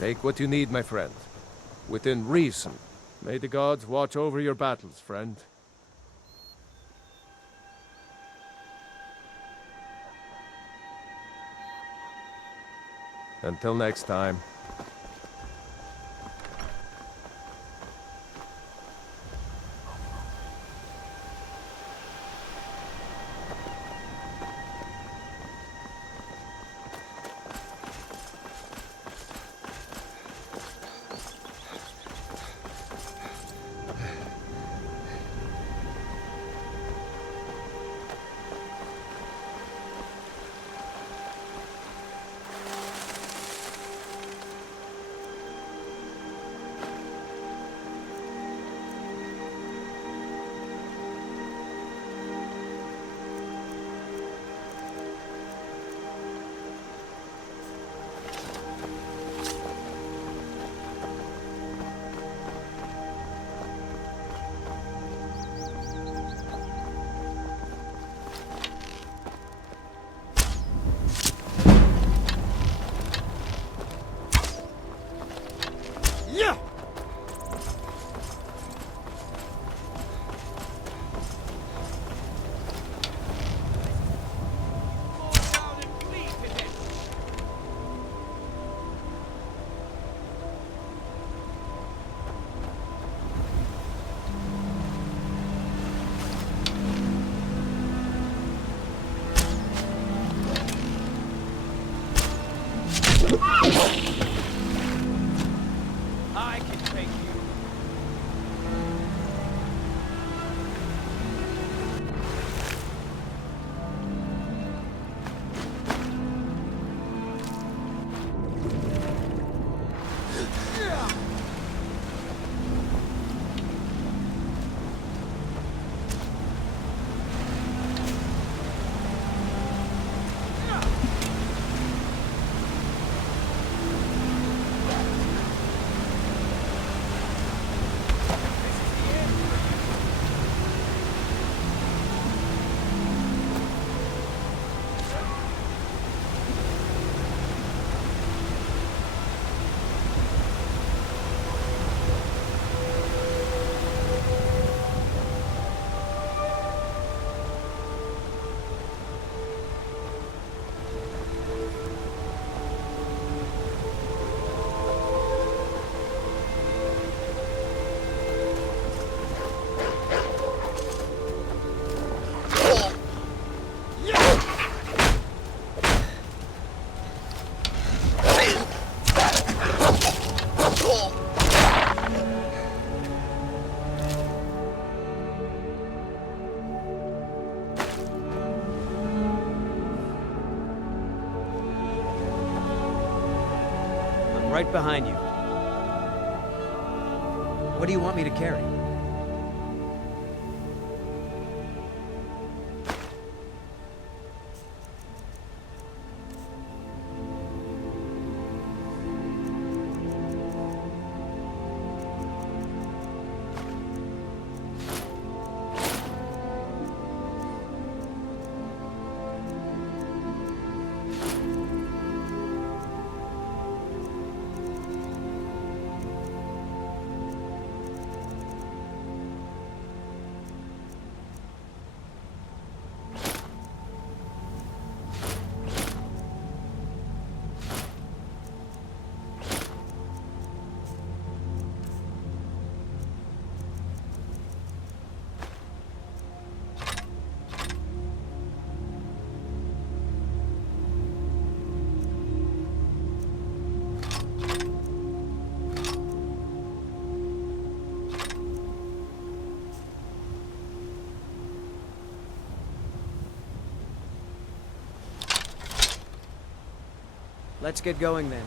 Take what you need, my friend. Within reason. May the gods watch over your battles, friend. Until next time. I can take you. Right behind you. What do you want me to carry? Let's get going then.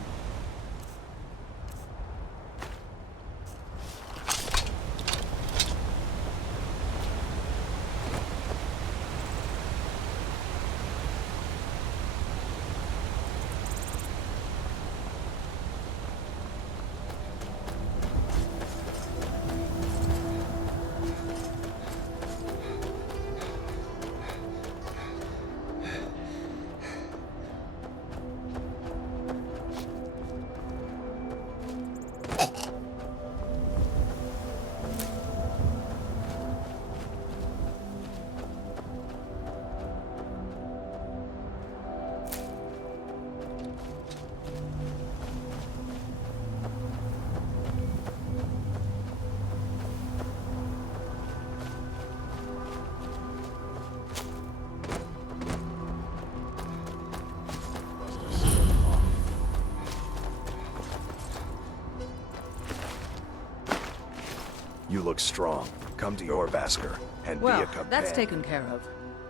look strong. Come to your Vasker and be a Well, companion. that's taken care of.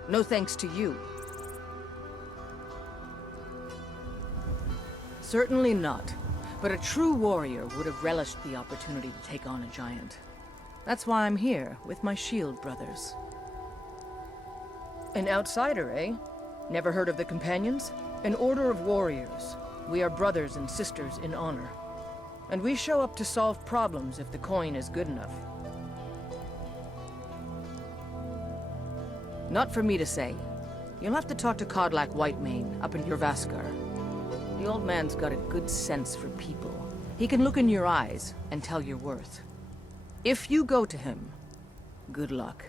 No thanks to you. Certainly not. But a true warrior would have relished the opportunity to take on a giant. That's why I'm here, with my shield brothers. An outsider, eh? Never heard of the Companions? An order of warriors. We are brothers and sisters in honor. And we show up to solve problems if the coin is good enough. Not for me to say. You'll have to talk to Kodlak Whitemane up in your Vaskar. The old man's got a good sense for people. He can look in your eyes and tell your worth. If you go to him, good luck.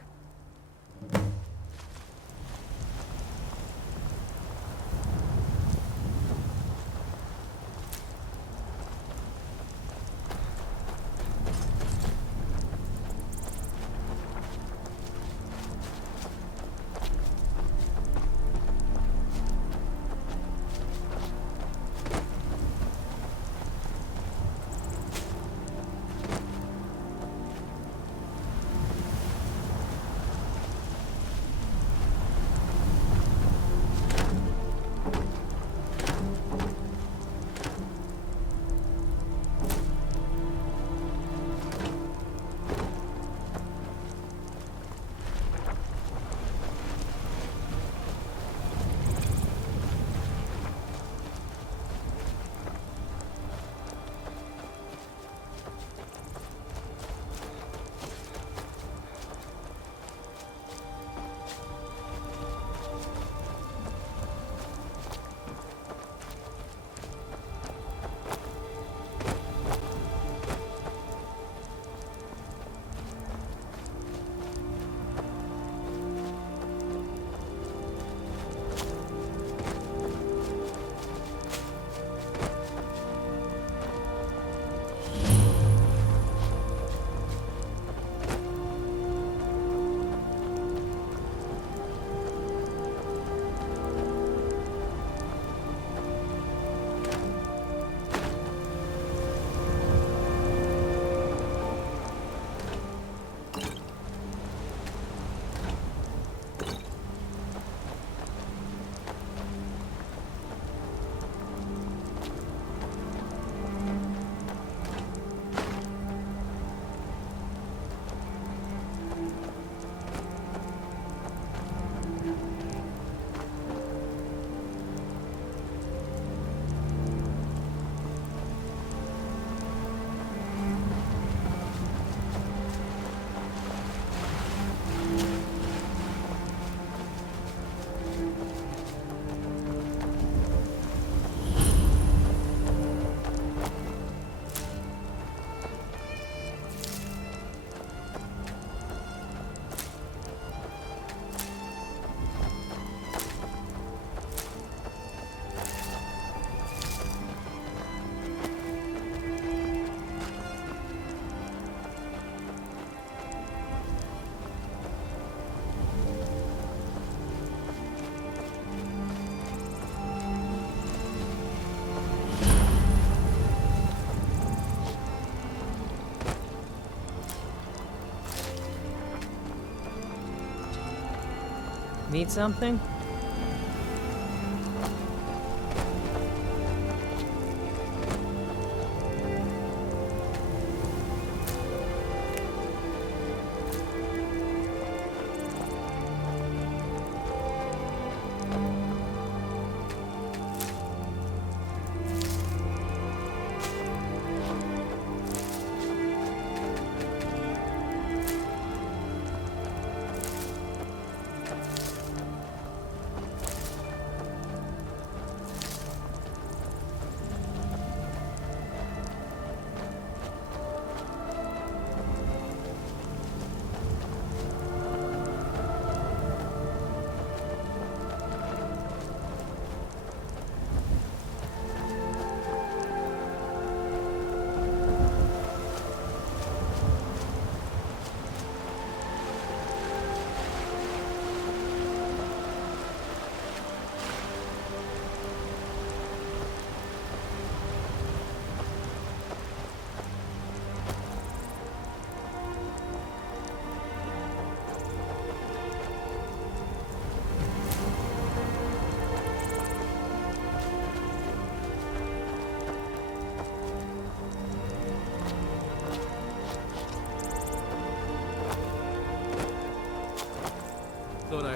Need something?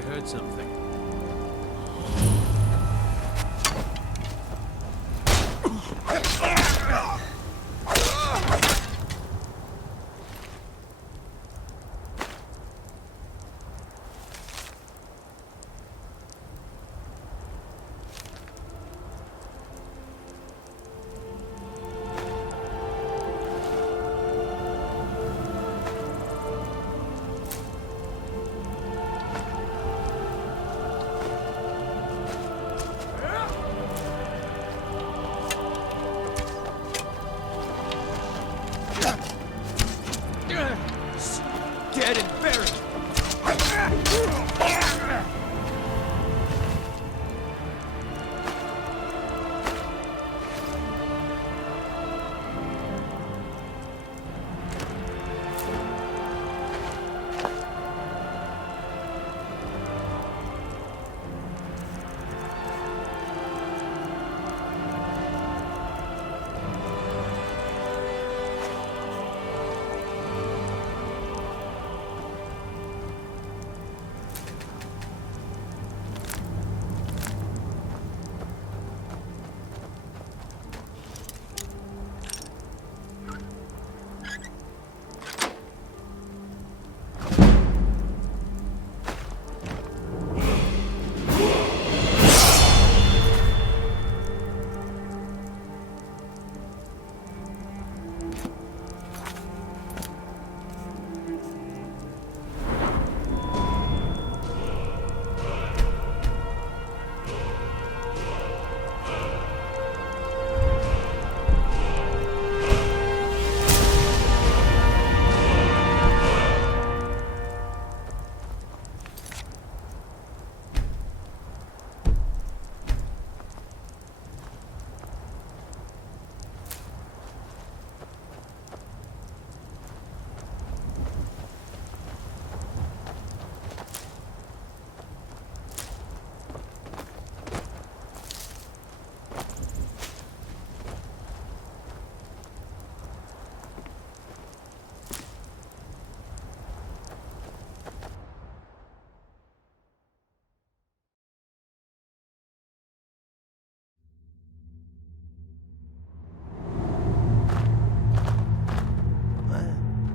heard something. Dead and buried.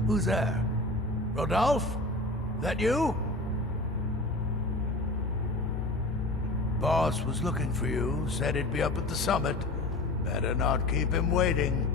Who's there? Rodolphe? That you? Boss was looking for you, said he'd be up at the summit. Better not keep him waiting.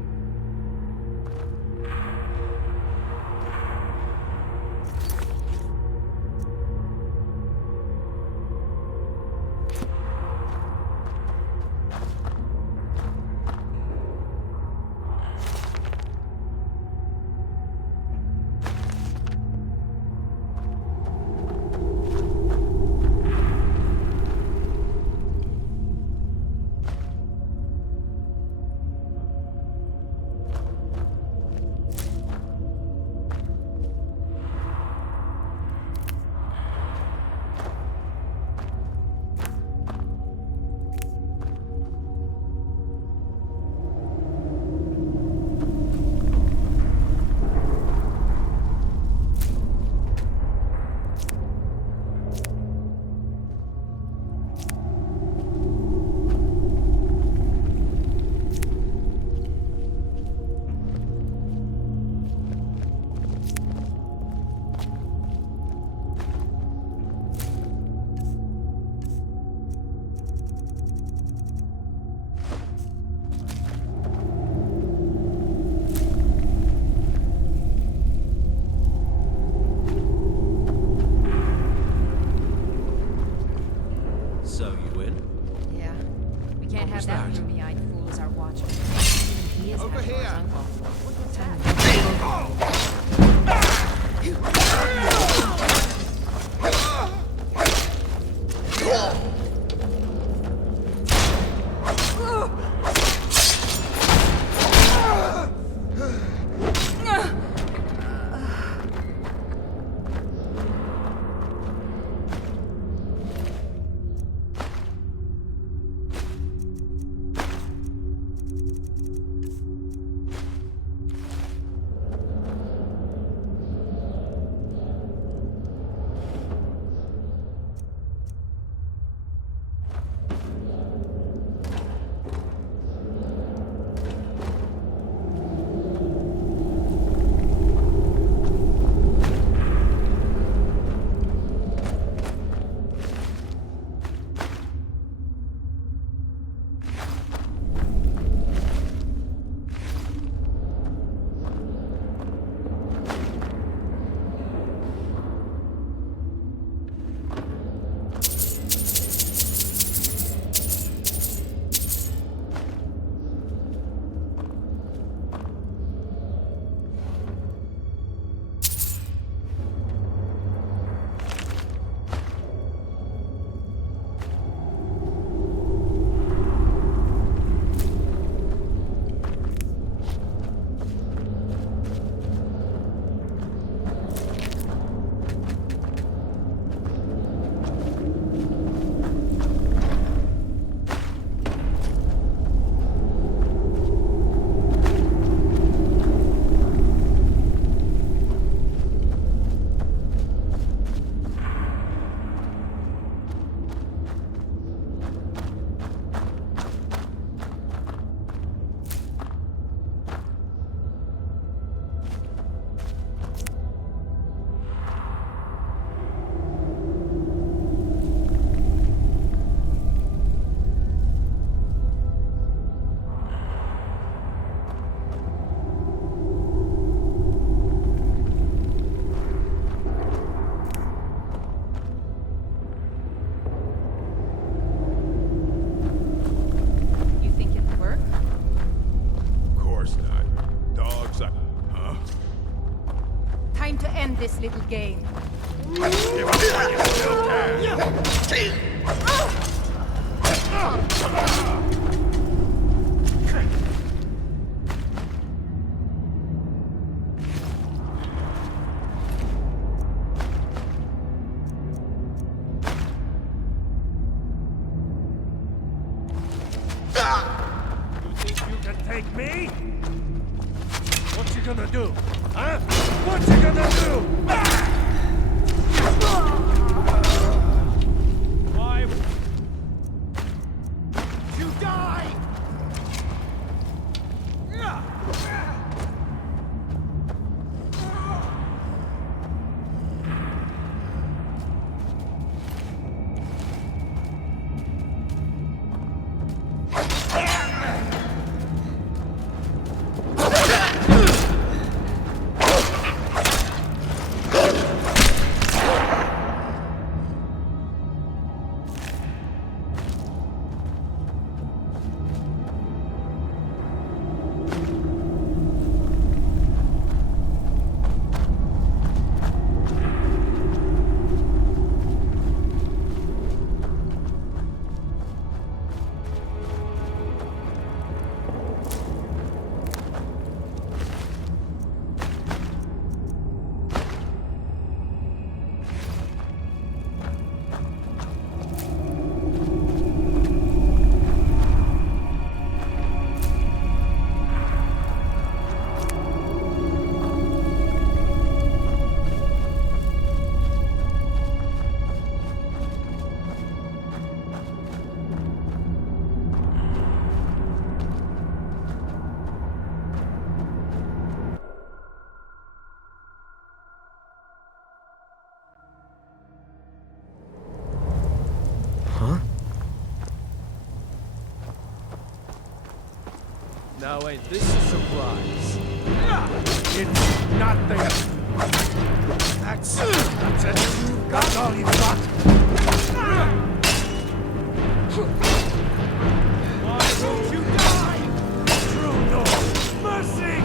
Over here! harmless little game. You think you can take me? What you gonna do? Huh? What you gonna do? Why? You die! Now ain't this a surprise? It's nothing. That's it. That's all you've got. Why won't you die? True no mercy.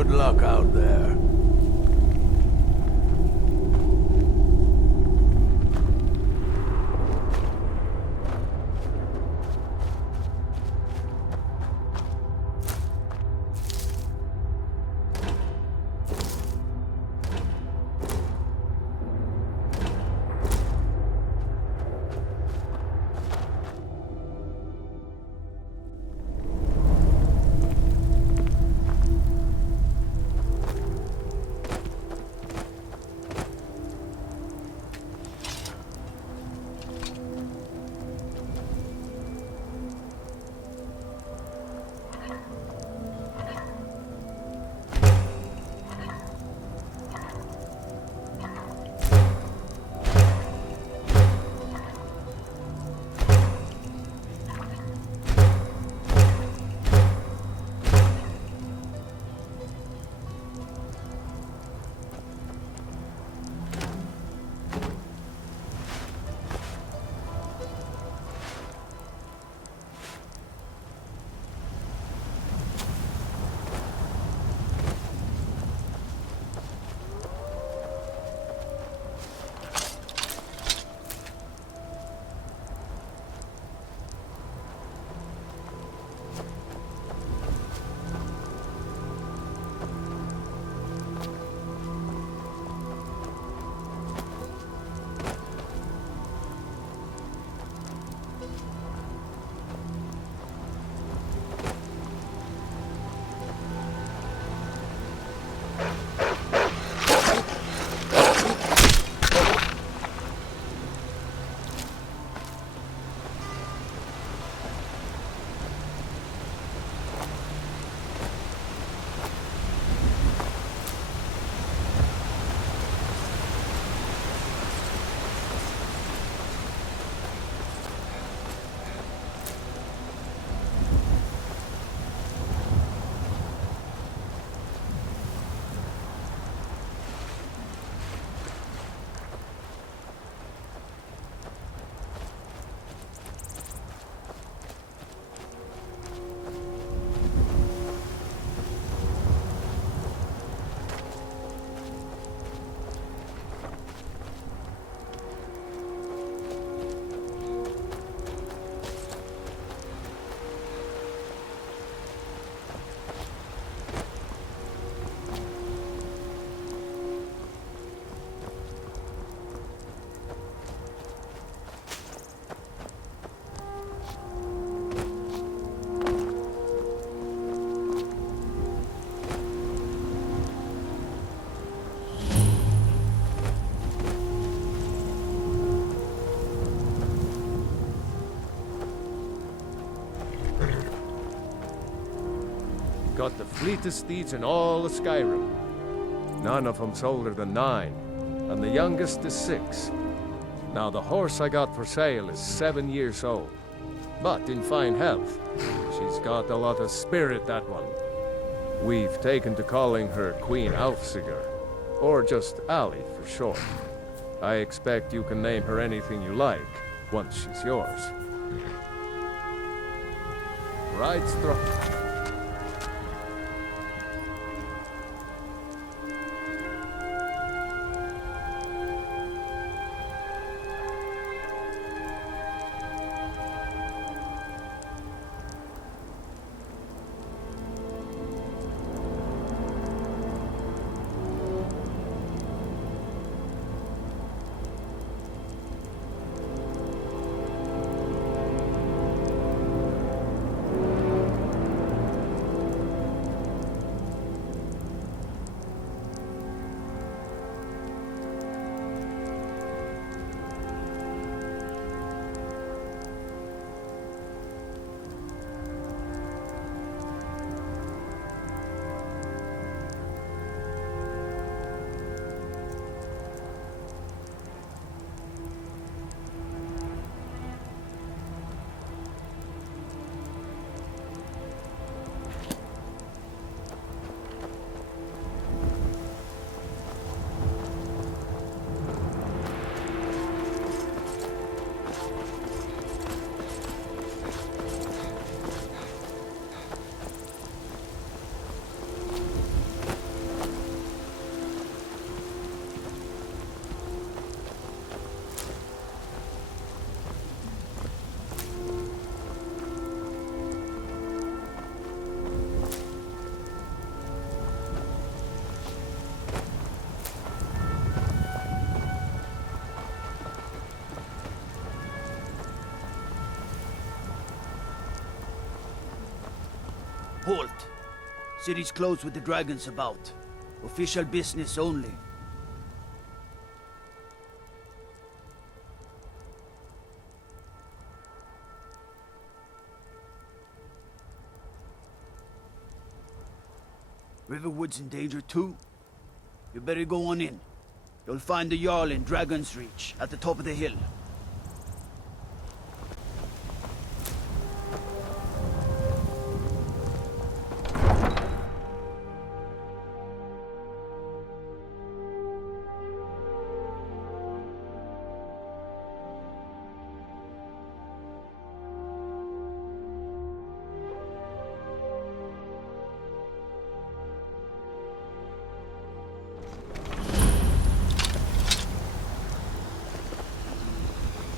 Good luck out there. Got the fleetest steeds in all of Skyrim. None of them's older than 9, and the youngest is 6. Now the horse I got for sale is 7 years old, but in fine health. She's got a lot of spirit, that one. We've taken to calling her Queen Alfsigar, or just Ali for short. I expect you can name her anything you like, once she's yours. Right strong. Halt. City's closed with the dragons about. Official business only. Riverwood's in danger too. You better go on in. You'll find the Jarl in Dragon's Reach, at the top of the hill.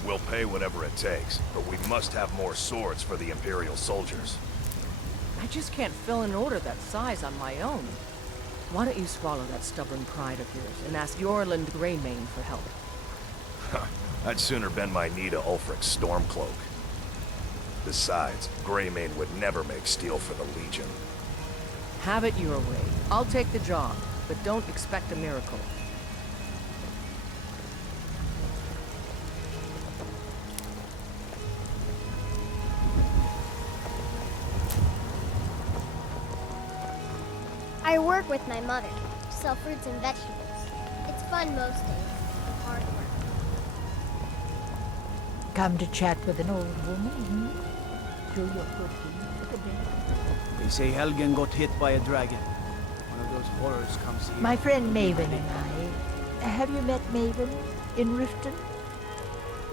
We'll pay whatever it takes, but we must have more swords for the Imperial soldiers. I just can't fill an order that size on my own. Why don't you swallow that stubborn pride of yours and ask Yorland Greymane for help? I'd sooner bend my knee to Ulfric's Stormcloak. Besides, Greymane would never make steel for the Legion. Have it your way. I'll take the job, but don't expect a miracle. I work with my mother, sell fruits and vegetables. It's fun most days, hard work. Come to chat with an old woman, Do your good deeds for the day. They say Helgen got hit by a dragon. One of those horrors comes here. My friend Maven and I. Have you met Maven in Riften?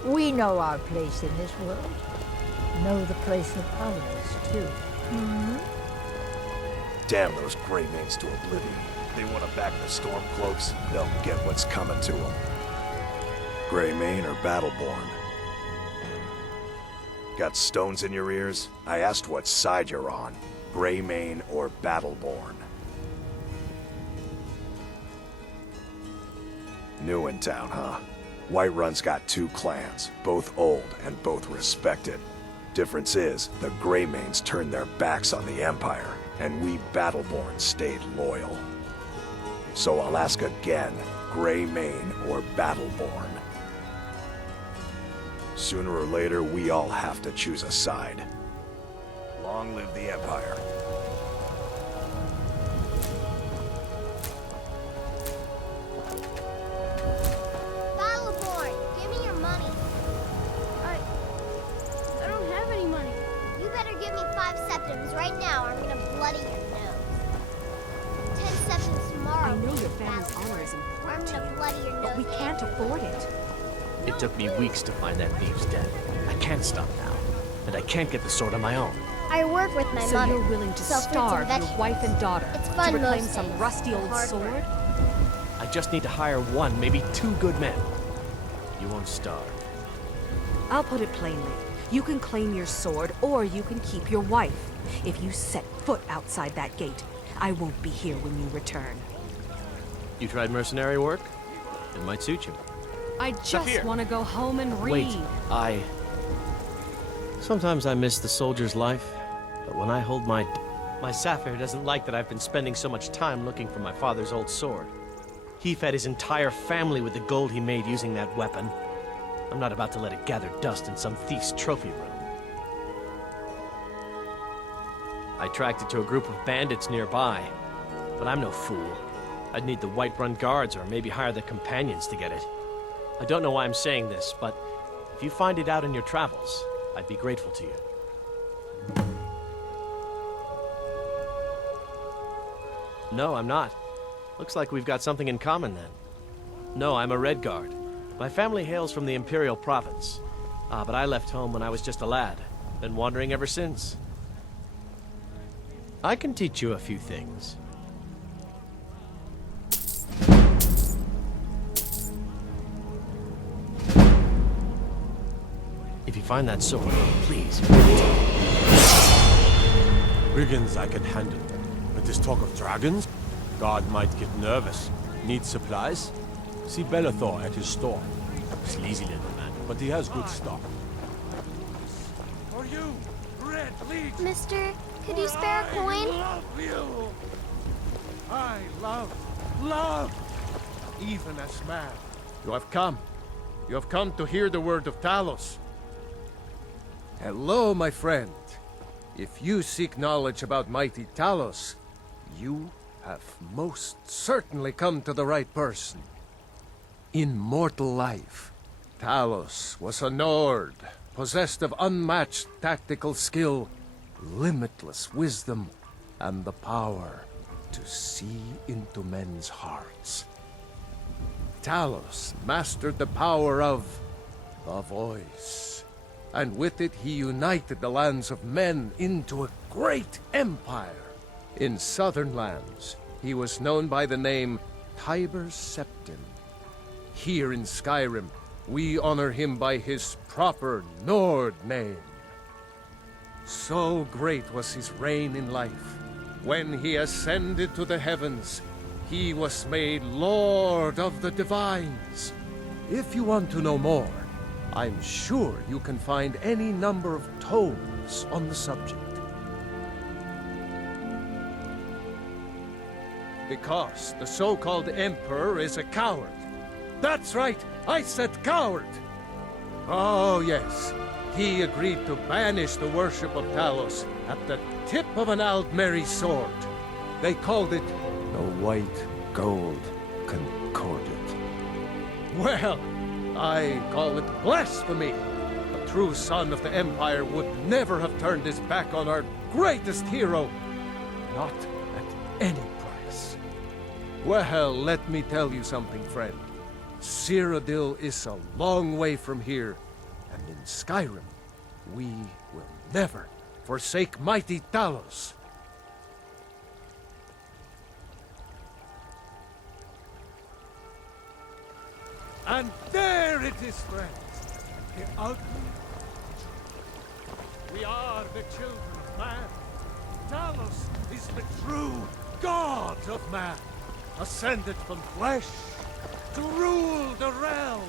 We know our place in this world. Know the place of others, too. Hmm? Damn those Greymanes to oblivion. They want to back the Stormcloaks, they'll get what's coming to them. Greymane or Battleborn? Got stones in your ears? I asked what side you're on. Greymane or Battleborn? New in town, huh? Whiterun's got two clans, both old and both respected. Difference is, the Greymanes turned their backs on the Empire, and we Battleborn stayed loyal. So I'll ask again, Greymane or Battleborn? Sooner or later, we all have to choose a side. Long live the Empire. Battleborn, give me your money. I don't have any money. You better give me 5 septims right now or I'm gonna bloody your nose. 10 septims tomorrow. I know your please, family's Battleborn, honor is or I'm important to gonna you, bloody your nose. but we can't afford it. It took me weeks to find that thief's den. I can't stop now, and I can't get the sword on my own. I work with my So mother. you're willing to sell fruits and starve your vegetables. wife and daughter It's to fun reclaim most some days. rusty old Hard sword? work. I just need to hire one, maybe 2 good men. You won't starve. I'll put it plainly. You can claim your sword, or you can keep your wife. If you set foot outside that gate, I won't be here when you return. You tried mercenary work? It might suit you. I just want to go home and read. Wait, Sometimes I miss the soldier's life, but when I hold my Sapphire doesn't like that I've been spending so much time looking for my father's old sword. He fed his entire family with the gold he made using that weapon. I'm not about to let it gather dust in some thief's trophy room. I tracked it to a group of bandits nearby, but I'm no fool. I'd need the Whiterun guards or maybe hire the companions to get it. I don't know why I'm saying this, but if you find it out in your travels, I'd be grateful to you. No, I'm not. Looks like we've got something in common then. No, I'm a Red Guard. My family hails from the Imperial Province. But I left home when I was just a lad. Been wandering ever since. I can teach you a few things. If you find that sword, please bring it to me. Brigands I can handle. But this talk of dragons? God might get nervous. Need supplies? See Bellathor at his store. Sleazy little man, but he has good stock. For you, Red Please. Mister, could you spare a coin? I love you. I love, even as man. You have come. You have come to hear the word of Talos. Hello, my friend. If you seek knowledge about mighty Talos, you have most certainly come to the right person. In mortal life, Talos was a Nord, possessed of unmatched tactical skill, limitless wisdom, and the power to see into men's hearts. Talos mastered the power of the voice, and with it he united the lands of men into a great empire. In southern lands, he was known by the name Tiber Septim. Here in Skyrim, we honor him by his proper Nord name. So great was his reign in life. When he ascended to the heavens, he was made Lord of the Divines. If you want to know more, I'm sure you can find any number of tomes on the subject. Because the so-called Emperor is a coward. That's right, I said coward! Oh yes, he agreed to banish the worship of Talos at the tip of an Aldmeri sword. They called it the White Gold Concordat. Well, I call it blasphemy. A true son of the Empire would never have turned his back on our greatest hero. Not at any price. Well, let me tell you something, friend. Cyrodiil is a long way from here, and in Skyrim, we will never forsake mighty Talos. And there it is, friends. The ugly truth. We are the children of man. Talos is the true god of man, ascended from flesh to rule the realm.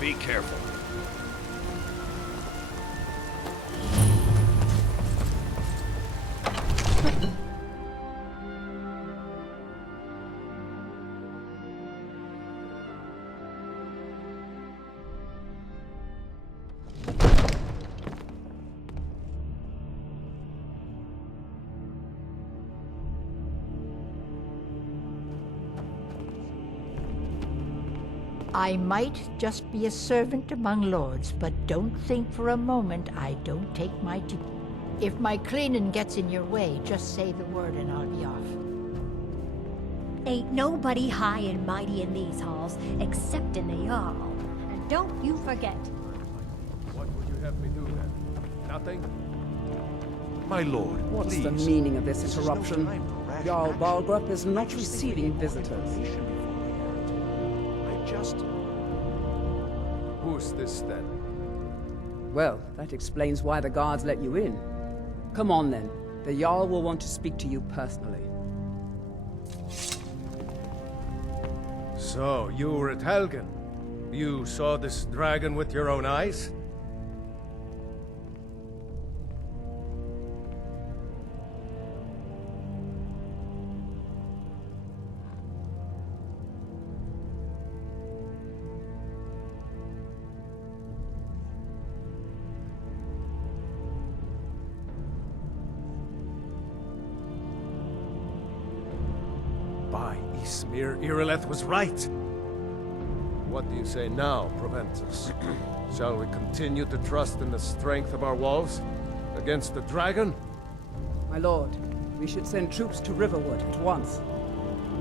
Be careful. I might just be a servant among lords, but don't think for a moment I don't take my due. If my cleaning gets in your way, just say the word and I'll be off. Ain't nobody high and mighty in these halls, except in the Jarl. And don't you forget. What would you have me do then? Nothing? My lord, What's the please. meaning of this This is no interruption? time for rash Jarl action. Balgrup is not Just think we receiving need more visitors. information before we act. I just... Who's this then? Well, that explains why the guards let you in. Come on then. The Jarl will want to speak to you personally. So, you were at Helgen. You saw this dragon with your own eyes? By Ysmir, Irileth was right. What do you say now, Proventus? Shall we continue to trust in the strength of our walls against the dragon? My lord, we should send troops to Riverwood at once.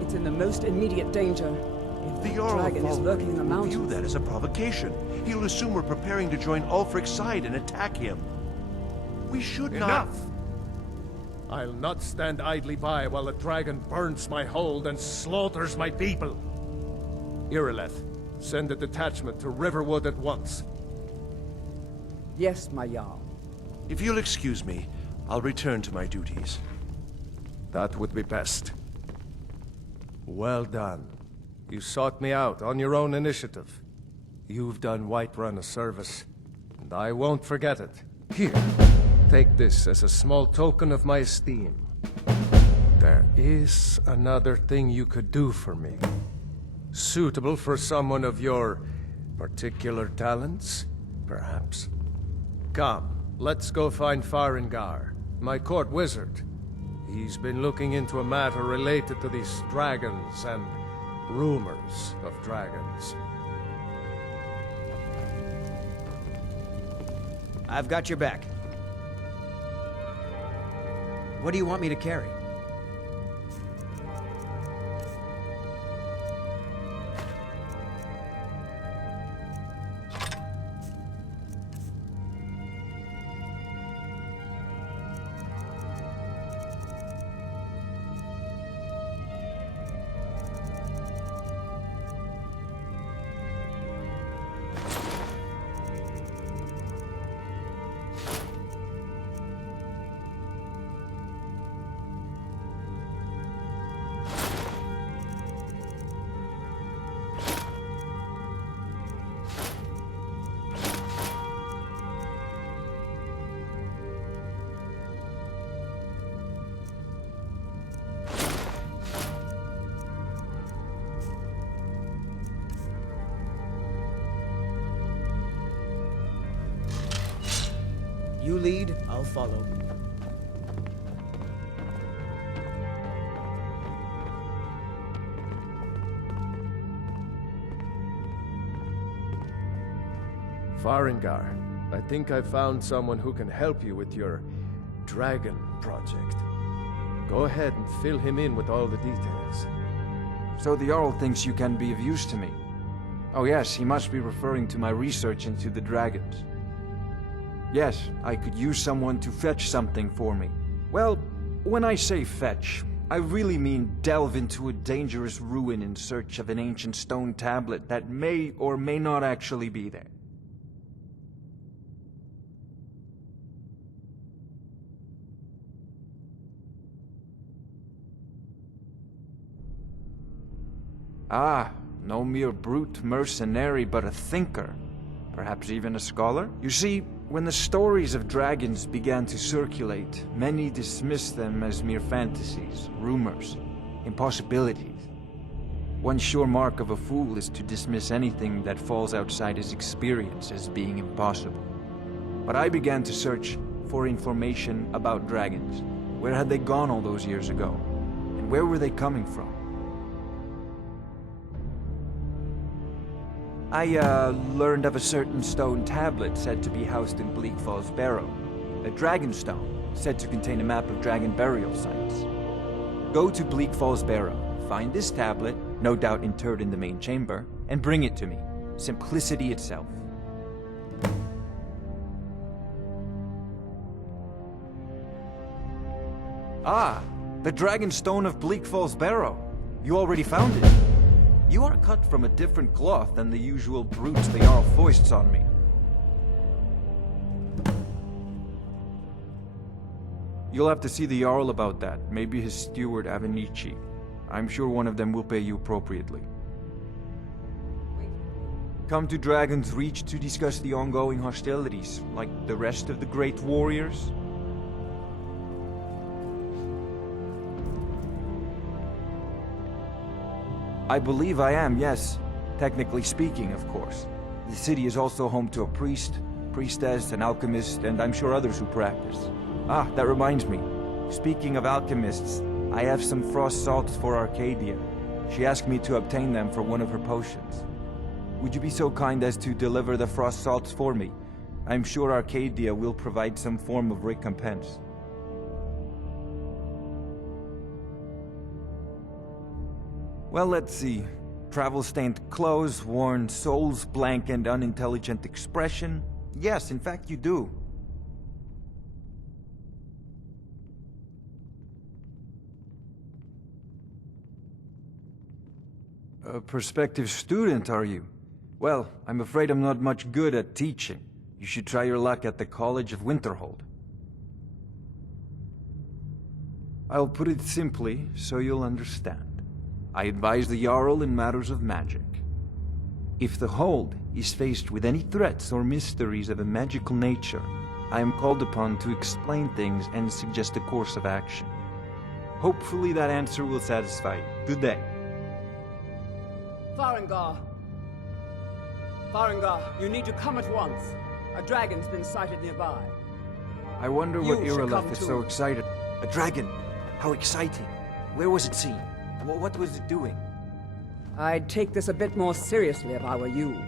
It's in the most immediate danger. If The the Jarl dragon is lurking in the will view mountains. that as a provocation. He'll assume we're preparing to join Ulfric's side and attack him. We should not... Enough! I'll not stand idly by while the dragon burns my hold and slaughters my people. Irileth, send a detachment to Riverwood at once. Yes, my Jarl. If you'll excuse me, I'll return to my duties. That would be best. Well done. You sought me out on your own initiative. You've done Whiterun a service, and I won't forget it. Here, take this as a small token of my esteem. There is another thing you could do for me. Suitable for someone of your particular talents, perhaps. Come, let's go find Farengar, my court wizard. He's been looking into a matter related to these dragons and rumors of dragons. I've got your back. What do you want me to carry? You lead, I'll follow. Farengar, I think I found someone who can help you with your dragon project. Go ahead and fill him in with all the details. So the Jarl thinks you can be of use to me. Oh yes, he must be referring to my research into the dragons. Yes, I could use someone to fetch something for me. Well, when I say fetch, I really mean delve into a dangerous ruin in search of an ancient stone tablet that may or may not actually be there. Ah, no mere brute mercenary, but a thinker. Perhaps even a scholar? You see, when the stories of dragons began to circulate, many dismissed them as mere fantasies, rumors, impossibilities. One sure mark of a fool is to dismiss anything that falls outside his experience as being impossible. But I began to search for information about dragons. Where had they gone all those years ago? And where were they coming from? I learned of a certain stone tablet said to be housed in Bleak Falls Barrow. A dragon stone, said to contain a map of dragon burial sites. Go to Bleak Falls Barrow, find this tablet, no doubt interred in the main chamber, and bring it to me. Simplicity itself. Ah, the dragon stone of Bleak Falls Barrow. You already found it. You are cut from a different cloth than the usual brutes the Jarl foists on me. You'll have to see the Jarl about that, maybe his steward Avenici. I'm sure one of them will pay you appropriately. Come to Dragon's Reach to discuss the ongoing hostilities, like the rest of the great warriors? I believe I am, yes. Technically speaking, of course. The city is also home to a priest, priestess, an alchemist, and I'm sure others who practice. Ah, that reminds me. Speaking of alchemists, I have some frost salts for Arcadia. She asked me to obtain them for one of her potions. Would you be so kind as to deliver the frost salts for me? I'm sure Arcadia will provide some form of recompense. Well, let's see. Travel-stained clothes, worn soul's blank and unintelligent expression. Yes, in fact you do. A prospective student, are you? Well, I'm afraid I'm not much good at teaching. You should try your luck at the College of Winterhold. I'll put it simply so you'll understand. I advise the Jarl in matters of magic. If the Hold is faced with any threats or mysteries of a magical nature, I am called upon to explain things and suggest a course of action. Hopefully that answer will satisfy you. Good day. Farengar! Farengar, you need to come at once. A dragon's been sighted nearby. I wonder what You should come Irileth is too. so excited. A dragon! How exciting! Where was it seen? What was it doing? I'd take this a bit more seriously if I were you.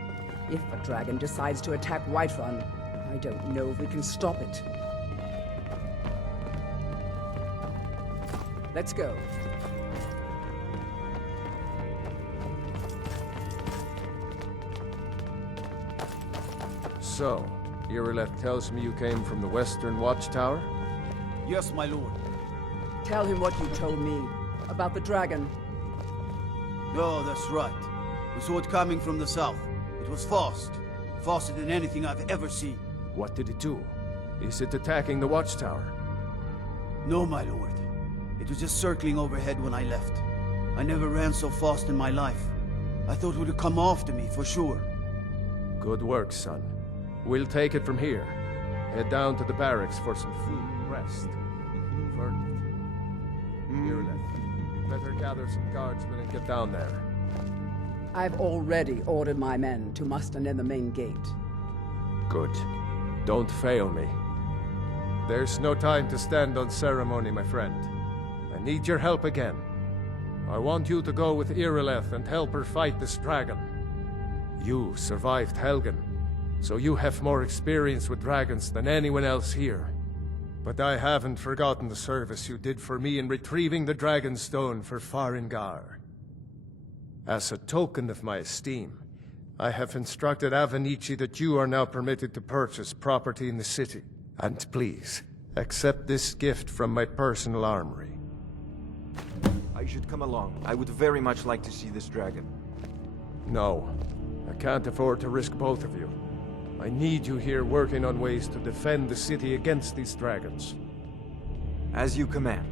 If a dragon decides to attack Whiterun, I don't know if we can stop it. Let's go. So, Irileth tells me you came from the Western Watchtower? Yes, my lord. Tell him what you told me about the dragon. No, that's right. We saw it coming from the south. It was fast. Faster than anything I've ever seen. What did it do? Is it attacking the Watchtower? No, my lord. It was just circling overhead when I left. I never ran so fast in my life. I thought it would come after me, for sure. Good work, son. We'll take it from here. Head down to the barracks for some food and rest. Verdict. Irileth, better gather some guardsmen and get down there. I've already ordered my men to muster near the main gate. Good. Don't fail me. There's no time to stand on ceremony, my friend. I need your help again. I want you to go with Irileth and help her fight this dragon. You survived Helgen, so you have more experience with dragons than anyone else here. But I haven't forgotten the service you did for me in retrieving the Dragon Stone for Farengar. As a token of my esteem, I have instructed Avenici that you are now permitted to purchase property in the city. And please, accept this gift from my personal armory. I should come along. I would very much like to see this dragon. No, I can't afford to risk both of you. I need you here working on ways to defend the city against these dragons. As you command.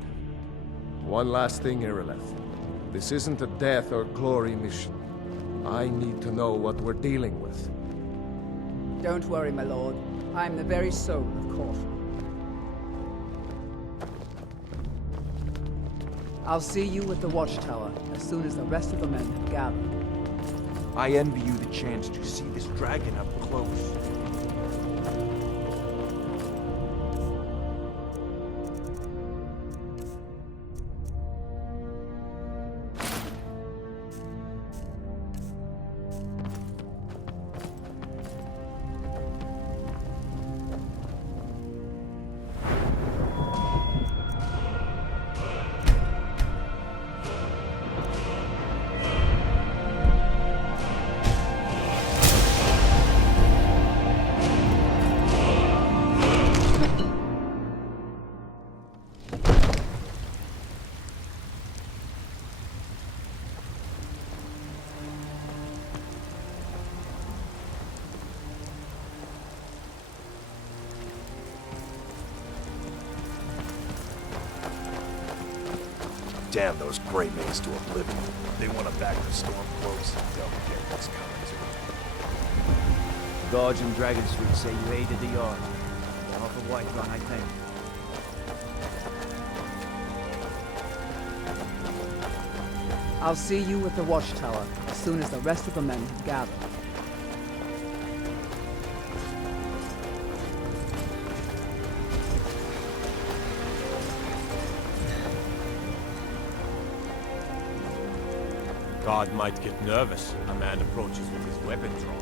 One last thing, Irileth. This isn't a death or glory mission. I need to know what we're dealing with. Don't worry, my lord. I'm the very soul of caution. I'll see you at the Watchtower as soon as the rest of the men have gathered. I envy you the chance to see this dragon up close. Damn those Grey Mains to oblivion. They want to back the storm close. Don't get what's coming to them. The guards in Dragon Street say you aided the Jarl. On behalf of Whiterun, I thank you. I'll see you at the Watchtower as soon as the rest of the men have gathered. Guard might get nervous. A man approaches with his weapon drawn.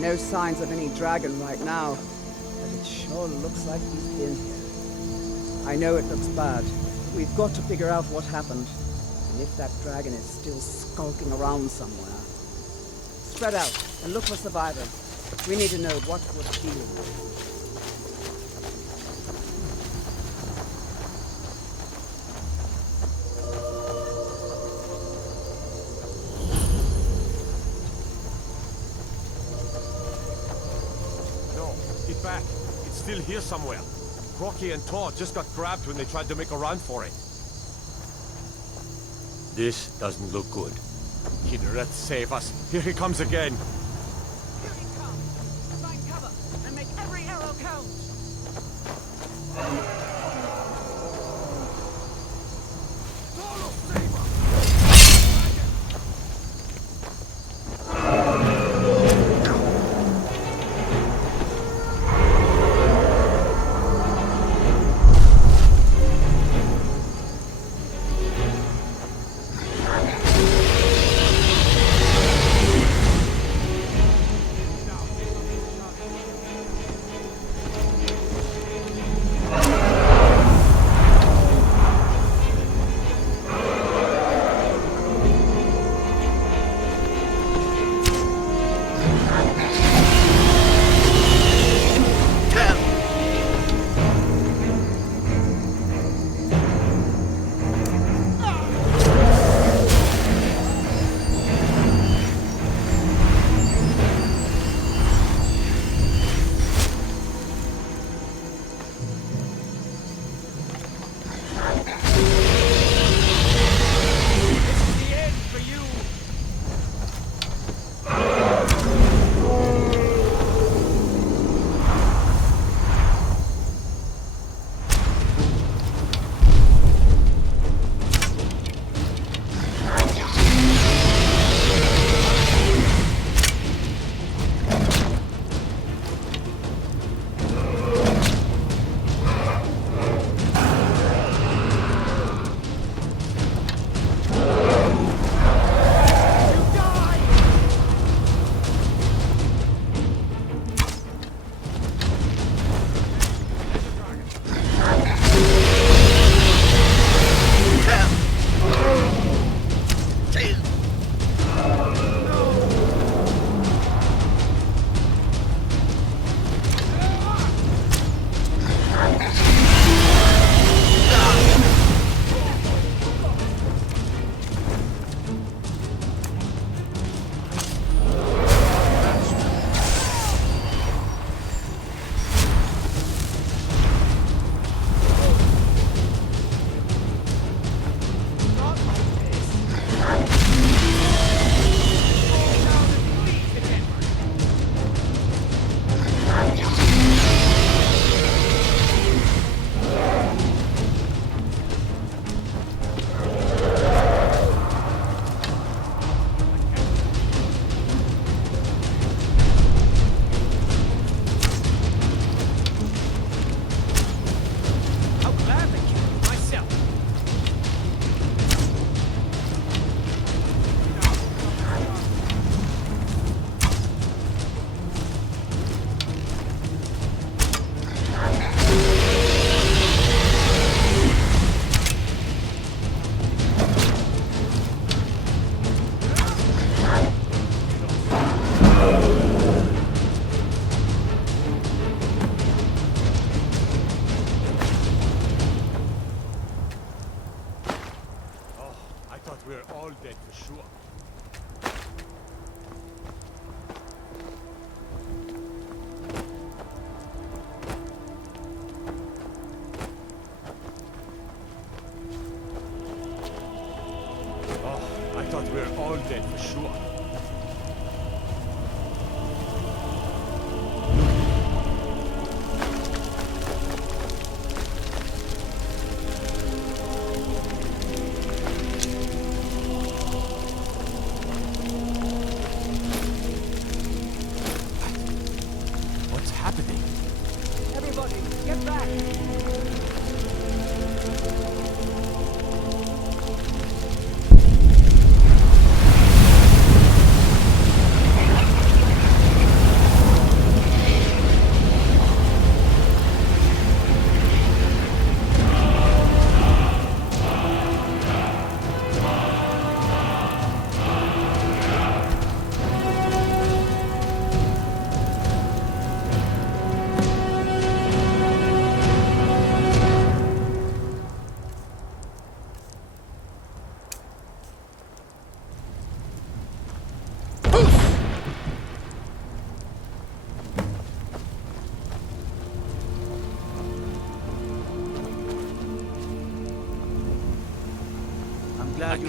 No signs of any dragon right now, but it sure looks like he's been here. I know it looks bad, but we've got to figure out what happened, and if that dragon is still skulking around somewhere. Spread out and look for survivors. We need to know what we're dealing with. Get back. It's still here somewhere. Rocky and Todd just got grabbed when they tried to make a run for it. This doesn't look good. Kidret, save us. Here he comes again. Here he comes. Find cover and make every arrow count.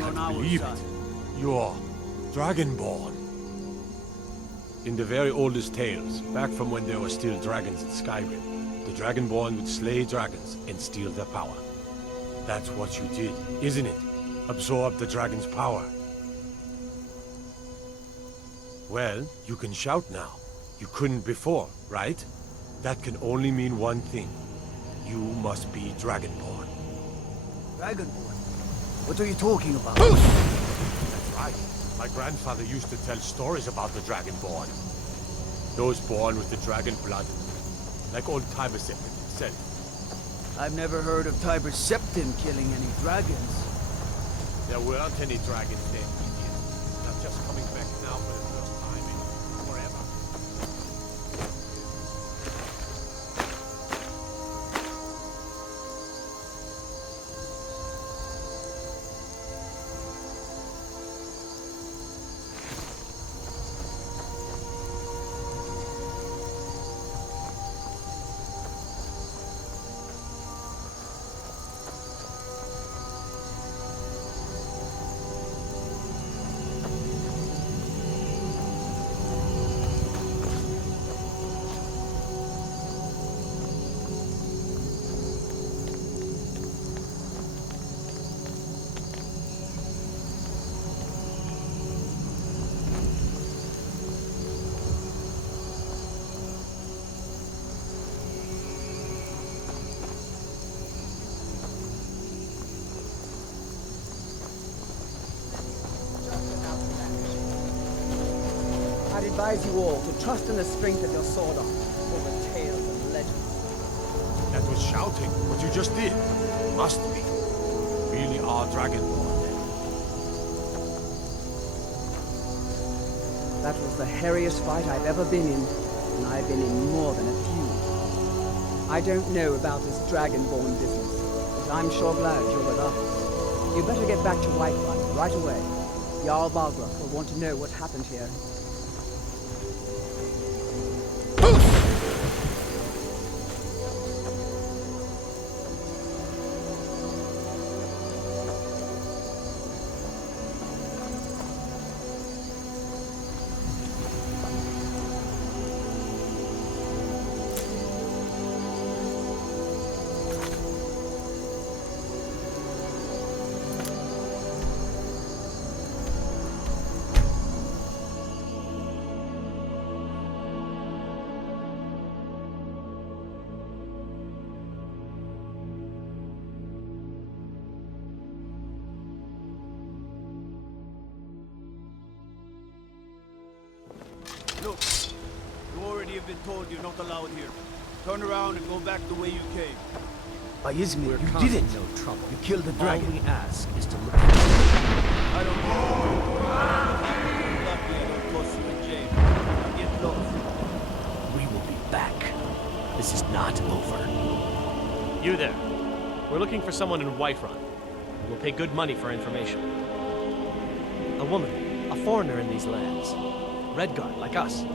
on our believe side. it. You're Dragonborn. In the very oldest tales, back from when there were still dragons in Skyrim, the Dragonborn would slay dragons and steal their power. That's what you did, isn't it? Absorb the dragon's power. Well, you can shout now. You couldn't before, right? That can only mean one thing. You must be Dragonborn. Dragonborn? What are you talking about? That's right. My grandfather used to tell stories about the Dragonborn. Those born with the dragon blood. Like old Tiber himself. I've never heard of Tiber Septim killing any dragons. There weren't any dragons then, idiot. I'm just coming back now for the first time in forever. I'd advise you all to trust in the strength of your sword arm over tales and legends. That was shouting, what you just did. Must be. Really are Dragonborn then. That was the hairiest fight I've ever been in, and I've been in more than a few. I don't know about this Dragonborn business, but I'm sure glad you're with us. You better get back to Whiterun right away. Jarl Balgruuf will want to know what happened here. Look, you already have been told you're not allowed here. Turn around and go back the way you came. We're you causing didn't. no trouble. You killed the dragon. All we ask is to look. I don't know. Lucky I don't toss you in jail. Now get lost. We will be back. This is not over. You there. We're looking for someone in Whiterun. We'll pay good money for information. A woman, a foreigner in these lands. Redguard, like us.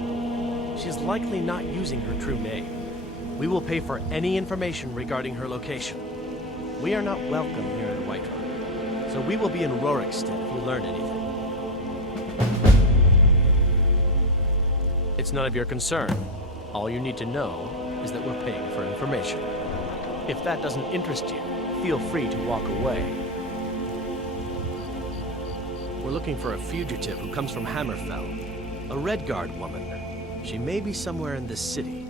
She's likely not using her true name. We will pay for any information regarding her location. We are not welcome here in Whiterun, so we will be in Rorikstead if we learn anything. It's none of your concern. All you need to know is that we're paying for information. If that doesn't interest you, feel free to walk away. We're looking for a fugitive who comes from Hammerfell. A Redguard woman. She may be somewhere in this city.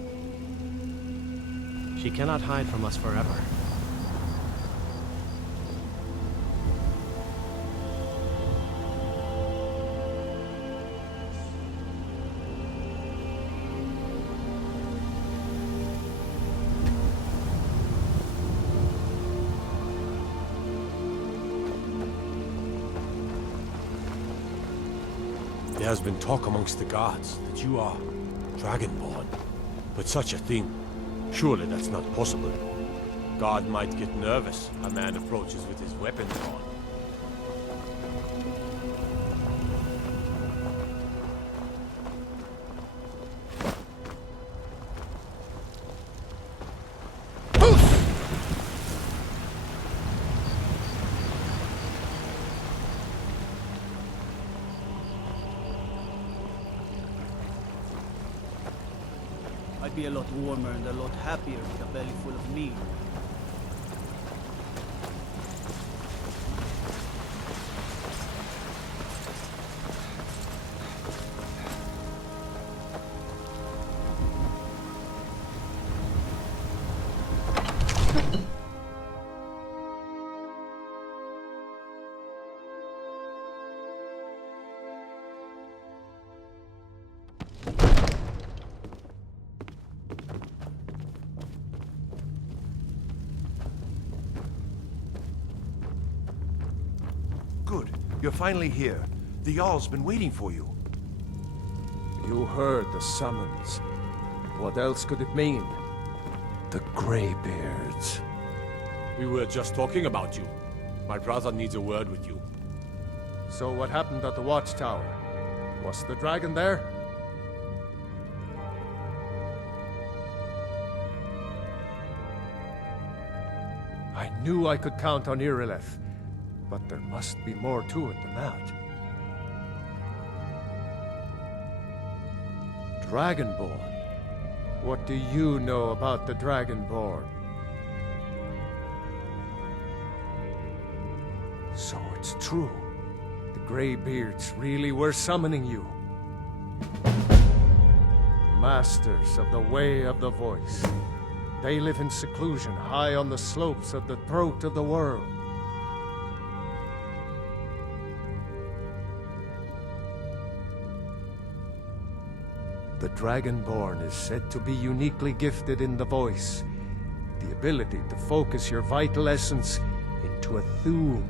She cannot hide from us forever. There has been talk amongst the gods that you are Dragonborn. But such a thing, surely that's not possible. God might get nervous a man approaches with his weapon drawn. I'd be a lot warmer and a lot happier with a belly full of meat. Good. You're finally here. The Jarl's been waiting for you. You heard the summons. What else could it mean? The Greybeards. We were just talking about you. My brother needs a word with you. So what happened at the watchtower? Was the dragon there? I knew I could count on Irileth, but there must be more to it than that. Dragonborn? What do you know about the Dragonborn? So it's true. The Greybeards really were summoning you. Masters of the Way of the Voice. They live in seclusion high on the slopes of the throat of the world. The Dragonborn is said to be uniquely gifted in the voice, the ability to focus your vital essence into a thum,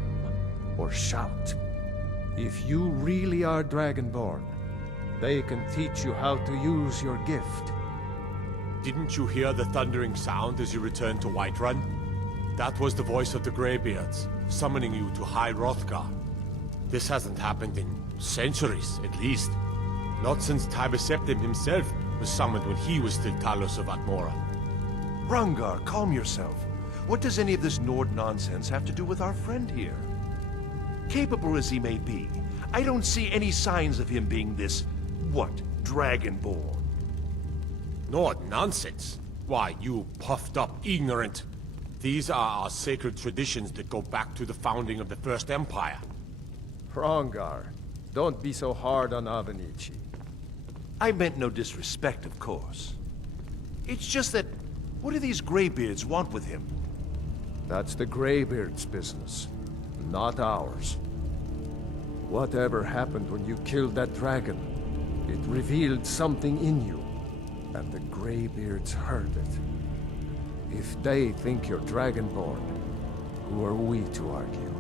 or shout. If you really are Dragonborn, they can teach you how to use your gift. Didn't you hear the thundering sound as you returned to Whiterun? That was the voice of the Greybeards, summoning you to High Hrothgar. This hasn't happened in centuries, at least. Not since Tiber Septim himself was summoned when he was still Talos of Atmora. Rangar, calm yourself. What does any of this Nord nonsense have to do with our friend here? Capable as he may be, I don't see any signs of him being this, Dragonborn? Nord nonsense? Why, you puffed up ignorant. These are our sacred traditions that go back to the founding of the First Empire. Hrongar, don't be so hard on Avenici. I meant no disrespect, of course. It's just that, what do these Greybeards want with him? That's the Greybeards' business, not ours. Whatever happened when you killed that dragon, it revealed something in you, and the Greybeards heard it. If they think you're Dragonborn, who are we to argue?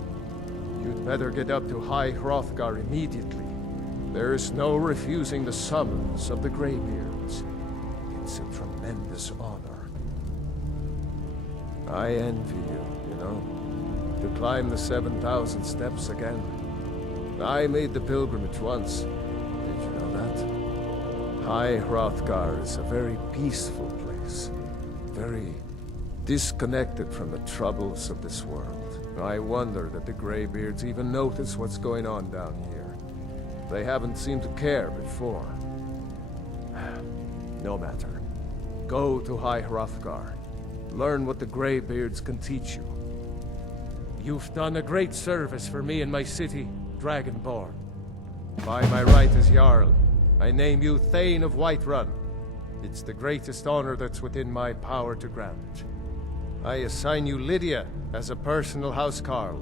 You'd better get up to High Hrothgar immediately. There is no refusing the summons of the Greybeards. It's a tremendous honor. I envy you, you know, to climb the 7,000 steps again. I made the pilgrimage once. Did you know that? High Hrothgar is a very peaceful place. Very disconnected from the troubles of this world. I wonder that the Greybeards even notice what's going on down here. They haven't seemed to care before. No matter. Go to High Hrothgar. Learn what the Greybeards can teach you. You've done a great service for me and my city, Dragonborn. By my right as Jarl, I name you Thane of Whiterun. It's the greatest honor that's within my power to grant. I assign you Lydia as a personal housecarl,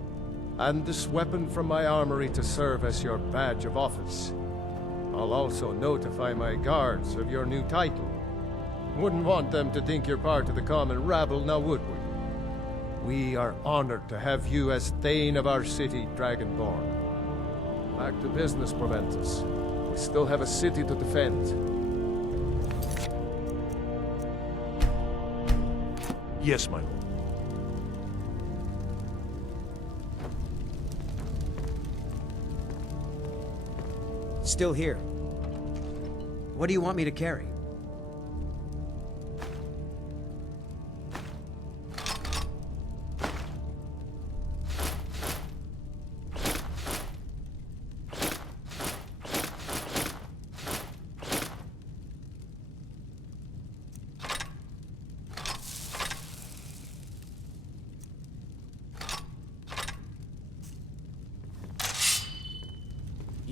and this weapon from my armory to serve as your badge of office. I'll also notify my guards of your new title. Wouldn't want them to think you're part of the common rabble, now would we? We are honored to have you as Thane of our city, Dragonborn. Back to business, Proventus. We still have a city to defend. Yes, my lord. Still here. What do you want me to carry?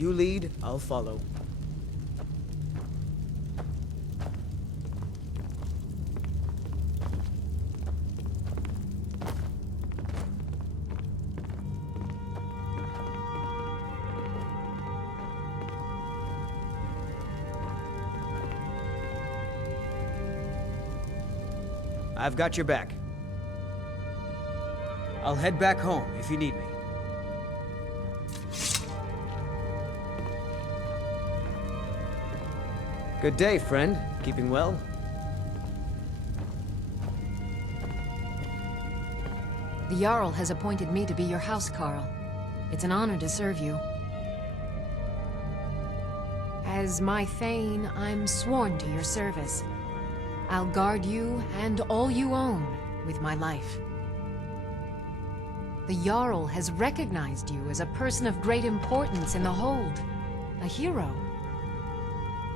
You lead, I'll follow. I've got your back. I'll head back home if you need me. Good day, friend. Keeping well? The Jarl has appointed me to be your housecarl. It's an honor to serve you. As my Thane, I'm sworn to your service. I'll guard you and all you own with my life. The Jarl has recognized you as a person of great importance in the Hold, a hero.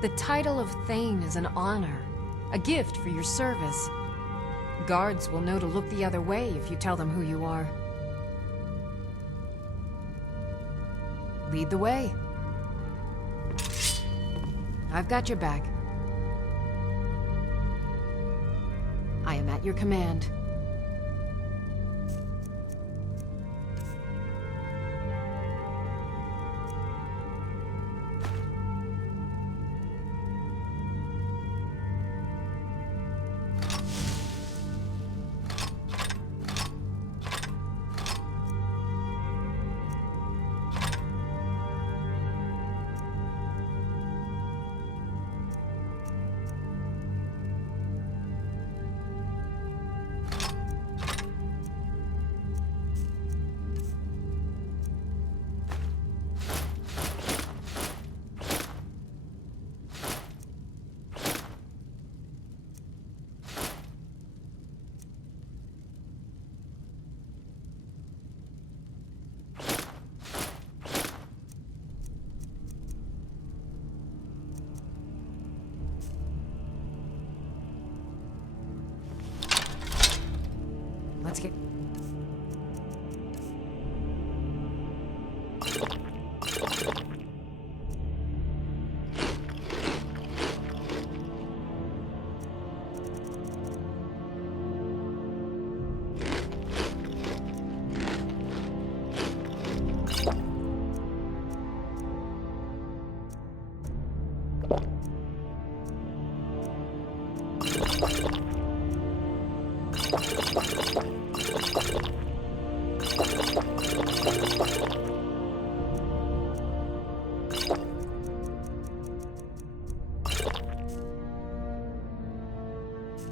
The title of Thane is an honor, a gift for your service. Guards will know to look the other way if you tell them who you are. Lead the way. I've got your back. I am at your command. Let's get...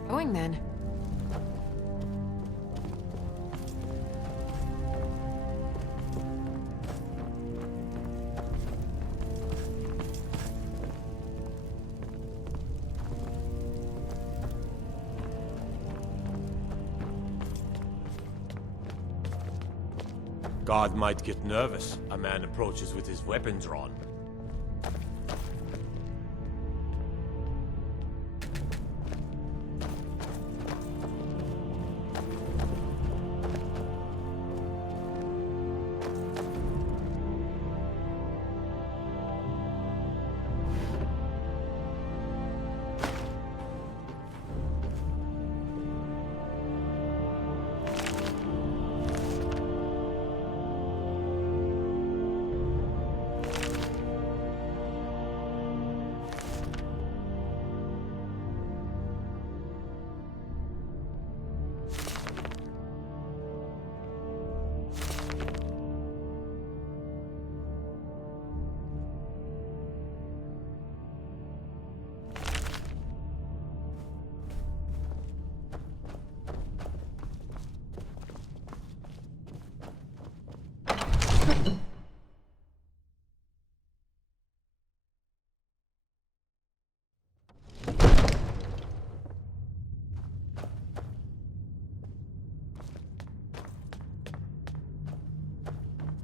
Going then. God might get nervous. A man approaches with his weapon drawn.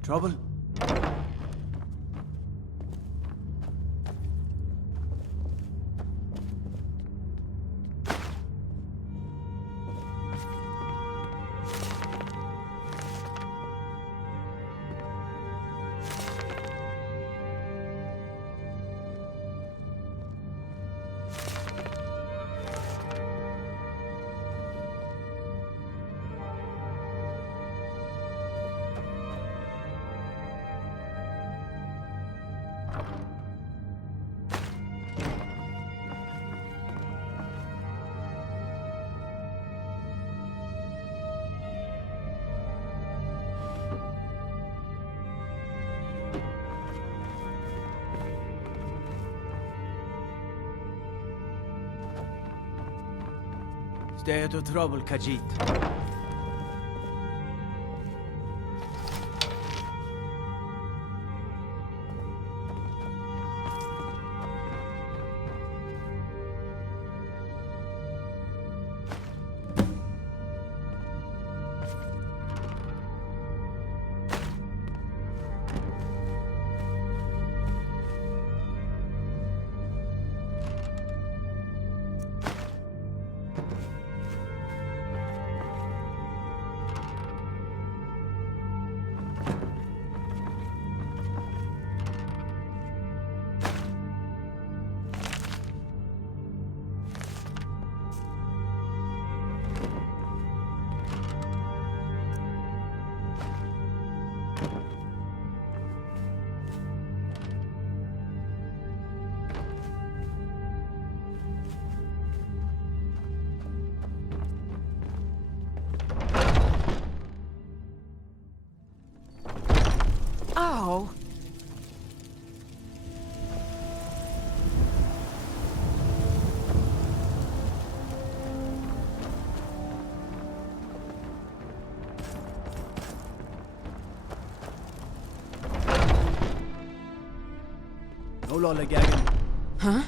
Trouble? Stay out of trouble, Khajiit. Oh. No lollygagging. Huh?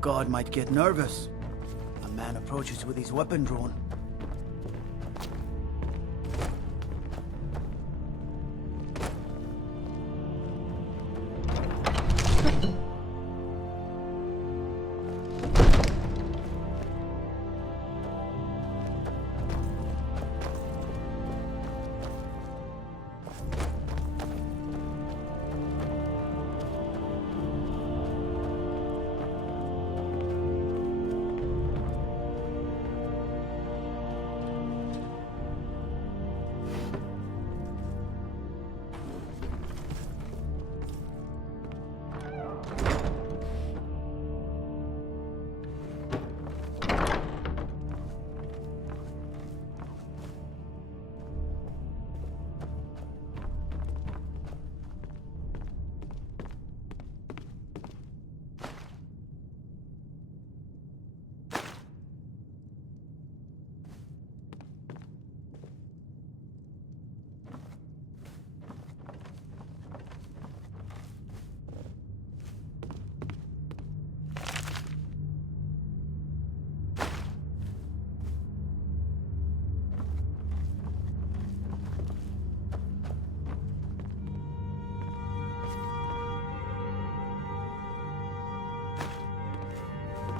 God might get nervous. A man approaches with his weapon drawn.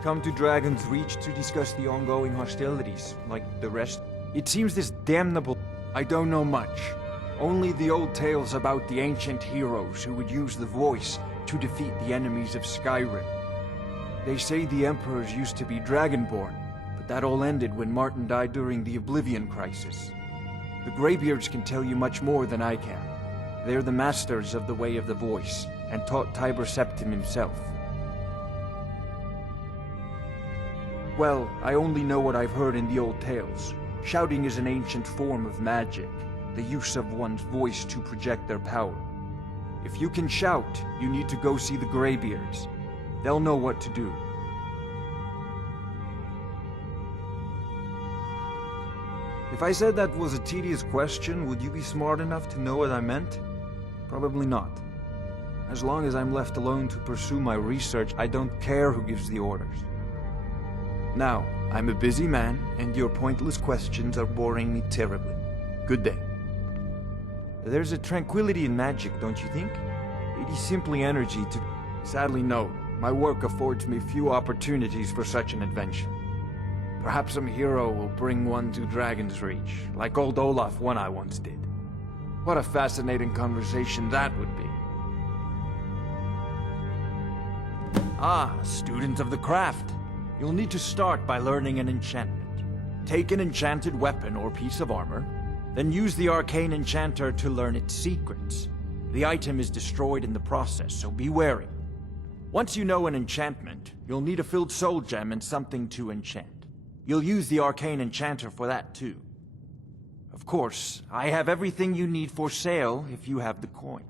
Come to Dragon's Reach to discuss the ongoing hostilities, like the rest. It seems this damnable... I don't know much. Only the old tales about the ancient heroes who would use the voice to defeat the enemies of Skyrim. They say the emperors used to be Dragonborn, but that all ended when Martin died during the Oblivion Crisis. The Greybeards can tell you much more than I can. They're the masters of the Way of the Voice, and taught Tiber Septim himself. Well, I only know what I've heard in the old tales. Shouting is an ancient form of magic, the use of one's voice to project their power. If you can shout, you need to go see the Greybeards. They'll know what to do. If I said that was a tedious question, would you be smart enough to know what I meant? Probably not. As long as I'm left alone to pursue my research, I don't care who gives the orders. Now, I'm a busy man, and your pointless questions are boring me terribly. Good day. There's a tranquility in magic, don't you think? It is simply energy to... Sadly, no. My work affords me few opportunities for such an adventure. Perhaps some hero will bring one to Dragon's Reach, like old Olaf one I once did. What a fascinating conversation that would be. Ah, a student of the craft. You'll need to start by learning an enchantment. Take an enchanted weapon or piece of armor, then use the arcane enchanter to learn its secrets. The item is destroyed in the process, so be wary. Once you know an enchantment, you'll need a filled soul gem and something to enchant. You'll use the arcane enchanter for that too. Of course, I have everything you need for sale if you have the coin.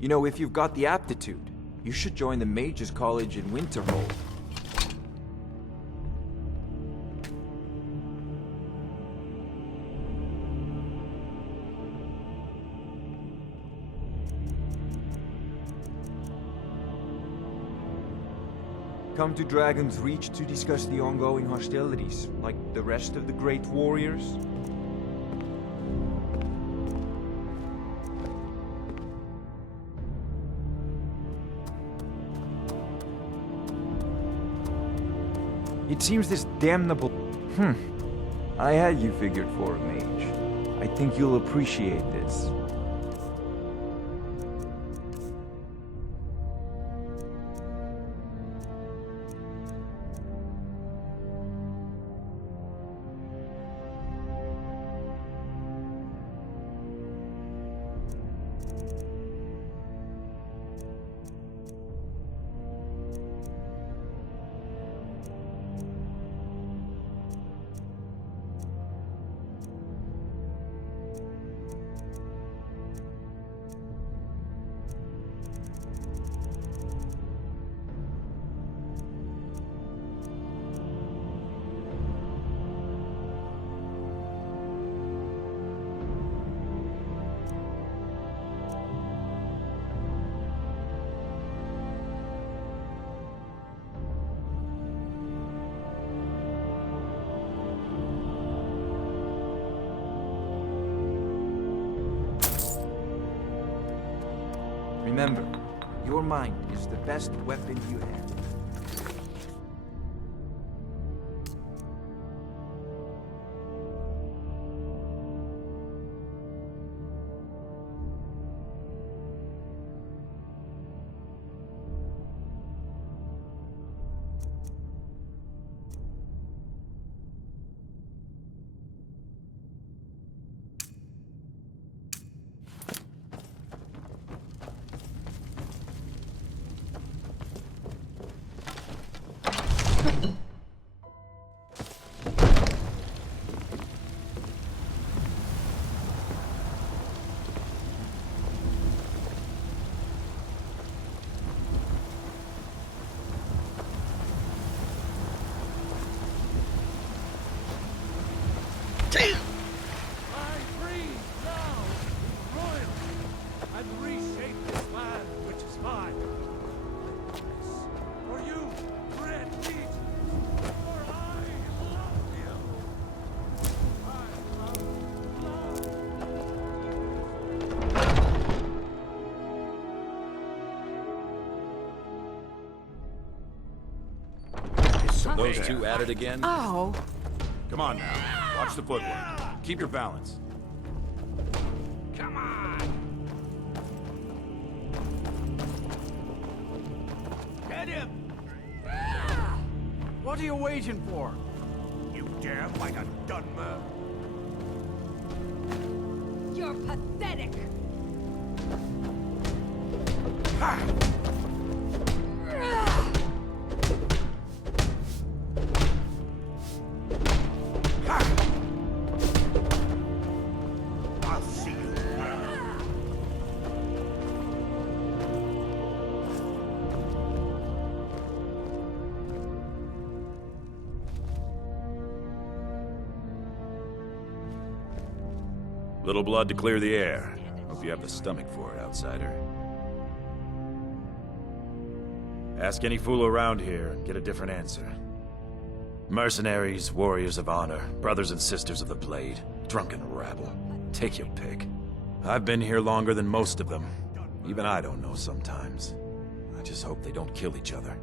You know, if you've got the aptitude, you should join the Mages College in Winterhold. Come to Dragon's Reach to discuss the ongoing hostilities, like the rest of the great warriors? It seems this damnable... I had you figured for a mage. I think you'll appreciate this. Remember, your mind is the best weapon you have. Those two at it again? Oh. Come on now. Watch the footwork. Keep your balance. Come on! Get him! What are you waiting for? You dare fight a Dunmer? You're pathetic! Ha! I'll see you. Little blood to clear the air. Hope you have the stomach for it, outsider. Ask any fool around here and get a different answer. Mercenaries, warriors of honor, brothers and sisters of the blade, drunken rabble. Take your pick. I've been here longer than most of them. Even I don't know sometimes. I just hope they don't kill each other.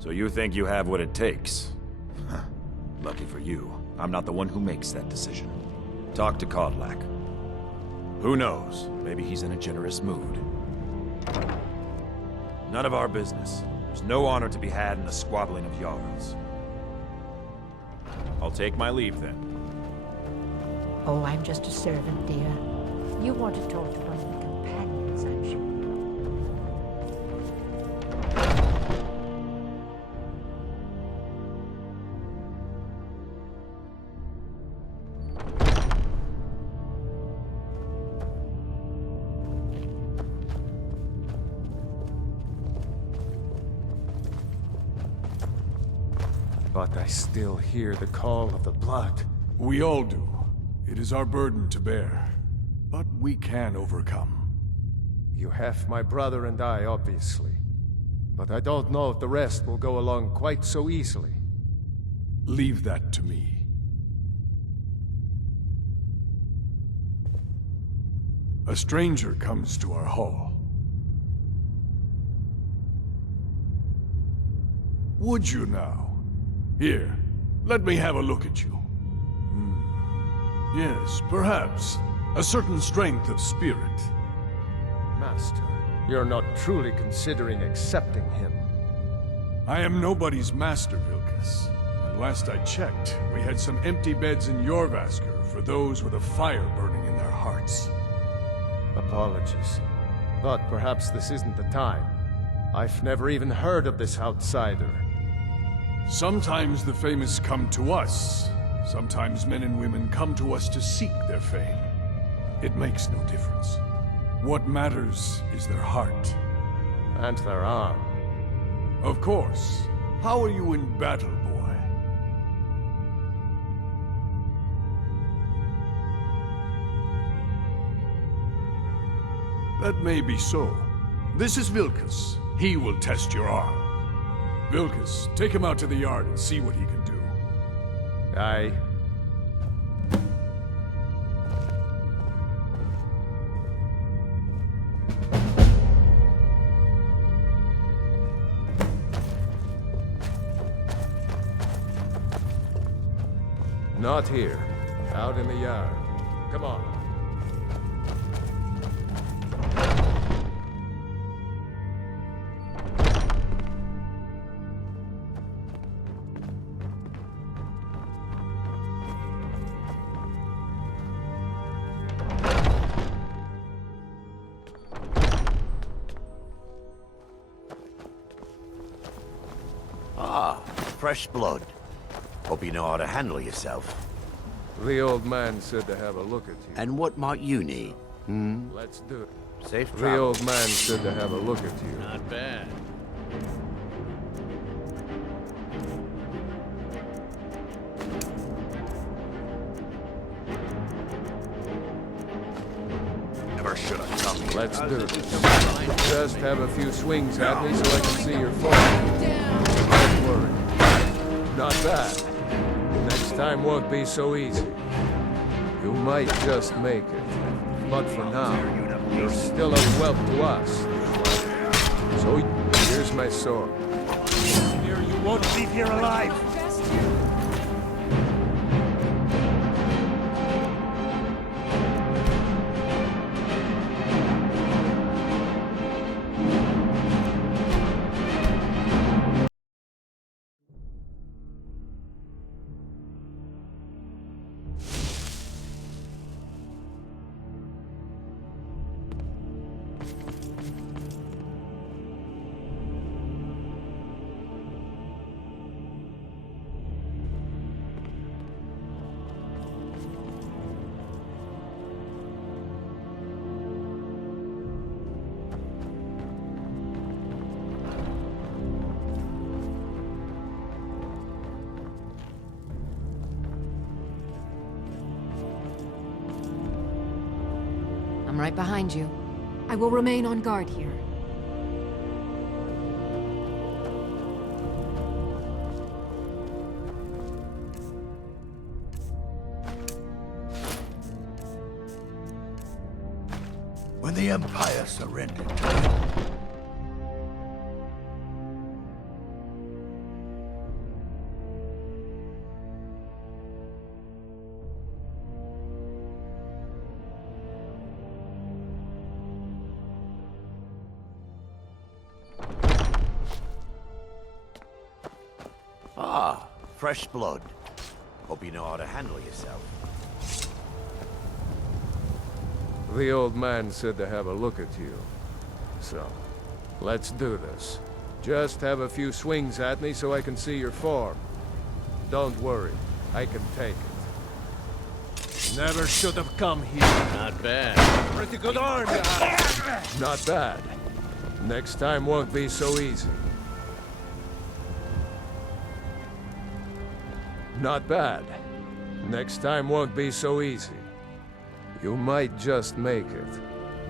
So you think you have what it takes? Huh. Lucky for you, I'm not the one who makes that decision. Talk to Kodlak. Who knows? Maybe he's in a generous mood. None of our business. There's no honor to be had in the squabbling of Jarls. I'll take my leave then. Oh, I'm just a servant, dear. You want to talk to one of the companions, I'm sure. But I still hear the call of the blood. We all do. It is our burden to bear. But we can overcome. You have my brother and I, obviously. But I don't know if the rest will go along quite so easily. Leave that to me. A stranger comes to our hall. Would you now? Here, let me have a look at you. Yes, perhaps. A certain strength of spirit. Master, you're not truly considering accepting him. I am nobody's master, Vilkas. And last I checked, we had some empty beds in Jorvaskr for those with a fire burning in their hearts. Apologies. But perhaps this isn't the time. I've never even heard of this outsider. Sometimes the famous come to us. Sometimes men and women come to us to seek their fame. It makes no difference. What matters is their heart. And their arm. Of course. How are you in battle, boy? That may be so. This is Vilkas. He will test your arm. Vilkas, take him out to the yard and see what he can do. Aye. Not here. Out in the yard. Come on. Ah, fresh blood. Hope you know how to handle yourself. The old man said to have a look at you. And what might you need? Let's do it. Safe The travel. old man said to have a look at you. Not bad. Never should have come here. Let's do it. Just have a few swings at me so I can see your form. Don't worry. Not bad. Next time won't be so easy. You might just make it. But for now, you're still a whelp to us. So here's my sword. Here, you won't leave here alive. right behind you. I will remain on guard here. When the Empire surrendered, fresh blood. Hope you know how to handle yourself. The old man said to have a look at you. So, let's do this. Just have a few swings at me so I can see your form. Don't worry, I can take it. Never should have come here. Not bad. Pretty good arm you have. Not bad. Next time won't be so easy. Not bad. Next time won't be so easy. You might just make it.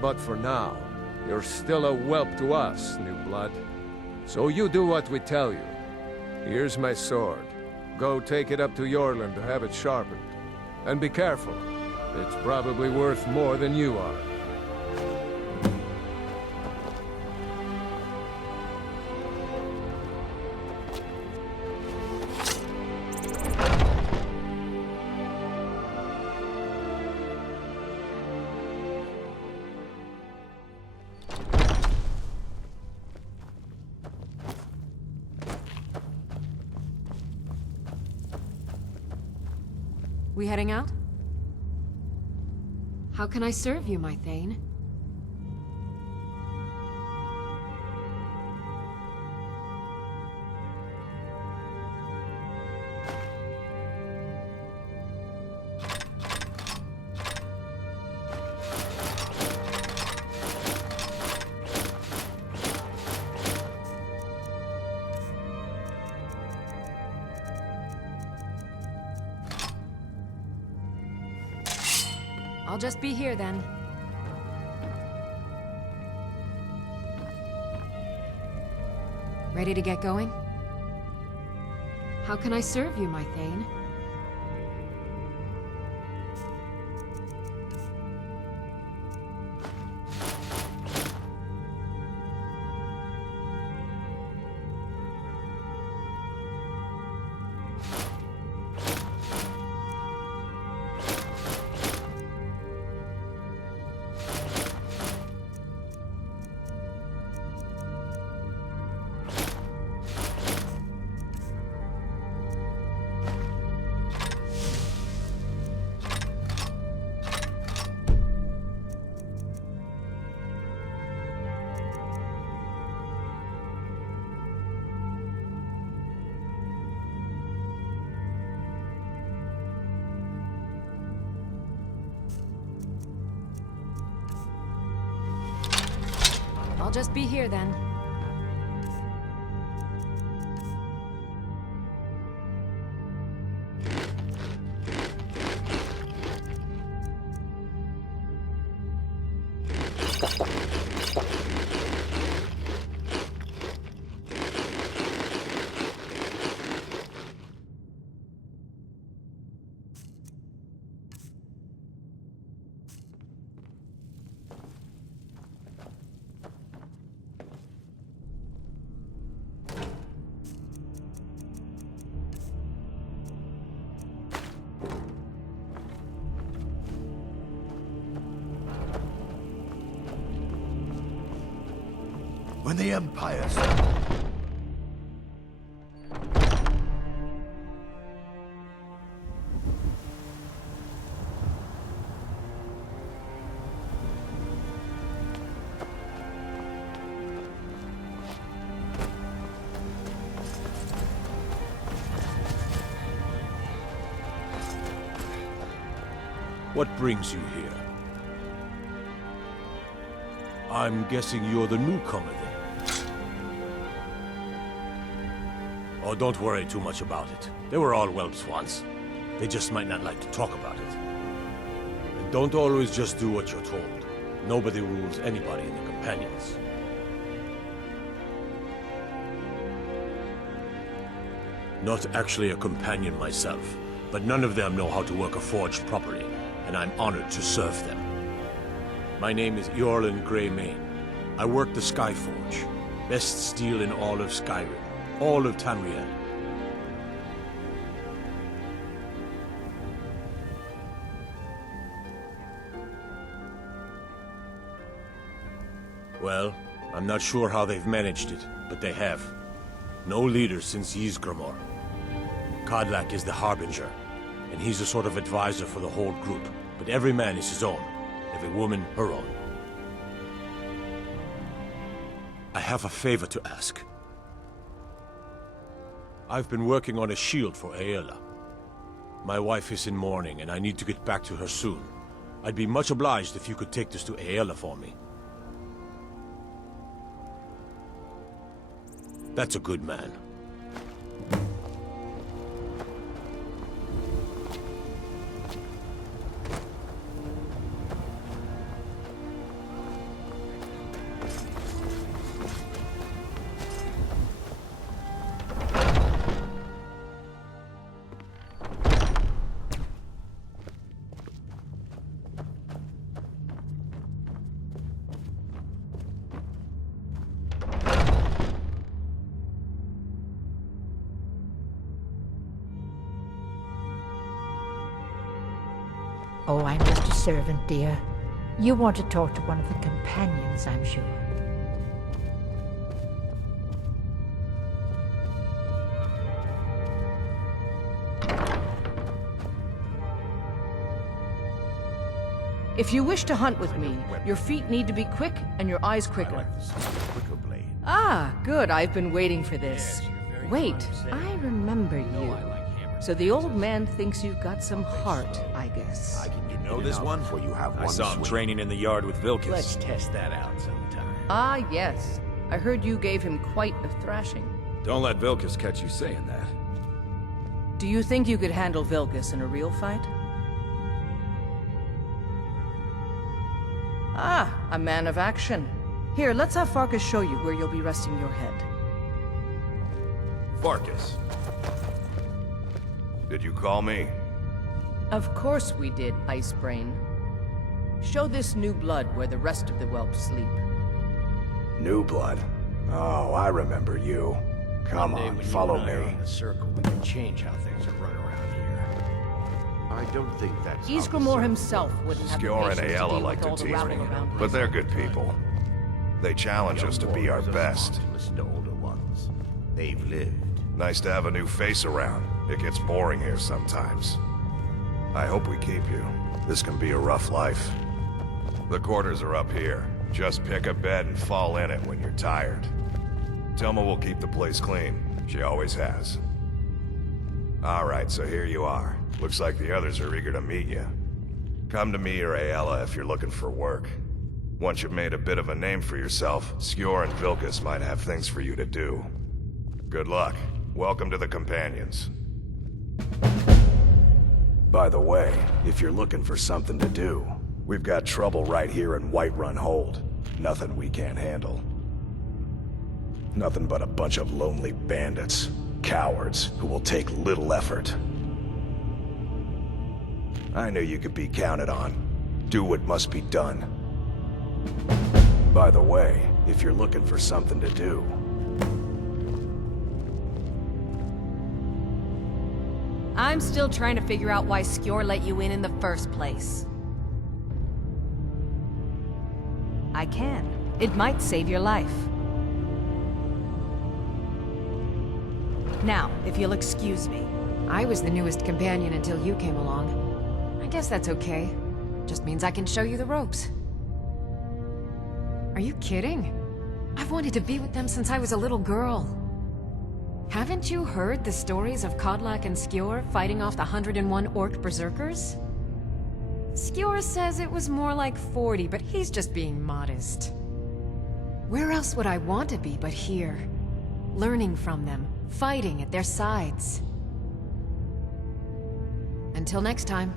But for now, you're still a whelp to us, new blood. So you do what we tell you. Here's my sword. Go take it up to Yorland to have it sharpened. And be careful. It's probably worth more than you are. We heading out? How can I serve you, my Thane? I'll just be here then. Ready to get going? How can I serve you, my Thane? I'll just be here then. When the Empire... What brings you here? I'm guessing you're the newcomer then. Oh, don't worry too much about it. They were all whelps once. They just might not like to talk about it. And don't always just do what you're told. Nobody rules anybody in the Companions. Not actually a companion myself, but none of them know how to work a forge properly, and I'm honored to serve them. My name is Eorlin Greymane. I work the Skyforge. Best steel in all of Skyrim, all of Tamriel. Well, I'm not sure how they've managed it, but they have. No leader since Ysgramor. Kodlak is the Harbinger, and he's a sort of advisor for the whole group, but every man is his own, every woman her own. I have a favor to ask. I've been working on a shield for Aela. My wife is in mourning, and I need to get back to her soon. I'd be much obliged if you could take this to Aela for me. That's a good man. Oh, I'm just a servant, dear. You want to talk to one of the companions, I'm sure. If you wish to hunt with me, your feet need to be quick and your eyes quicker. Ah, good. I've been waiting for this. Wait, I remember you. So the old man thinks you've got some heart, I guess. You know this one? I saw him training in the yard with Vilkas. Let's test that out sometime. Ah, yes. I heard you gave him quite a thrashing. Don't let Vilkas catch you saying that. Do you think you could handle Vilkas in a real fight? Ah, a man of action. Here, let's have Farkas show you where you'll be resting your head. Farkas. Did you call me? Of course we did, Icebrain. Show this new blood where the rest of the whelps sleep. New blood? Oh, I remember you. Come on, follow me. In the circle, we can change how things are run around here. I don't think that's Ysgramor himself wouldn't have the Skyor patience and to deal Aela like with to all the tease rabble me, around but us. they're good people. They challenge us to be our best. Listen to older ones. They've lived. Nice to have a new face around. It gets boring here sometimes. I hope we keep you. This can be a rough life. The quarters are up here. Just pick a bed and fall in it when you're tired. Telma will keep the place clean. She always has. Alright, so here you are. Looks like the others are eager to meet you. Come to me or Aela if you're looking for work. Once you've made a bit of a name for yourself, Skyor and Vilkas might have things for you to do. Good luck. Welcome to the Companions. By the way, if you're looking for something to do, we've got trouble right here in Whiterun Hold. Nothing we can't handle. Nothing but a bunch of lonely bandits. Cowards who will take little effort. I knew you could be counted on. Do what must be done. By the way, if you're looking for something to do, I'm still trying to figure out why Skyor let you in the first place. I can. It might save your life. Now, if you'll excuse me. I was the newest companion until you came along. I guess that's okay. Just means I can show you the ropes. Are you kidding? I've wanted to be with them since I was a little girl. Haven't you heard the stories of Kodlak and Skyor fighting off the 101 orc berserkers? Skyor says it was more like 40, but he's just being modest. Where else would I want to be but here? Learning from them, fighting at their sides. Until next time.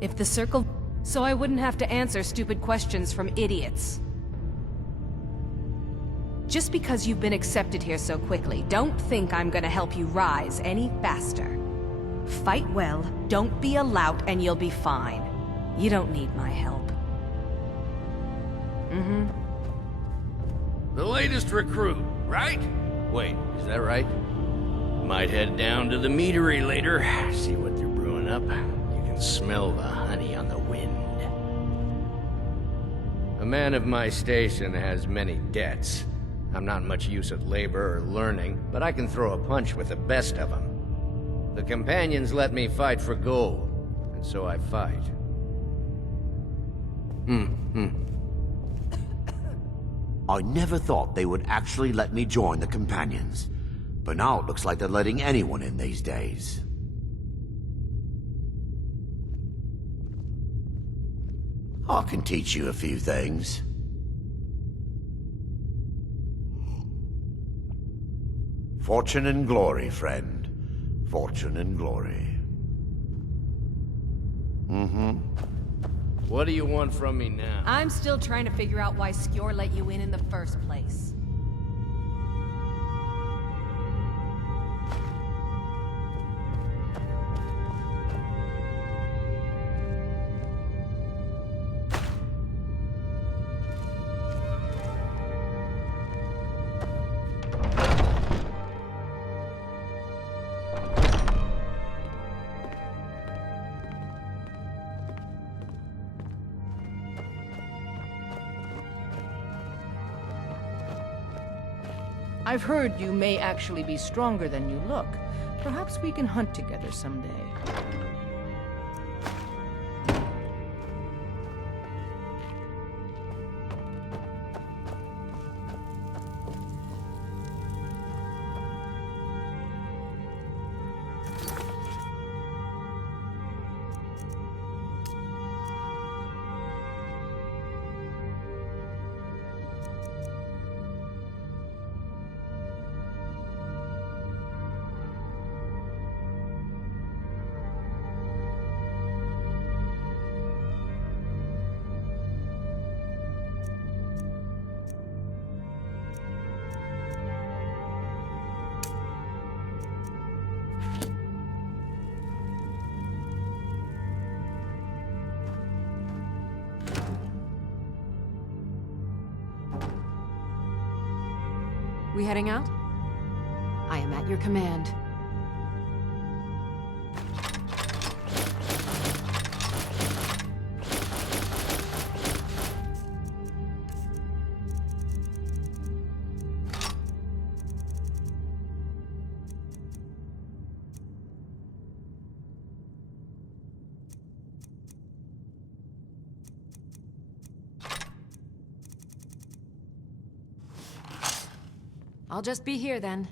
If the circle... so I wouldn't have to answer stupid questions from idiots. Just because you've been accepted here so quickly, don't think I'm gonna help you rise any faster. Fight well, don't be a lout, and you'll be fine. You don't need my help. The latest recruit, right? Wait, is that right? Might head down to the meadery later, see what they're brewing up. You can smell the honey on the wind. A man of my station has many debts. I'm not much use at labor or learning, but I can throw a punch with the best of them. The companions let me fight for gold, and so I fight. I never thought they would actually let me join the companions. But now it looks like they're letting anyone in these days. I can teach you a few things. Fortune and glory, friend. Fortune and glory. What do you want from me now? I'm still trying to figure out why Skyor let you in the first place. I've heard you may actually be stronger than you look. Perhaps we can hunt together someday. We heading out? I am at your command. I'll just be here then.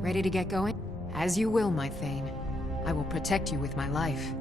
Ready to get going? As you will, my Thane. I will protect you with my life.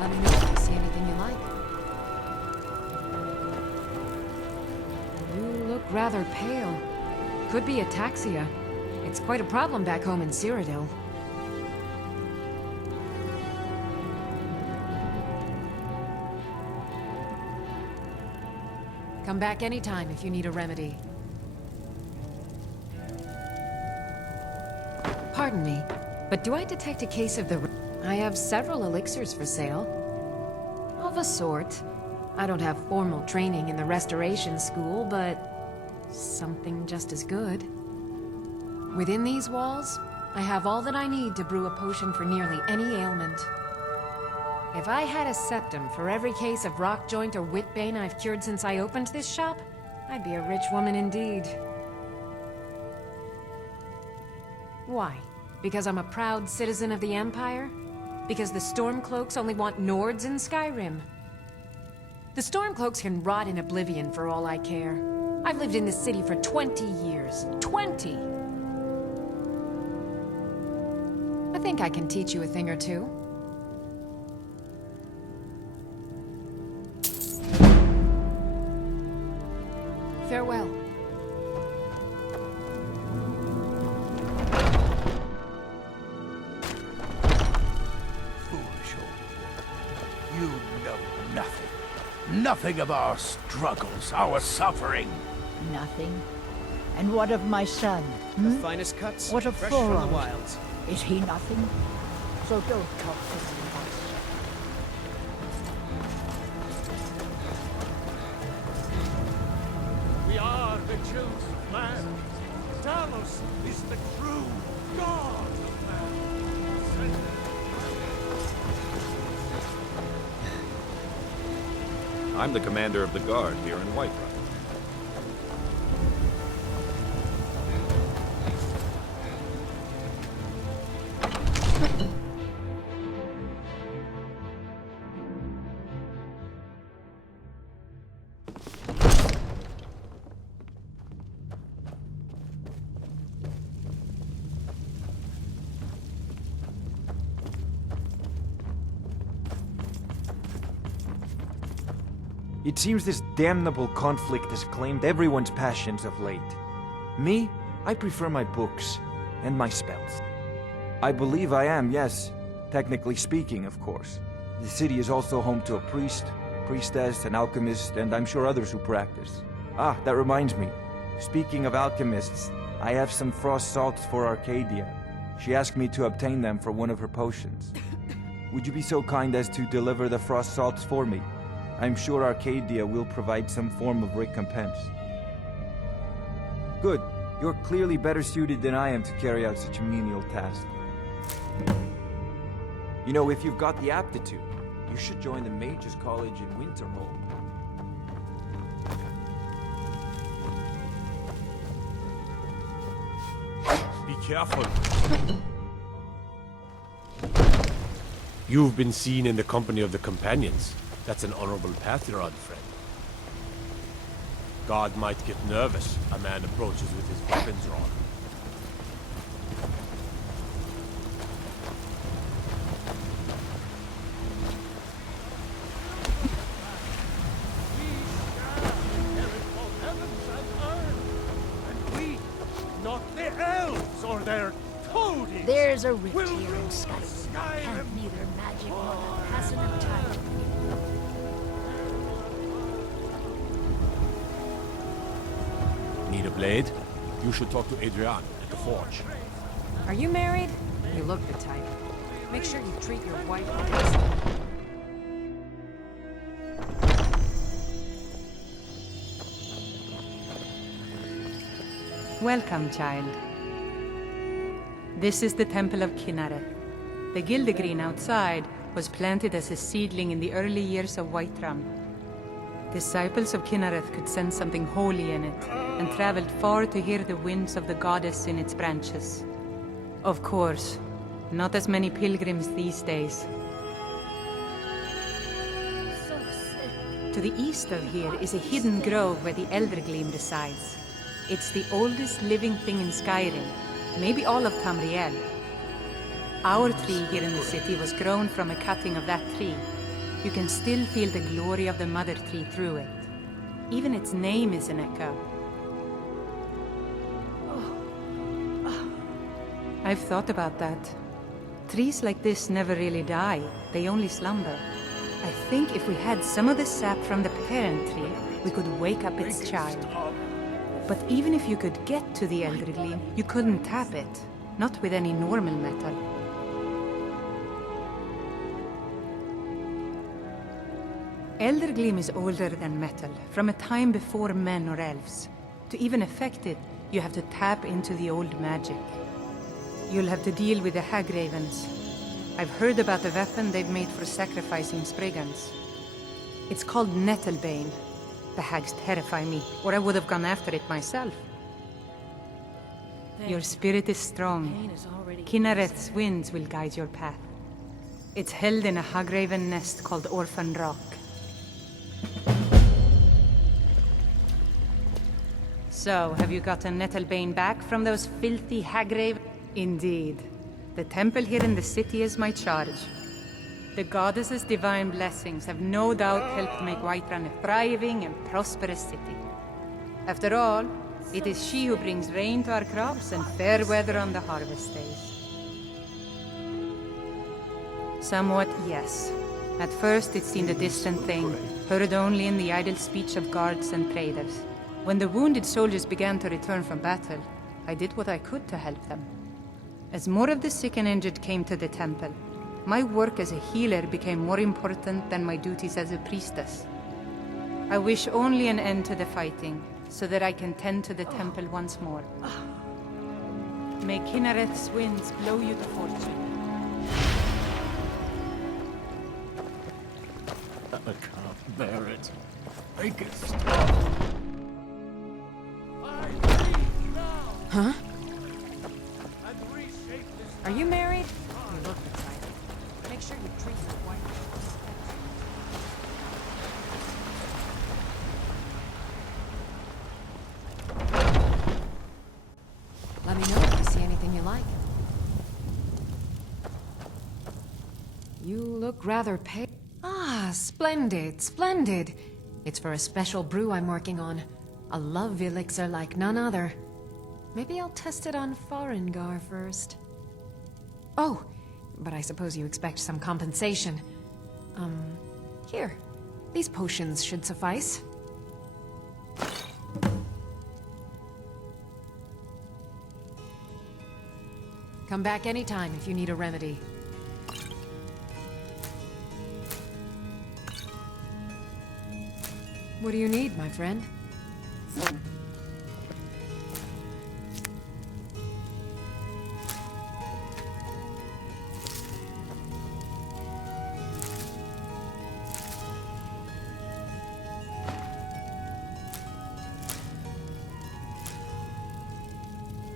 Let me know if you see anything you like. You look rather pale. Could be ataxia. It's quite a problem back home in Cyrodiil. Come back anytime if you need a remedy. Pardon me, but do I detect a case of the... I have several elixirs for sale. Of a sort. I don't have formal training in the restoration school, but something just as good. Within these walls, I have all that I need to brew a potion for nearly any ailment. If I had a septum for every case of rock joint or whitbane I've cured since I opened this shop, I'd be a rich woman indeed. Why? Because I'm a proud citizen of the Empire? Because the Stormcloaks only want Nords in Skyrim? The Stormcloaks can rot in oblivion for all I care. I've lived in this city for 20 years. 20! I think I can teach you a thing or two. Farewell. Foolish old woman. You know nothing. Nothing of our struggles, our suffering. Nothing. And what of my son? The finest cuts, What of fresh from the Thoron? wilds. Is he nothing? So don't talk to me of us. We are the children of man. Talos is the true God of man. I'm the commander of the guard here in Whiterun. It seems this damnable conflict has claimed everyone's passions of late. Me, I prefer my books and my spells. I believe I am, yes. Technically speaking, of course. The city is also home to a priest, priestess, an alchemist, and I'm sure others who practice. Ah, that reminds me. Speaking of alchemists, I have some frost salts for Arcadia. She asked me to obtain them for one of her potions. Would you be so kind as to deliver the frost salts for me? I'm sure Arcadia will provide some form of recompense. Good. You're clearly better suited than I am to carry out such a menial task. You know, if you've got the aptitude, you should join the Mages College in Winterhold. Be careful. You've been seen in the company of the companions. That's an honorable path you're on, friend. God might get nervous. A man approaches with his weapons drawn. Not the elves or their toadies. There's a rift here in Skyrim. Can't neither magic nor the passing of time. Need a blade? You should talk to Adrian at the forge. Are you married? You look the type. Make sure you treat your wife nicely. Welcome, child. This is the Temple of Kinnareth. The Gildegreen outside was planted as a seedling in the early years of Whiterun. Disciples of Kinnareth could sense something holy in it, and traveled far to hear the winds of the goddess in its branches. Of course, not as many pilgrims these days. To the east of here is a hidden grove where the Eldergleam resides. It's the oldest living thing in Skyrim, maybe all of Tamriel. Our tree here in the city was grown from a cutting of that tree, you can still feel the glory of the mother tree through it. Even its name is an echo. I've thought about that. Trees like this never really die, they only slumber. I think if we had some of the sap from the parent tree, we could wake up its child. But even if you could get to the Eldergleam, you couldn't tap it. Not with any normal metal. Eldergleam is older than metal, from a time before men or elves. To even affect it, you have to tap into the old magic. You'll have to deal with the hag ravens. I've heard about the weapon they've made for sacrificing Spriggans. It's called Nettlebane. The hags terrify me, or I would have gone after it myself. Your spirit is strong. Kinareth's winds will guide your path. It's held in a hagraven nest called Orphan Rock. So, have you gotten Nettlebane back from those filthy hagraven? Indeed. The temple here in the city is my charge. The goddess's divine blessings have no doubt helped make Whiterun a thriving and prosperous city. After all, it is she who brings rain to our crops and fair weather on the harvest days. Somewhat, yes. At first it seemed a distant thing, heard only in the idle speech of guards and traders. When the wounded soldiers began to return from battle, I did what I could to help them. As more of the sick and injured came to the temple, my work as a healer became more important than my duties as a priestess. I wish only an end to the fighting, so that I can tend to the temple once more. May Kinareth's winds blow you to fortune. I can't bear it. Make it stop. Huh? Are you married? You look the type. Make sure you treat your wife. Let me know if you see anything you like. You look rather pale. Ah, splendid, splendid. It's for a special brew I'm working on. A love elixir like none other. Maybe I'll test it on Farengar first. Oh, but I suppose you expect some compensation. Here. These potions should suffice. Come back anytime if you need a remedy. What do you need, my friend?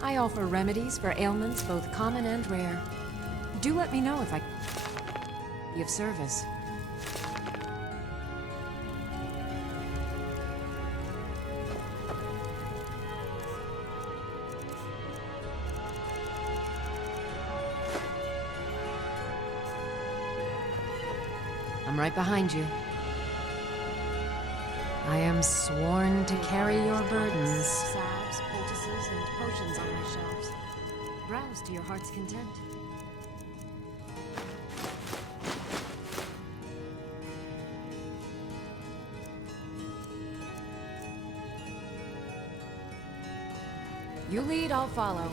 I offer remedies for ailments both common and rare. Do let me know if I be of service. I'm right behind you. I am sworn to carry your burdens. Salves, poultices, and potions on my shelves. Browse to your heart's content. You lead, I'll follow.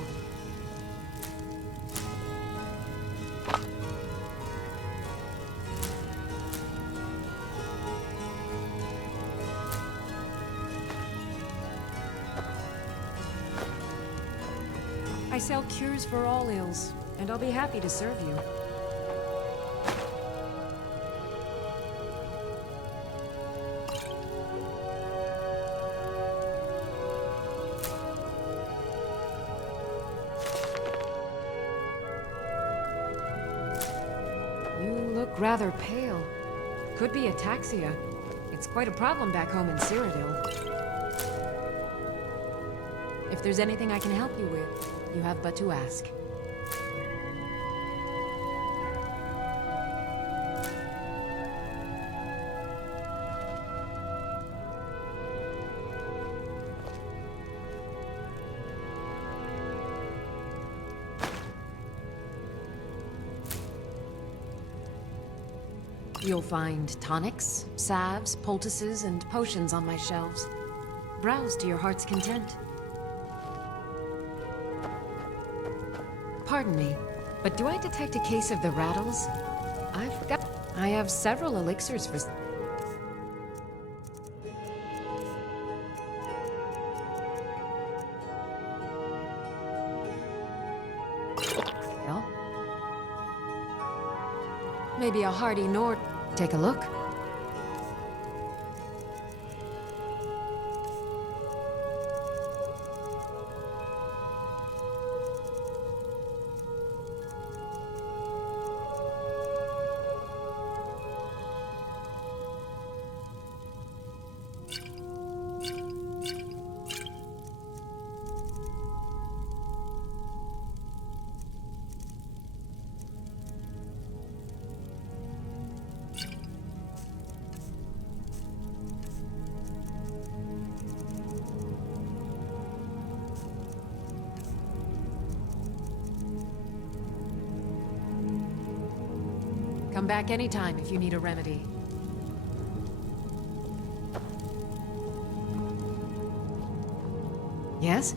I sell cures for all ills, and I'll be happy to serve you. You look rather pale. Could be ataxia. It's quite a problem back home in Cyrodiil. If there's anything I can help you with, you have but to ask. You'll find tonics, salves, poultices, and potions on my shelves. Browse to your heart's content. Pardon me, but do I detect a case of the rattles? I have several elixirs for... Well, maybe a hearty Nord... Take a look. Come back anytime if you need a remedy. Yes?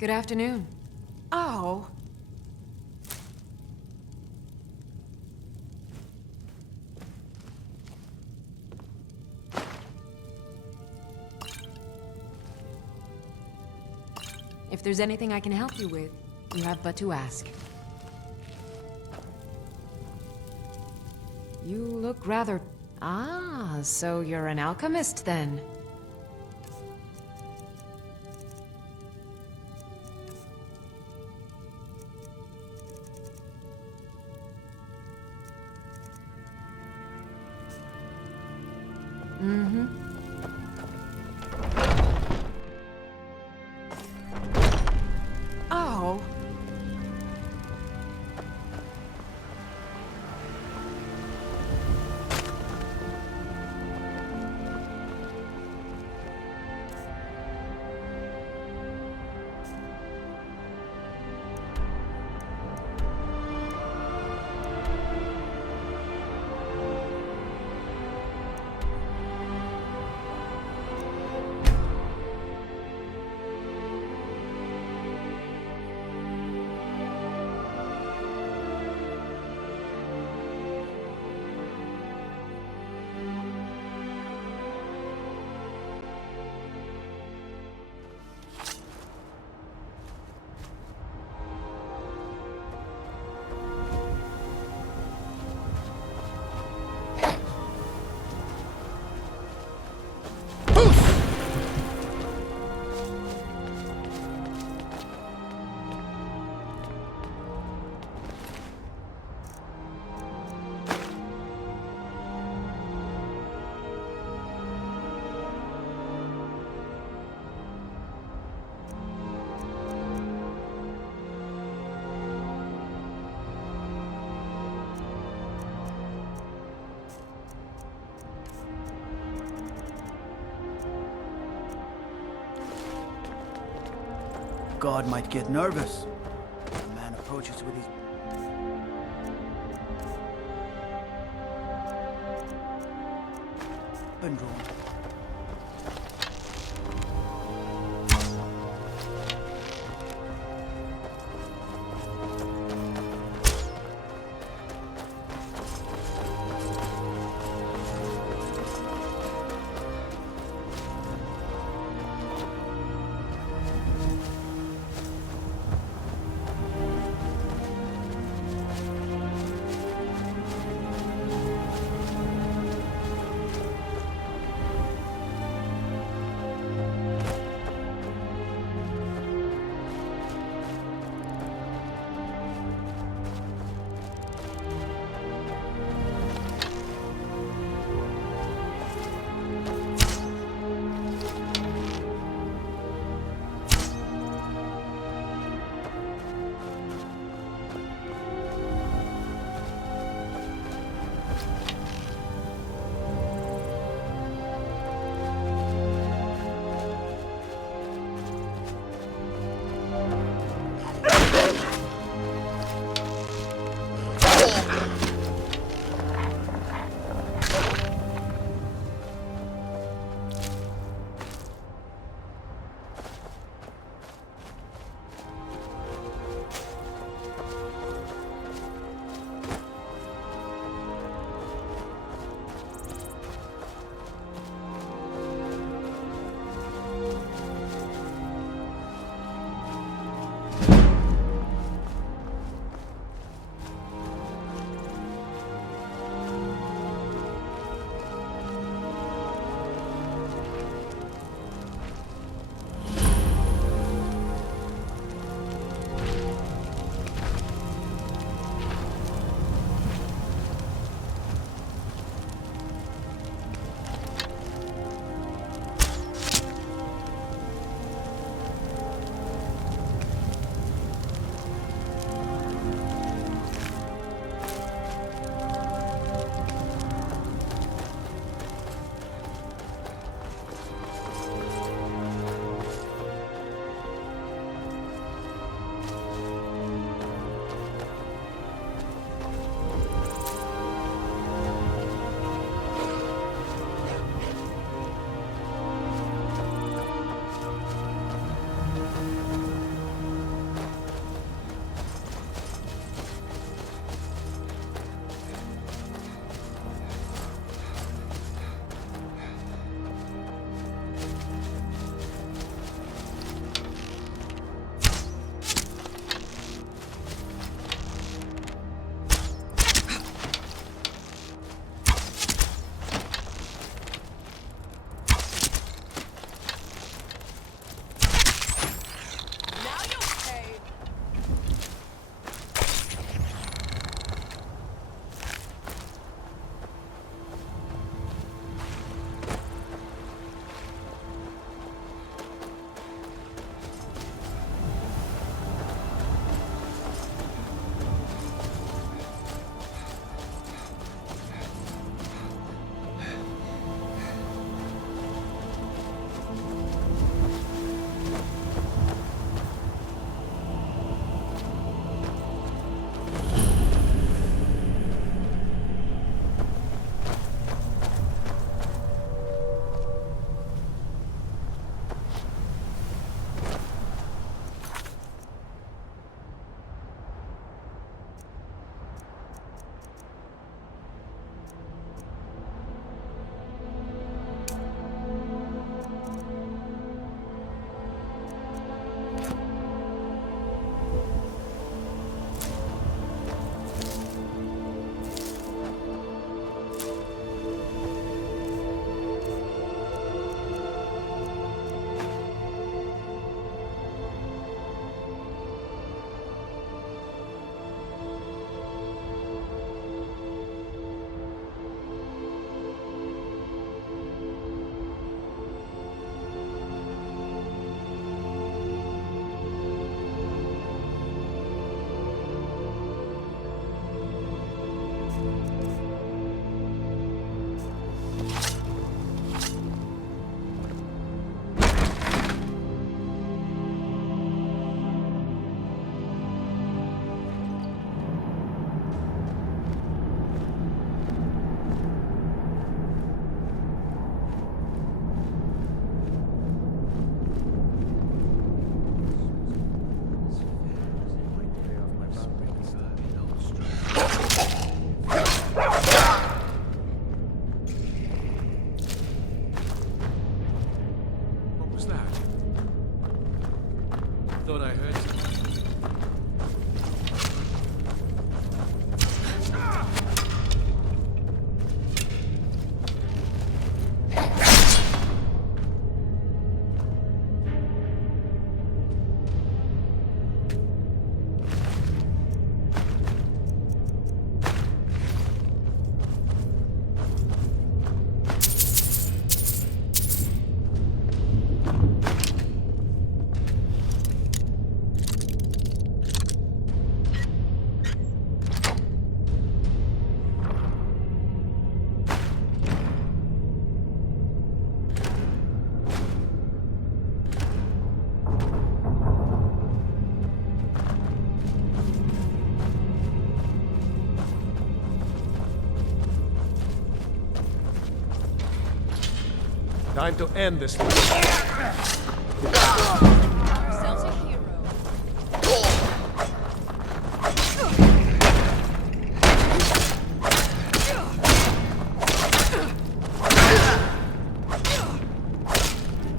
Good afternoon. Oh. If there's anything I can help you with, you have but to ask. You look rather... Ah, so you're an alchemist then. Mm-hmm. Oh. God might get nervous. A man approaches with his... been drawn. Time to end this.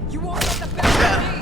You won't get the best of me!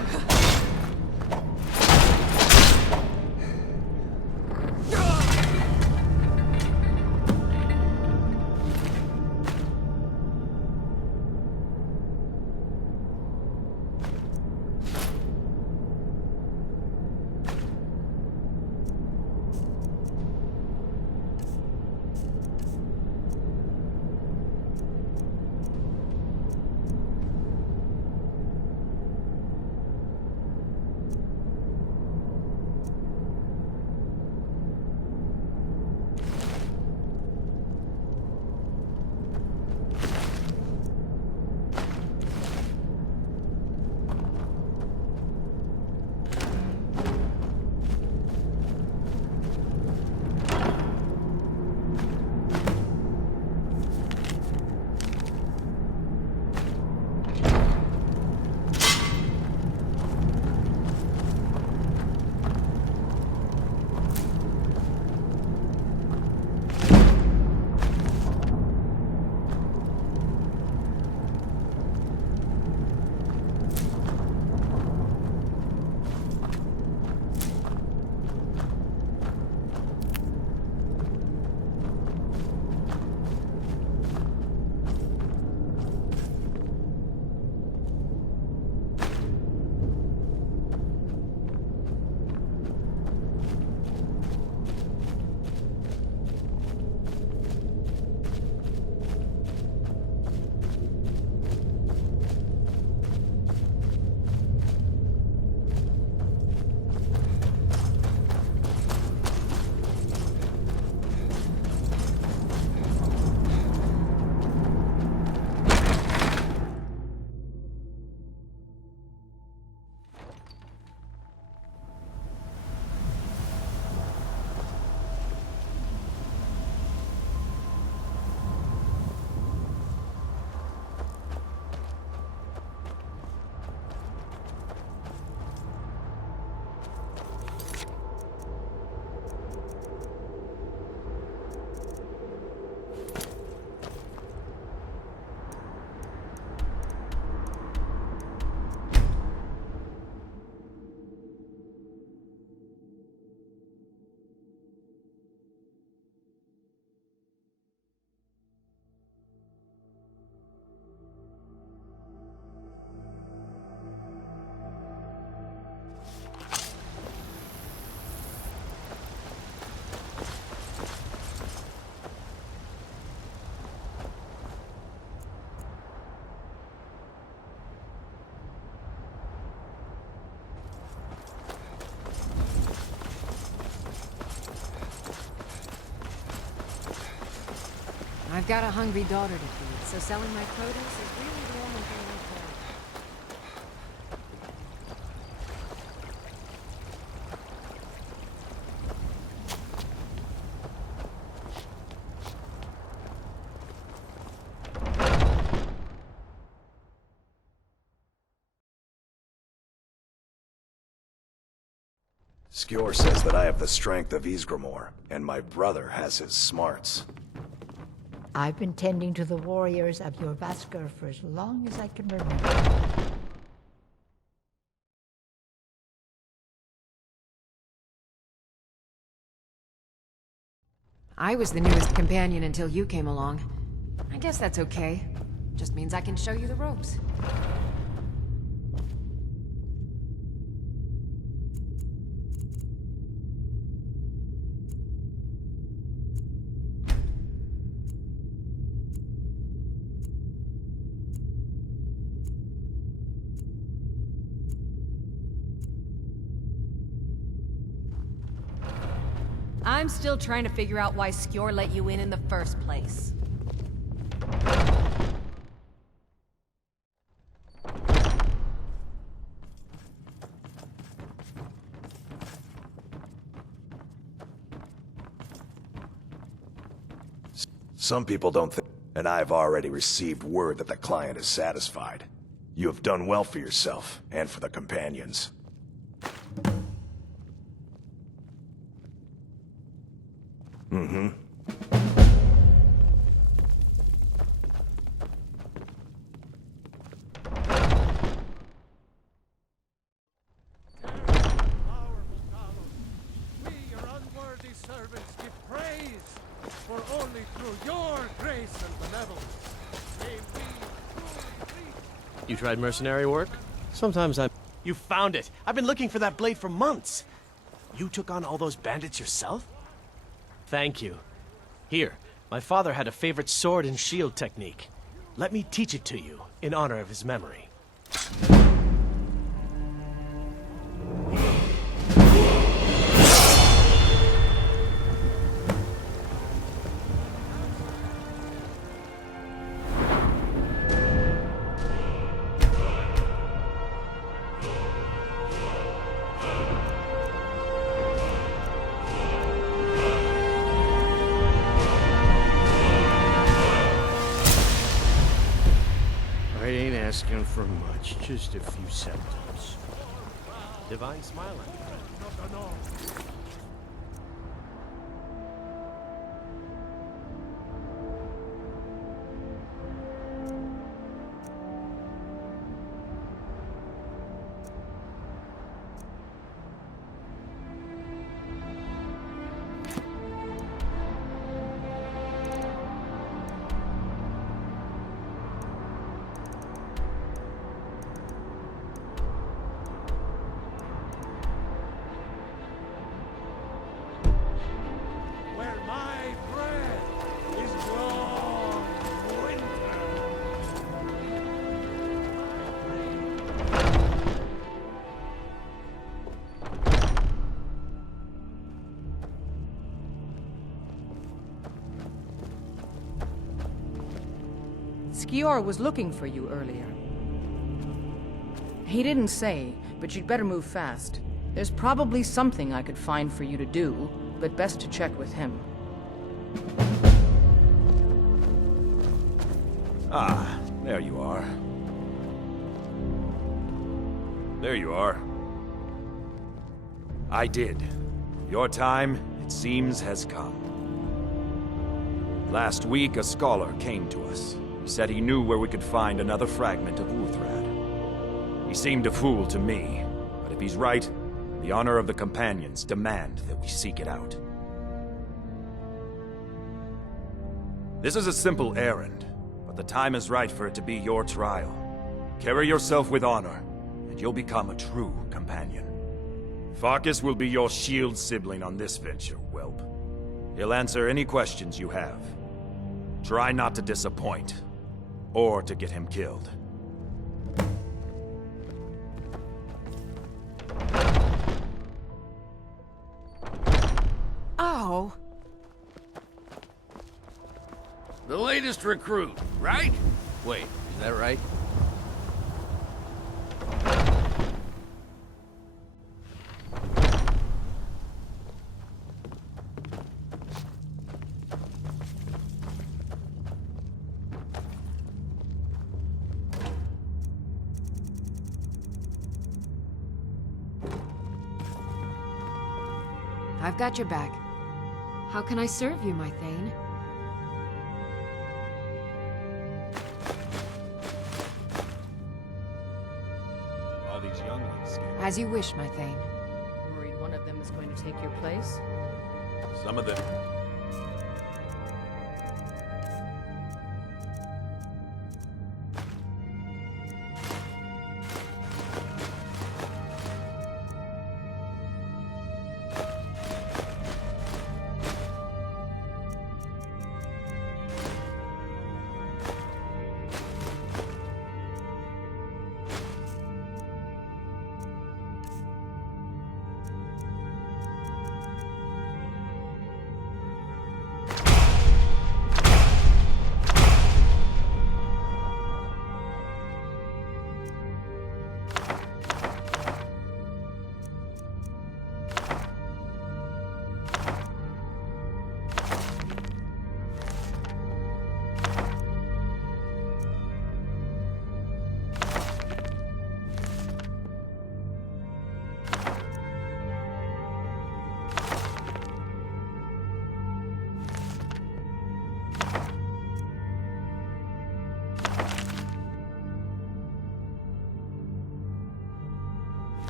I've got a hungry daughter to feed, so selling my produce is really the only thing I can. Skyor says that I have the strength of Ysgramor, and my brother has his smarts. I've been tending to the warriors of your Vaskr for as long as I can remember. I was the newest companion until you came along. I guess that's okay. Just means I can show you the ropes. I'm still trying to figure out why Skyor let you in the first place. Some people don't think, and I've already received word that the client is satisfied. You have done well for yourself, and for the companions. Mm-hmm. Servants give praise, for only through your grace and benevolence may we truly reach. You tried mercenary work? Sometimes I'm... You found it! I've been looking for that blade for months! You took on all those bandits yourself? Thank you. Here, my father had a favorite sword and shield technique. Let me teach it to you, in honor of his memory. I ain't asking for much, just a few symptoms. Divine smile on you, friend. Where my bread is long winter. Skyor was looking for you earlier. He didn't say, but you'd better move fast. There's probably something I could find for you to do, but best to check with him. Ah, there you are. There you are. I did. Your time, it seems, has come. Last week, a scholar came to us. He said he knew where we could find another fragment of Whiterun. He seemed a fool to me, but if he's right, the honor of the companions demand that we seek it out. This is a simple errand, but the time is right for it to be your trial. Carry yourself with honor, and you'll become a true companion. Farkas will be your shield sibling on this venture, whelp. He'll answer any questions you have. Try not to disappoint, or to get him killed. Oh. The latest recruit, right? Wait, is that right? I've got your back. How can I serve you, my Thane? All these younglings scared. As you wish, my Thane. Worried one of them is going to take your place? Some of them.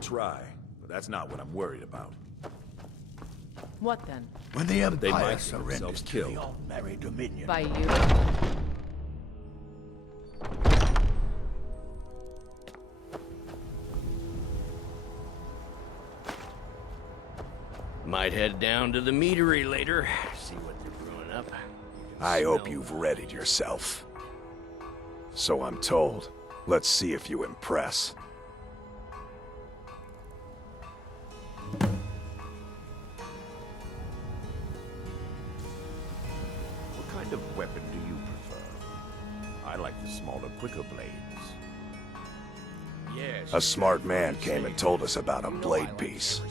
Try, but that's not what I'm worried about. What then? When the They Empire might get surrenders themselves to killed. the All-Merry Dominion. By you? Might head down to the meadery later, see what they're brewing up. I hope you've readied yourself. So I'm told. Let's see if you impress. What kind of weapon do you prefer? I like the smaller, quicker blades. A smart man came and told us about a blade piece.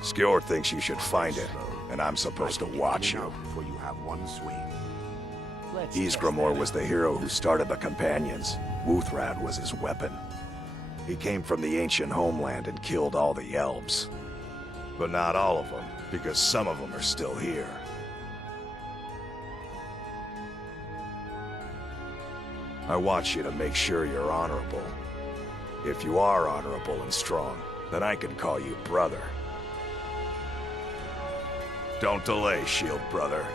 Skjor thinks you should find it, and I'm supposed to watch you. Before you have one swing. Ysgramor was the hero who started the Companions. Whiterun was his weapon. He came from the ancient homeland and killed all the elves. But not all of them, because some of them are still here. I want you to make sure you're honorable. If you are honorable and strong, then I can call you brother. Don't delay, Shield Brother.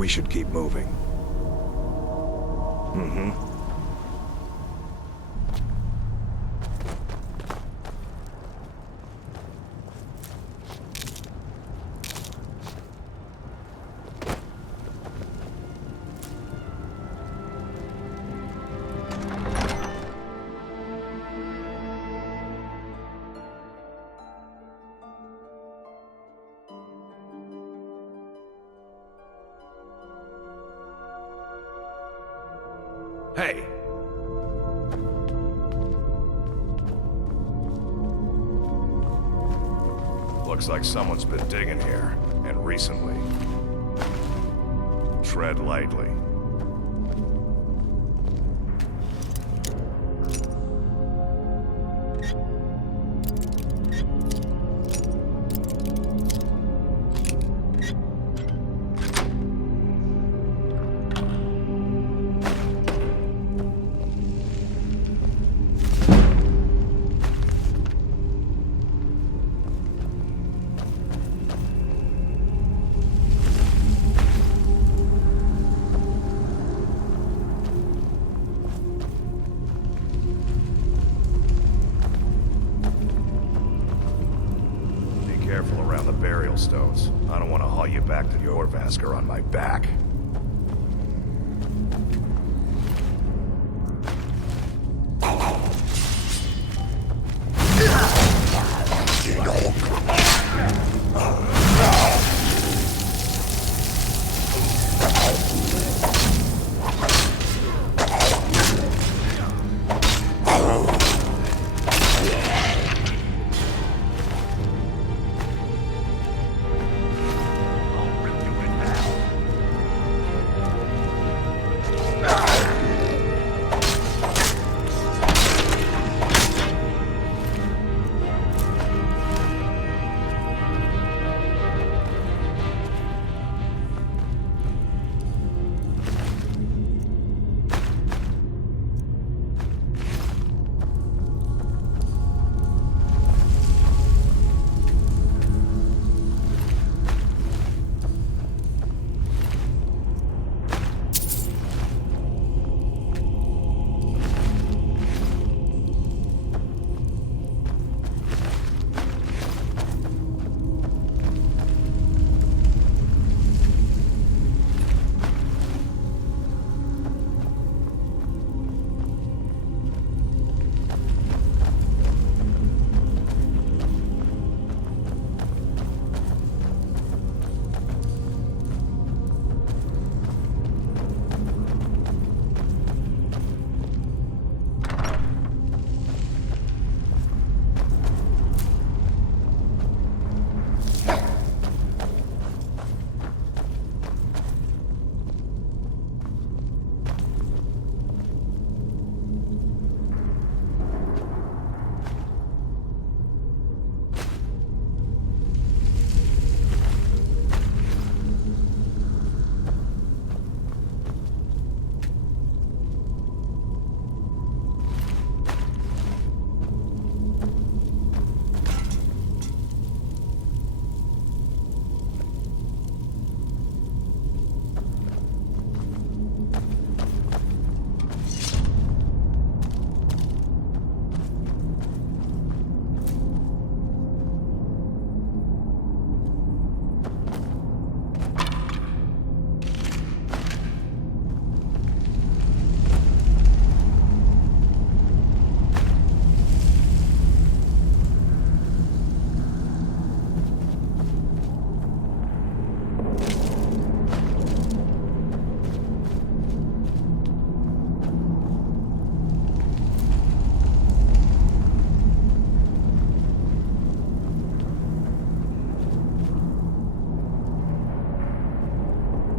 We should keep moving. Mm-hmm. Hey! Looks like someone's been digging here, and recently. Tread lightly. Careful around the burial stones. I don't want to haul you back to your Vasker on my back.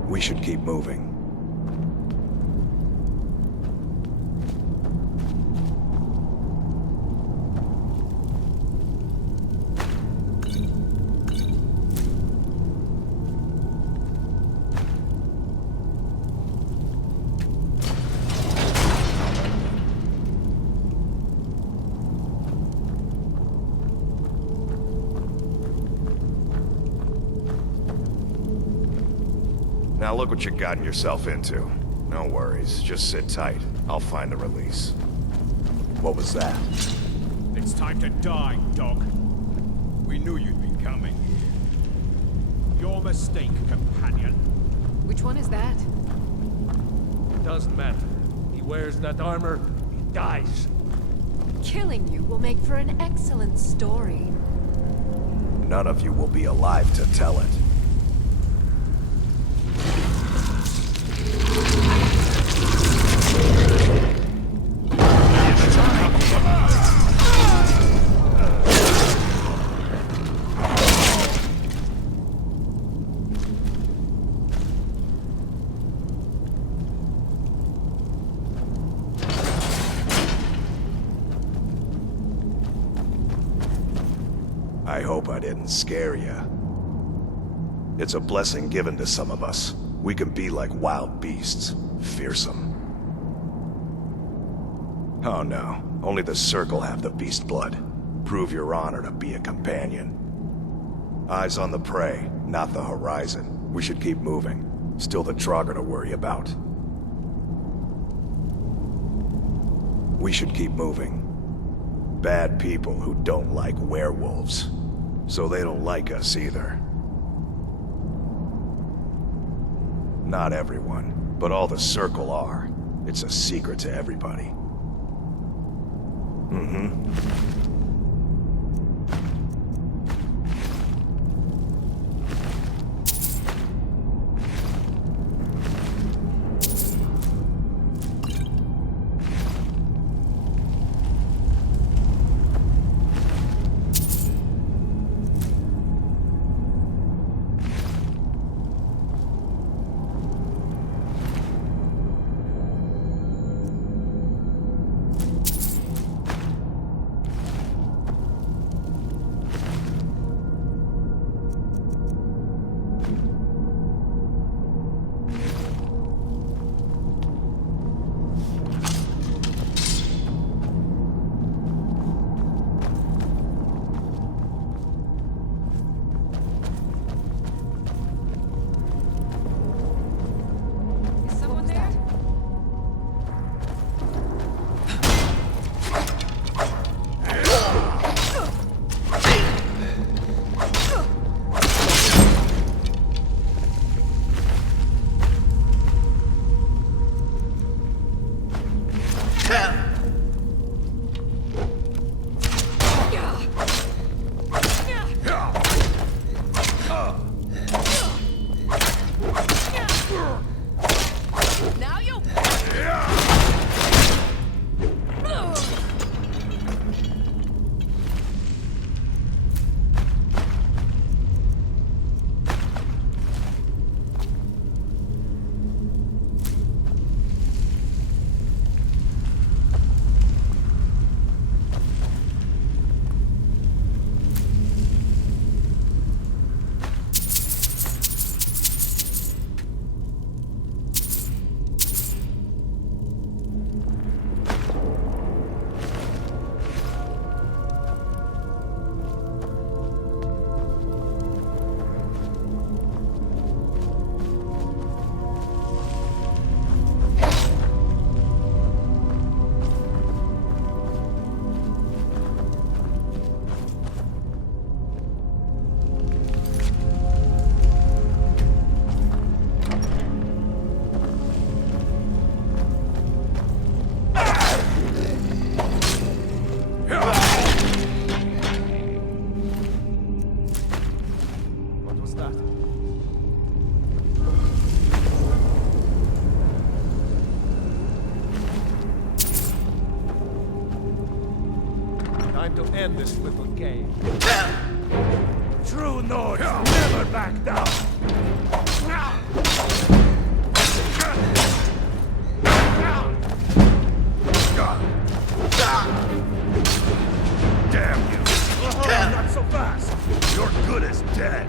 We should keep moving. Now look what you've gotten yourself into. No worries, just sit tight. I'll find the release. What was that? It's time to die, dog. We knew you'd be coming. Your mistake, companion. Which one is that? Doesn't matter. He wears that armor, he dies. Killing you will make for an excellent story. None of you will be alive to tell it. I hope I didn't scare you. It's a blessing given to some of us. We can be like wild beasts, fearsome. Oh no, only the Circle have the beast blood. Prove your honor to be a companion. Eyes on the prey, not the horizon. We should keep moving. Still the Draugr to worry about. We should keep moving. Bad people who don't like werewolves. So they don't like us either. Not everyone, but all the Circle are. It's a secret to everybody. Time to end this little game. True Nords never back down. Damn you! Oh, not so fast! You're good as dead!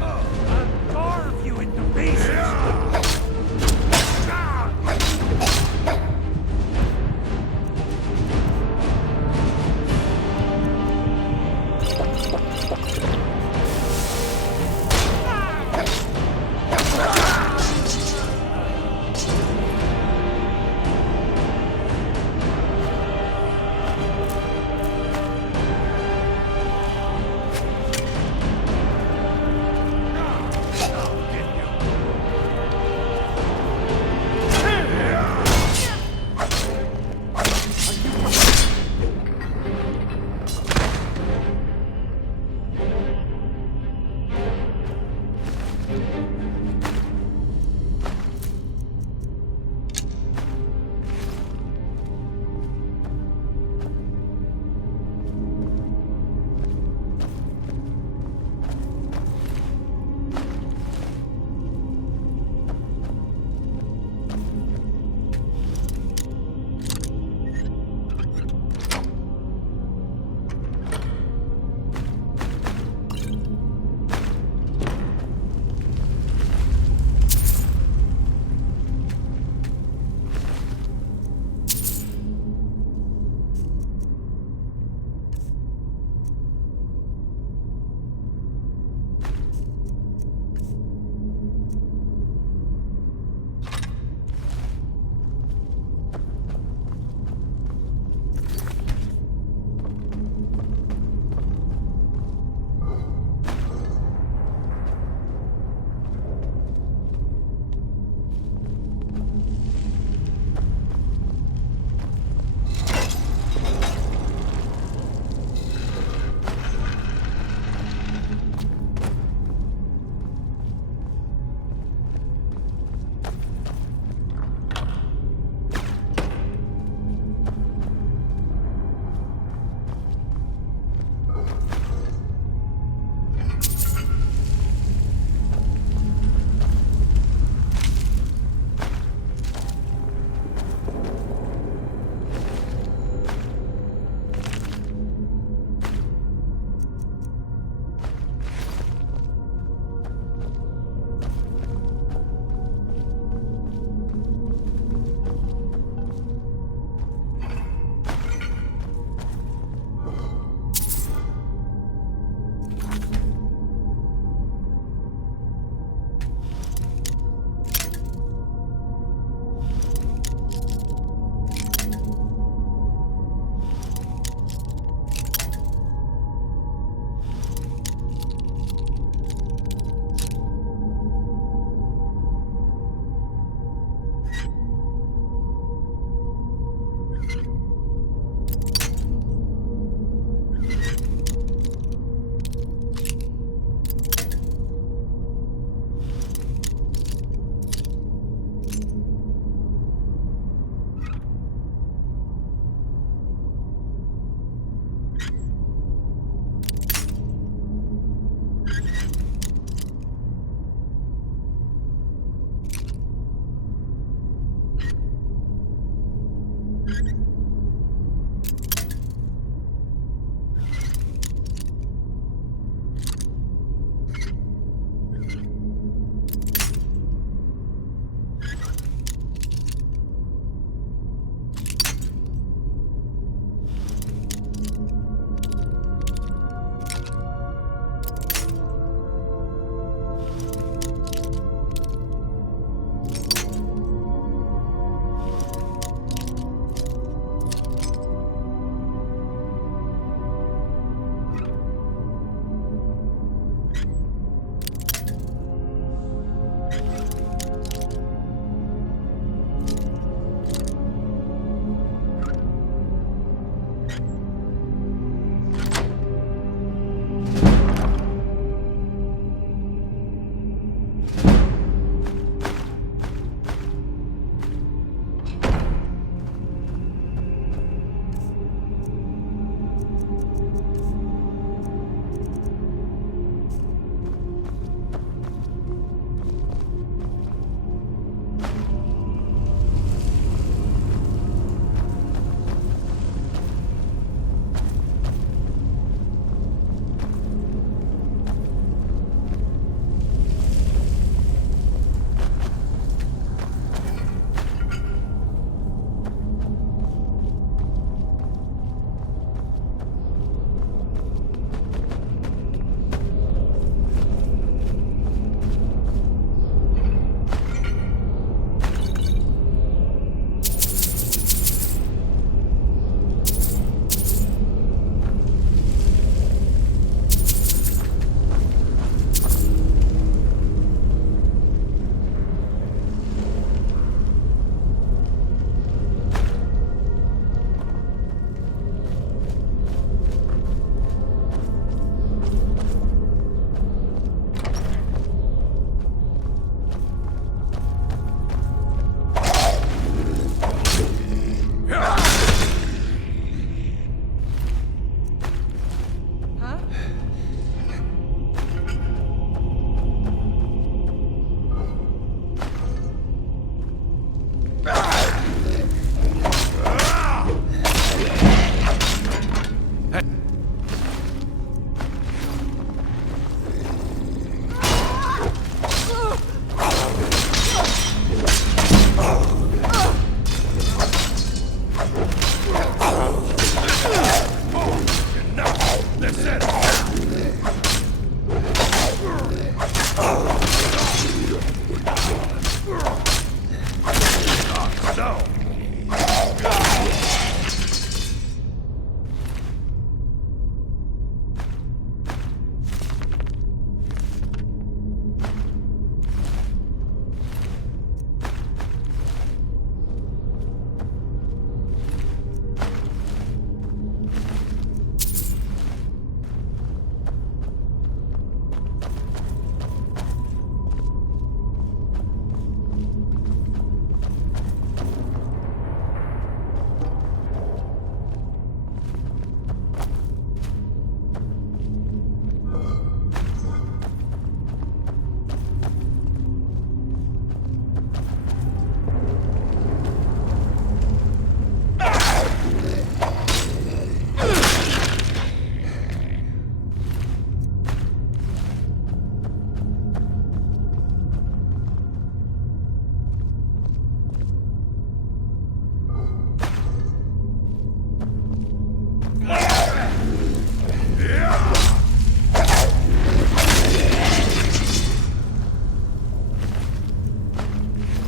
I'll carve you into pieces!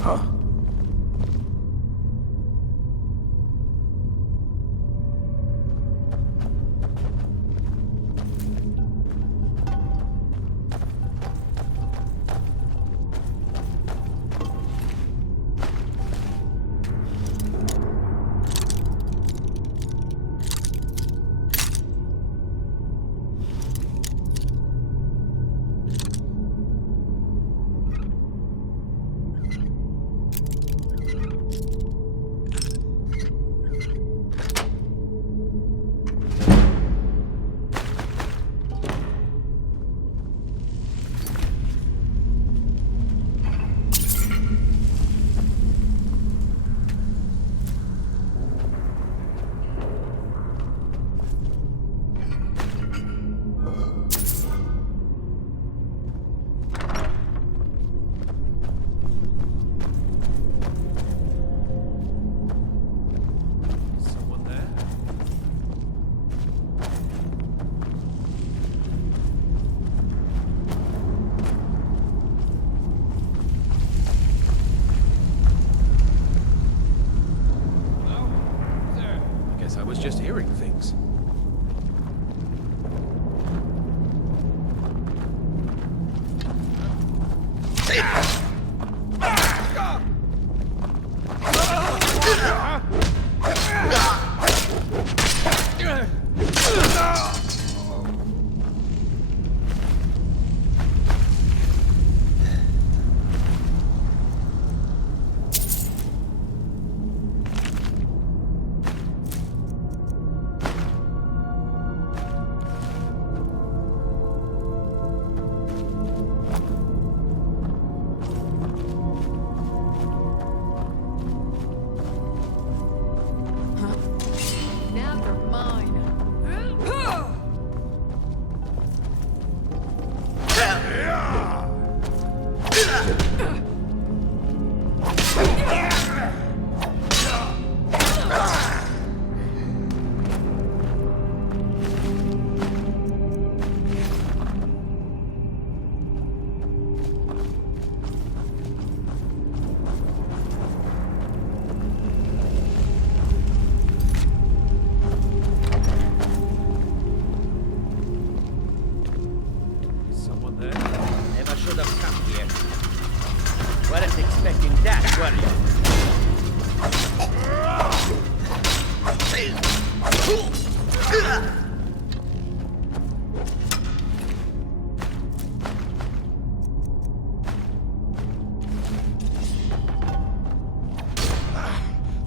Huh? I was just hearing things.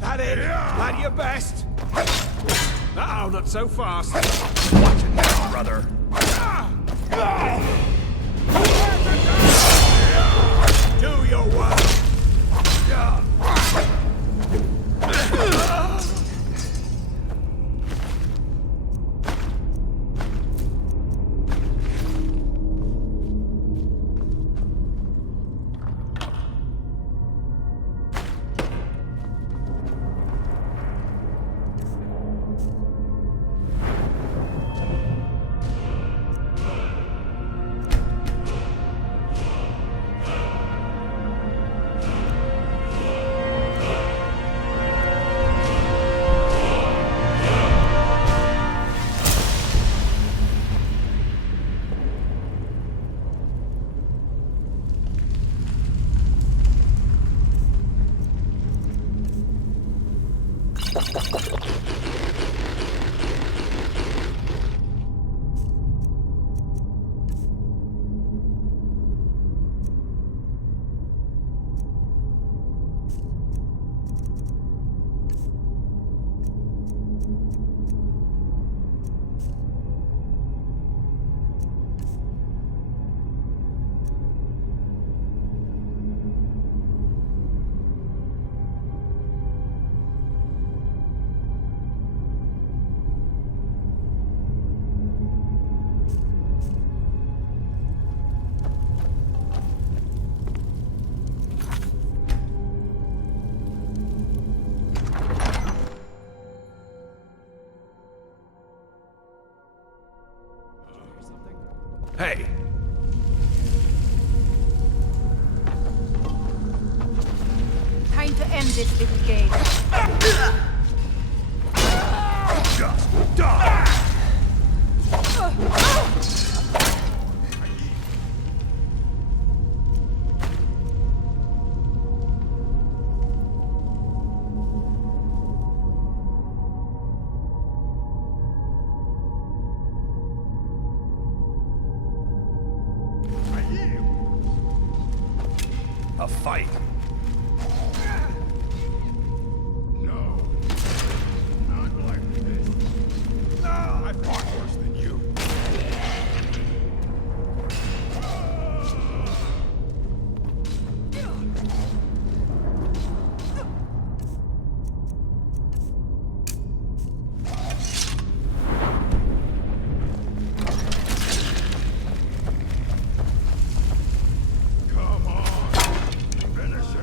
That it? At your best? Uh-oh, not so fast. Watch it now, brother. Do your work. Hey! to end this little game. Just die! A fight? No. Not like this. No, I fought worse than you. Come on. Finish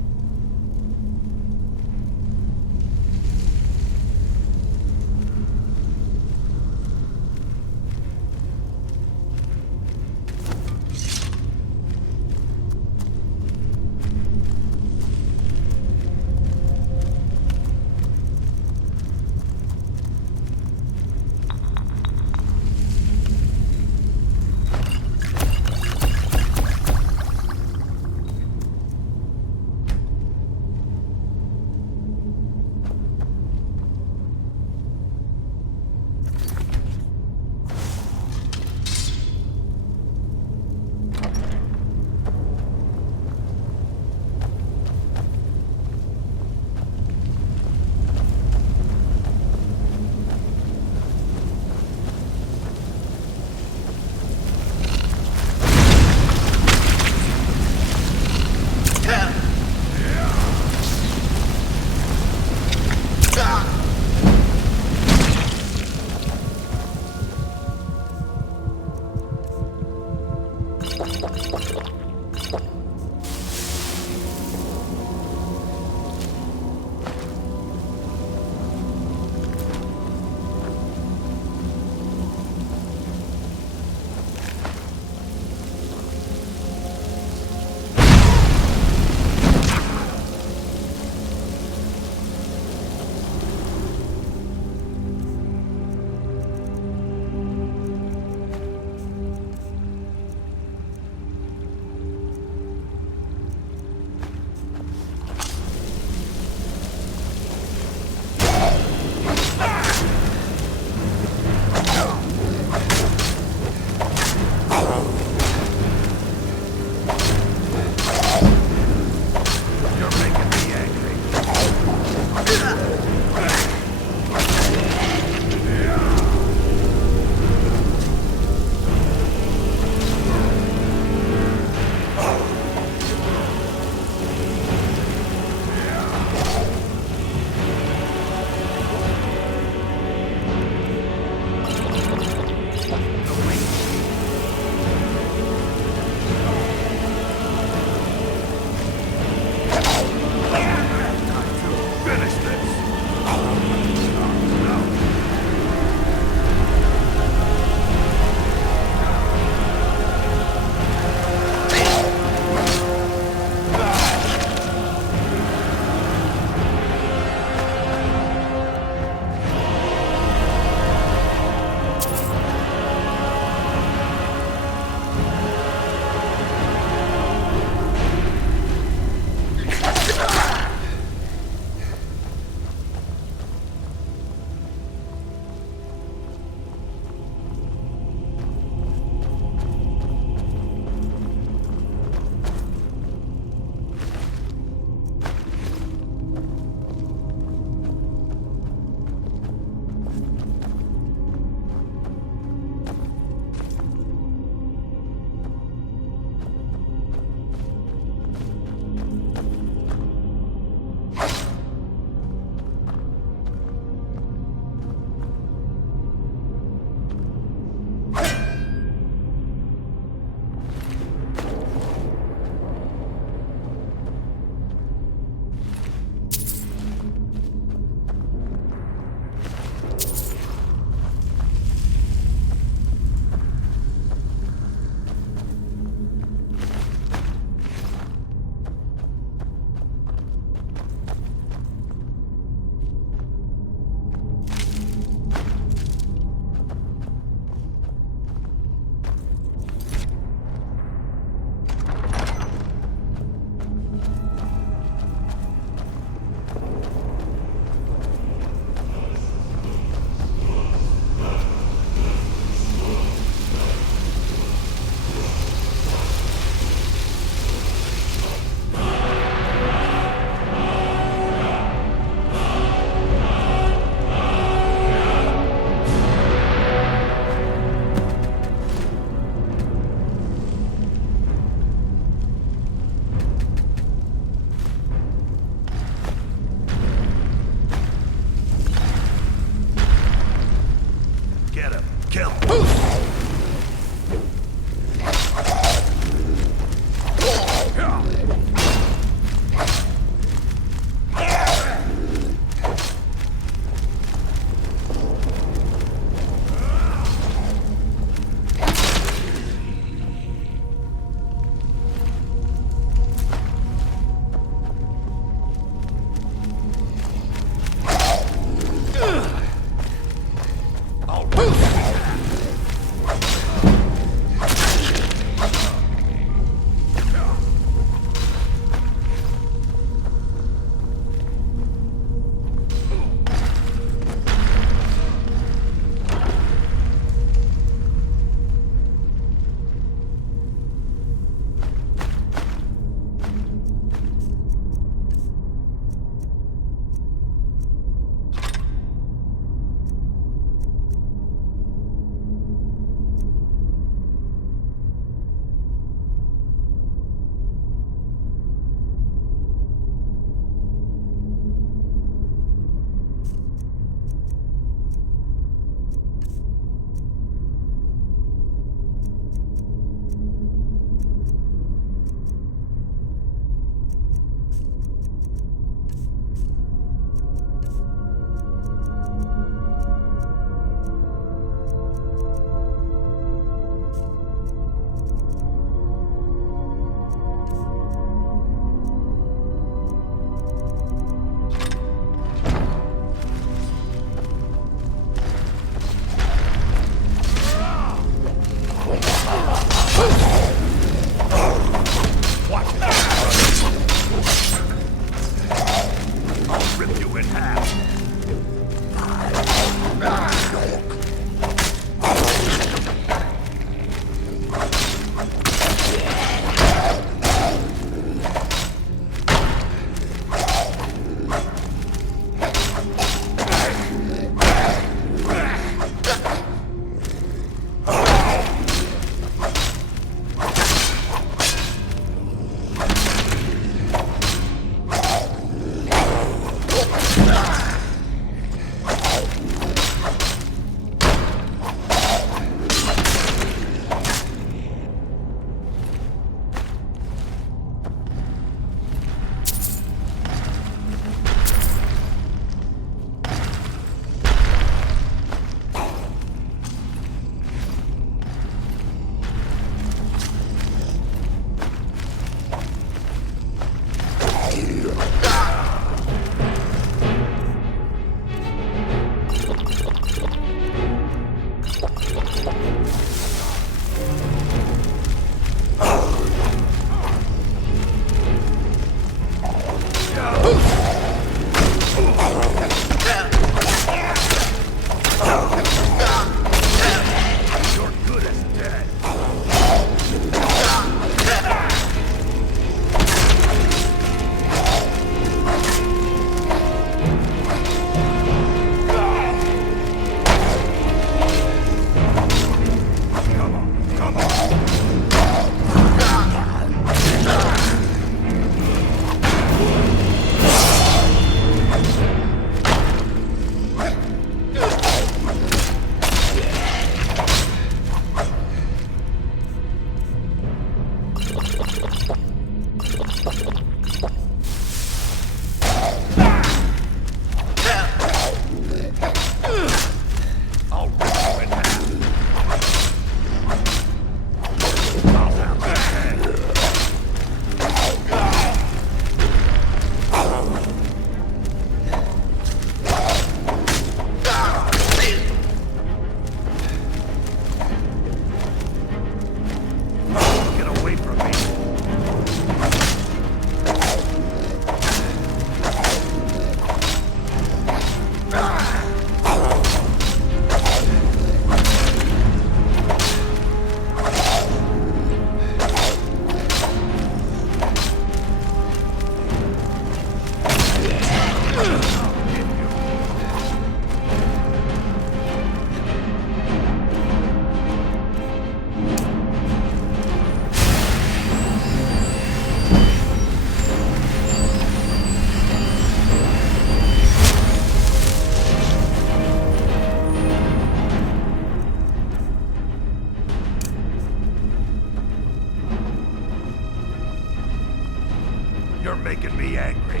angry.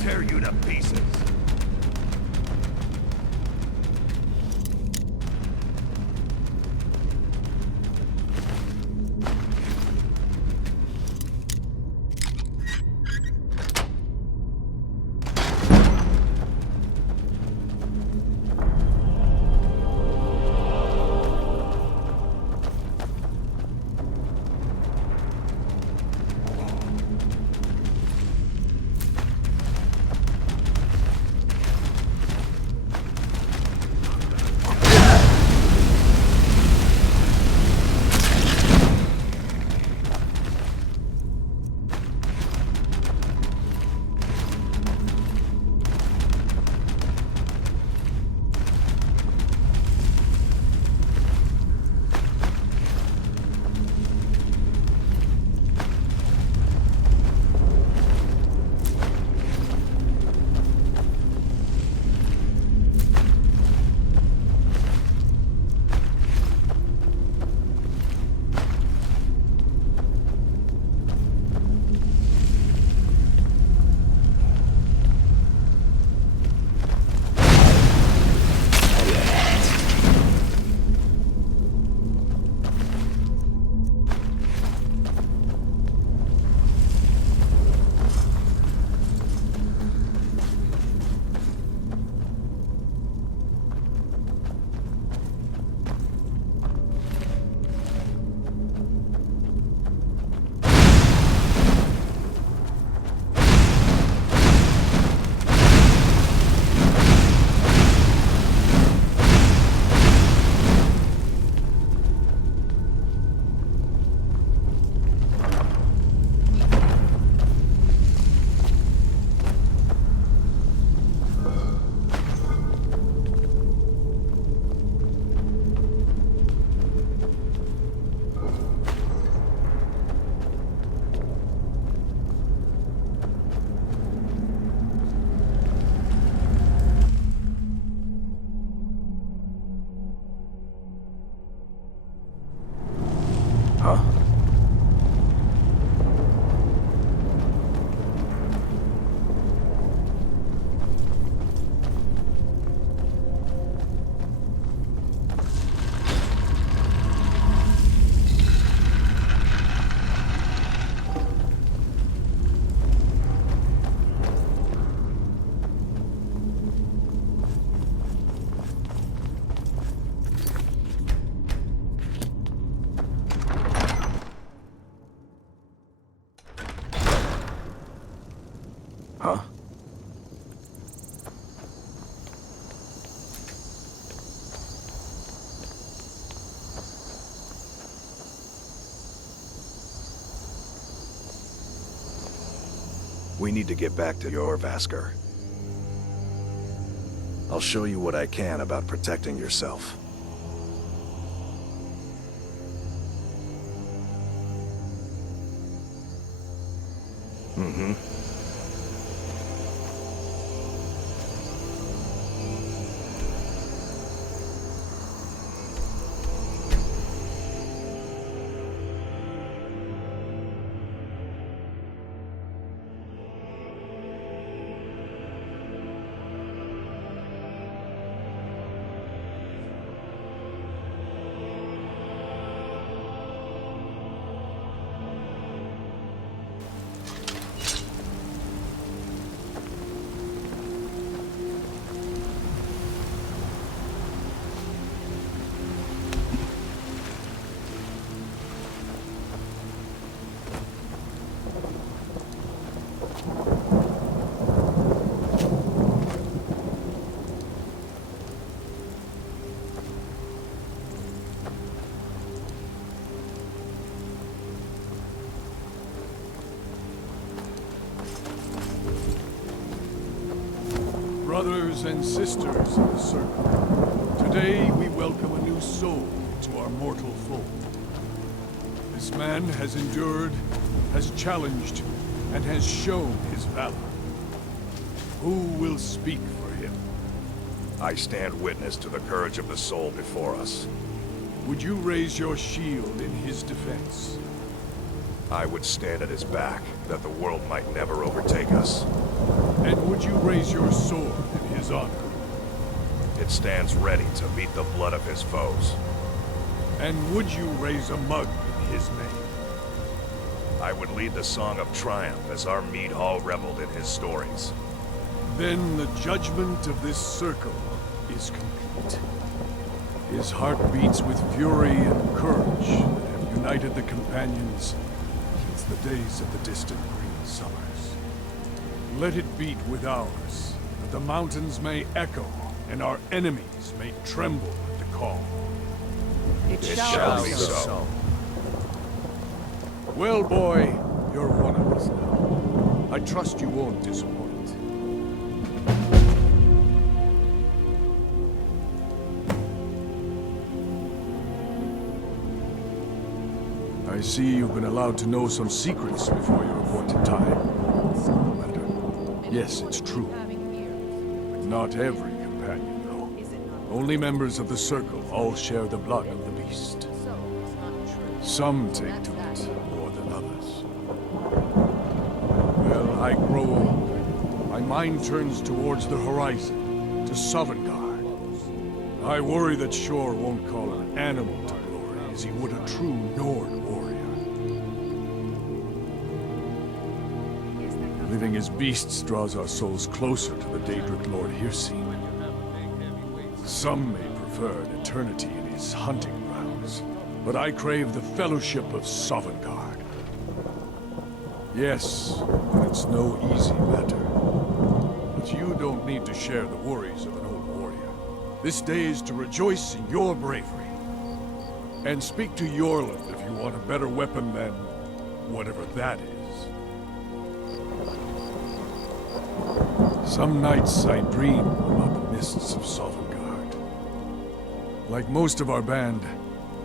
Tear you to pieces. Huh? We need to get back to your Vasker. I'll show you what I can about protecting yourself. Mm-hmm. Brothers and sisters of the Circle, today we welcome a new soul to our mortal fold. This man has endured, has challenged, and has shown his valor. Who will speak for him? I stand witness to the courage of the soul before us. Would you raise your shield in his defense? I would stand at his back, that the world might never overtake us. And would you raise your sword in his honor? It stands ready to meet the blood of his foes. And would you raise a mug in his name? I would lead the song of triumph as our mead hall reveled in his stories. Then the judgment of this circle is complete. His heart beats with fury and courage that have united the companions since the days of the distant green summers. Let it beat with ours, that the mountains may echo and our enemies may tremble at the call. It shall be so. Well, boy, you're one of us now. I trust you won't disappoint. I see you've been allowed to know some secrets before your appointed time. Yes, it's true. Not every companion, though. Only members of the Circle all share the blood of the beast. Some take to it more than others. Well, I grow old. My mind turns towards the horizon, to Sovngarde. I worry that Shor won't call an animal to glory as he would a true Nord warrior. Living as beasts draws our souls closer to the Daedric Lord Hircine. Some may prefer an eternity in his hunting grounds, but I crave the fellowship of Sovngarde. Yes, it's no easy matter. But you don't need to share the worries of an old warrior. This day is to rejoice in your bravery. And speak to Yorland if you want a better weapon than whatever that is. Some nights I dream about the mists of Sovngarde. Like most of our band,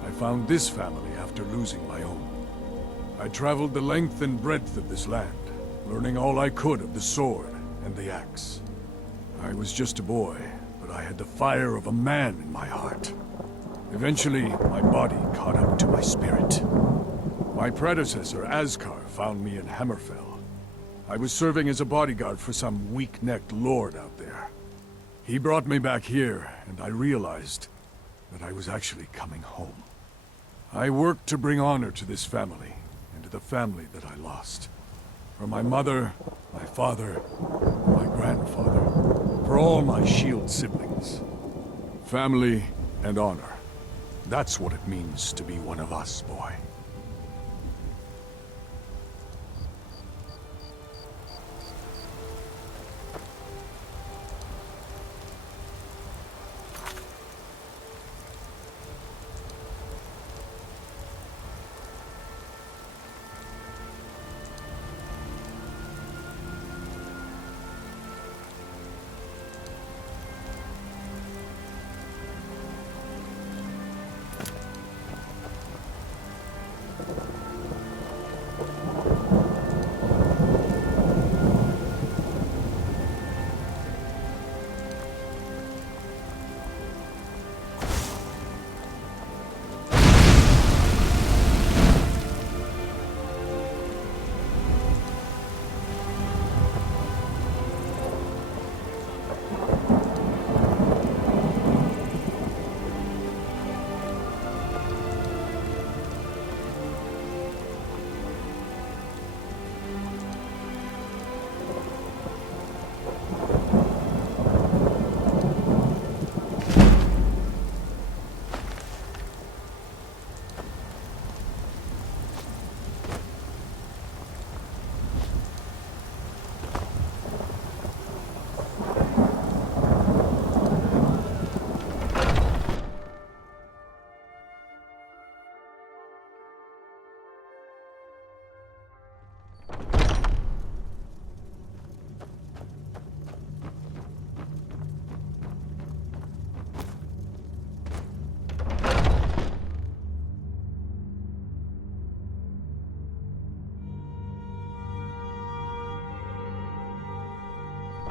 I found this family after losing my own. I traveled the length and breadth of this land, learning all I could of the sword and the axe. I was just a boy, but I had the fire of a man in my heart. Eventually, my body caught up to my spirit. My predecessor, Askar, found me in Hammerfell. I was serving as a bodyguard for some weak-necked lord out there. He brought me back here, and I realized that I was actually coming home. I worked to bring honor to this family, and to the family that I lost. For my mother, my father, my grandfather, for all my shield siblings. Family and honor. That's what it means to be one of us, boy.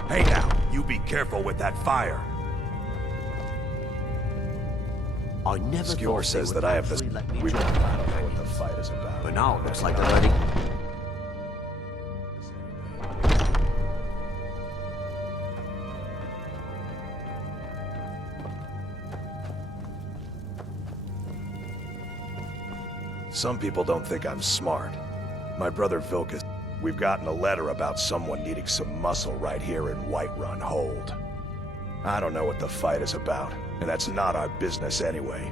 Hey now, you be careful with that fire. I never Skewer thought says they would that I have actually this. let me I join don't the know what the companions. fight is about. But now it looks like they're letting... Some people don't think I'm smart. My brother Vilkas, we've gotten a letter about someone needing some muscle right here in Whiterun Hold. I don't know what the fight is about, and that's not our business anyway.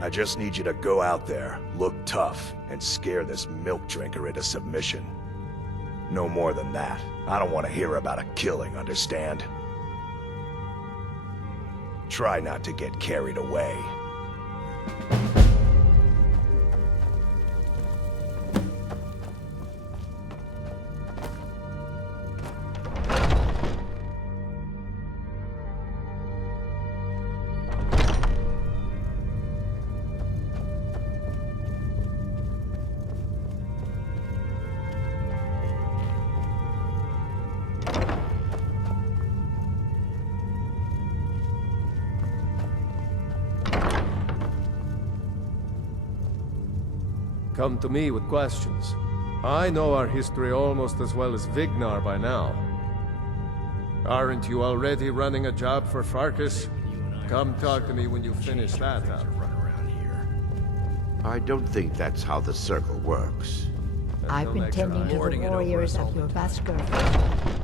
I just need you to go out there, look tough, and scare this milk drinker into submission. No more than that. I don't want to hear about a killing, understand? Try not to get carried away. Come to me with questions. I know our history almost as well as Vignar by now. Aren't you already running a job for Farkas? Come talk to me when you finish that up. I don't think that's how the circle works. I've been tending to the warriors at your Vasker.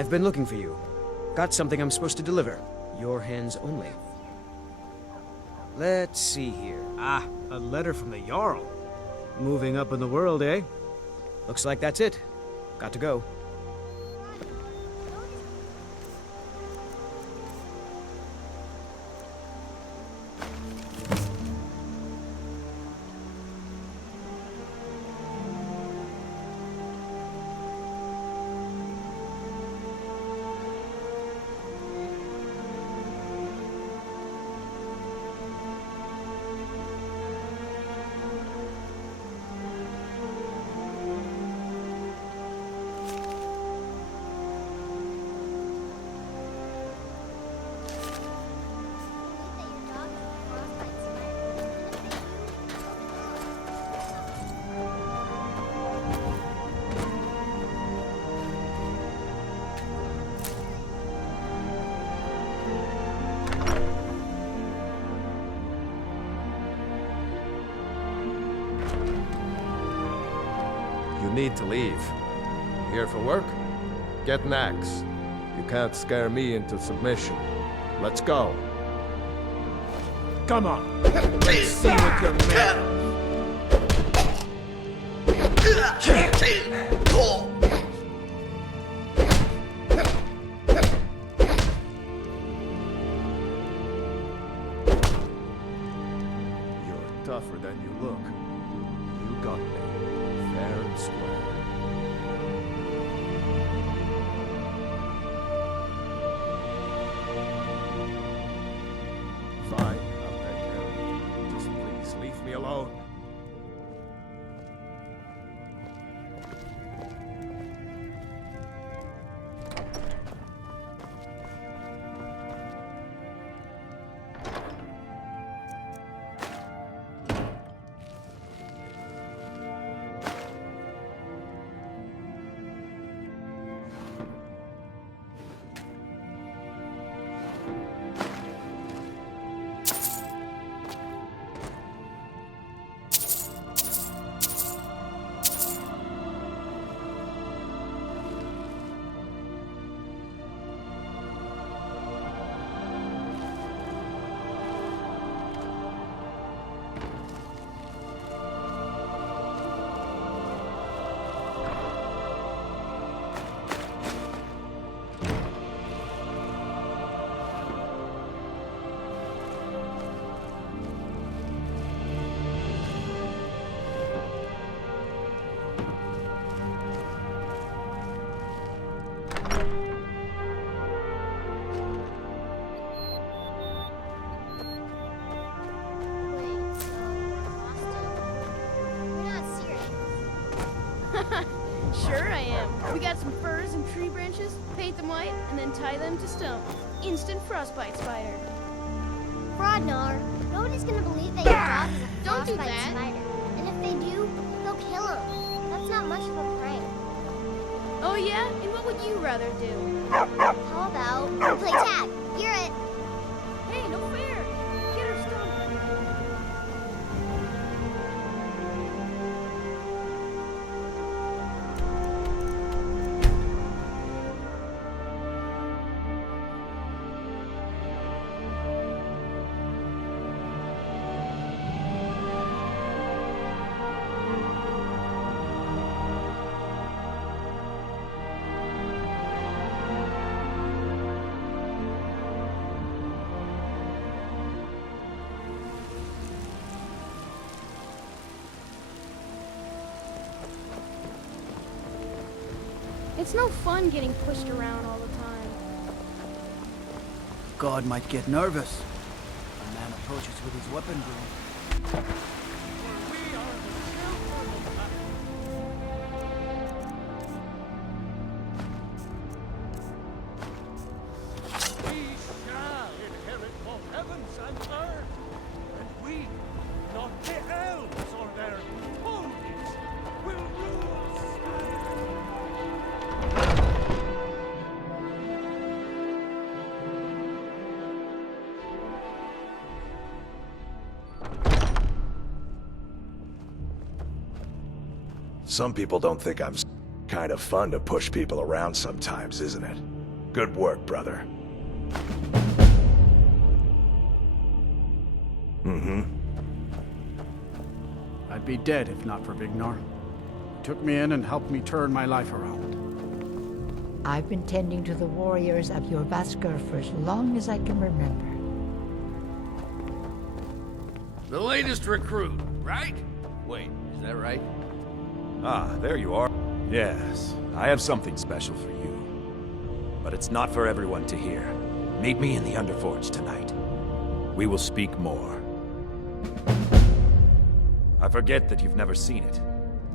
I've been looking for you. Got something I'm supposed to deliver. Your hands only. Let's see here. Ah, a letter from the Jarl. Moving up in the world, eh? Looks like that's it. Got to go. You need to leave. Here for work? Get an axe. You can't scare me into submission. Let's go. Come on. Let's see what you're made of. You're tougher than you look. You got me. Fair and square. Fine, I'll take care of it. Just please leave me alone. Sure I am. We got some furs and tree branches, paint them white, and then tie them to stone. Instant frostbite spider. Rodnar, nobody's gonna believe that your dog is a Don't do frostbite that. spider. And if they do, they'll kill him. That's not much of a prank. Oh yeah? And what would you rather do? How about we play tag? You're it. Hey, no fair! Get her stumped. It's no fun getting pushed around all the time. God might get nervous. A man approaches with his weapon drawn. We shall inherit both heavens and earth. And we, not the elves or their ponies, will rule Some people don't think I'm kind of fun to push people around sometimes, isn't it? Good work, brother. Mm-hmm. I'd be dead if not for Vignar. He took me in and helped me turn my life around. I've been tending to the warriors of your Vaskr for as long as I can remember. The latest recruit, right? Wait, is that right? Ah, there you are. Yes, I have something special for you. But it's not for everyone to hear. Meet me in the Underforge tonight. We will speak more. I forget that you've never seen it.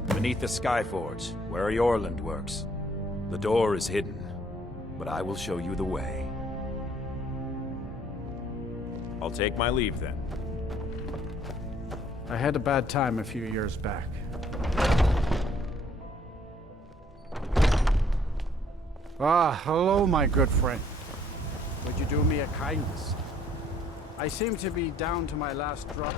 Beneath the Skyforge, where Eorland works. The door is hidden, but I will show you the way. I'll take my leave then. I had a bad time a few years back. Ah, hello, my good friend. Would you do me a kindness? I seem to be down to my last drop.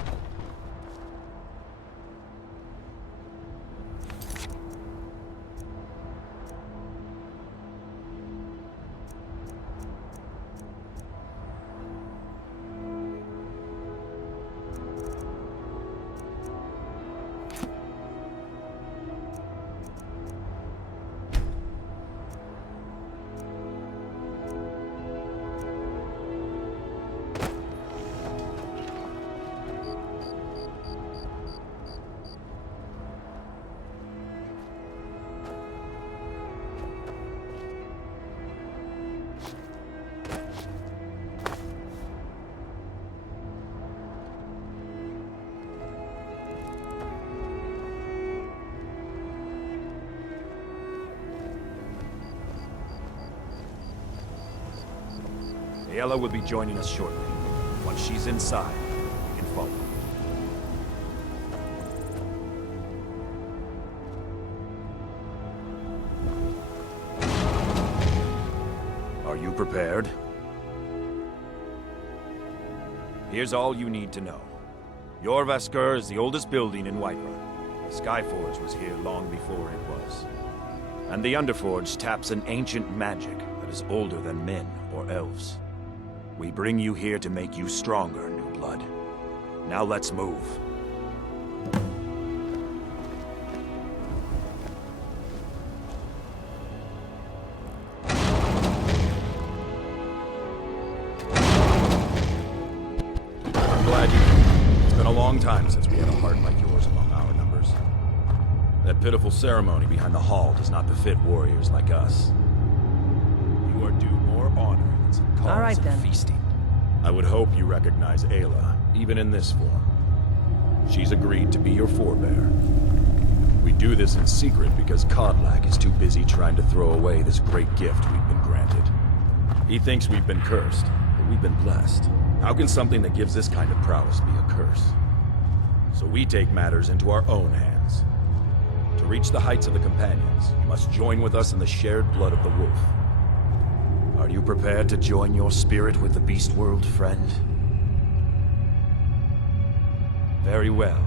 Ayla will be joining us shortly. Once she's inside, we can follow. Are you prepared? Here's all you need to know. Jorvaskr is the oldest building in Whiterun. The Skyforge was here long before it was. And the Underforge taps an ancient magic that is older than men or elves. We bring you here to make you stronger, new blood. Now let's move. I'm glad you came. It's been a long time since we had a heart like yours among our numbers. That pitiful ceremony behind the hall does not befit warriors like us. You are due more honor than some calls All right, and then. feasting. I would hope you recognize Ayla, even in this form. She's agreed to be your forebear. We do this in secret because Kodlak is too busy trying to throw away this great gift we've been granted. He thinks we've been cursed, but we've been blessed. How can something that gives this kind of prowess be a curse? So we take matters into our own hands. To reach the heights of the Companions, you must join with us in the shared blood of the wolf. Are you prepared to join your spirit with the beast world, friend? Very well.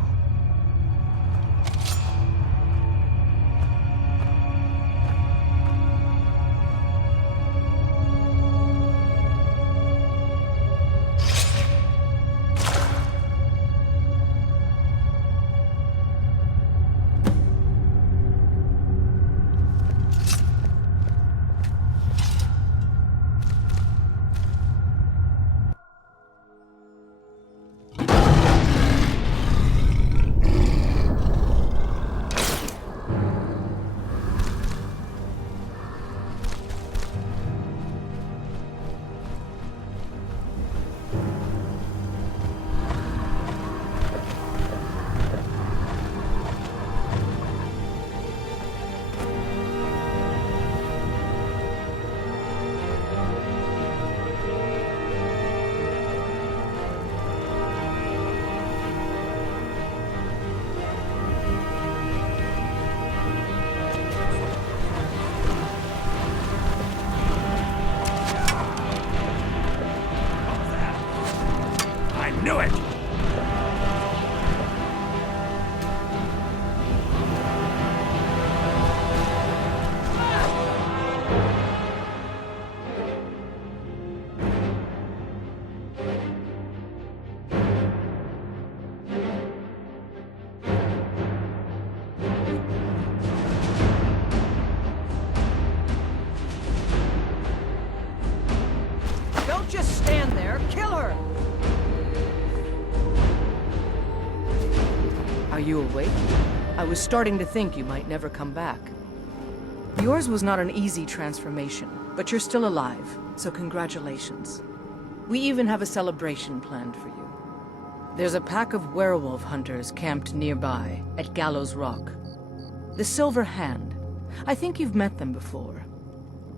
Don't just stand there. Kill her! Are you awake? I was starting to think you might never come back. Yours was not an easy transformation, but you're still alive, so congratulations. We even have a celebration planned for you. There's a pack of werewolf hunters camped nearby, at Gallows Rock. The Silver Hand. I think you've met them before.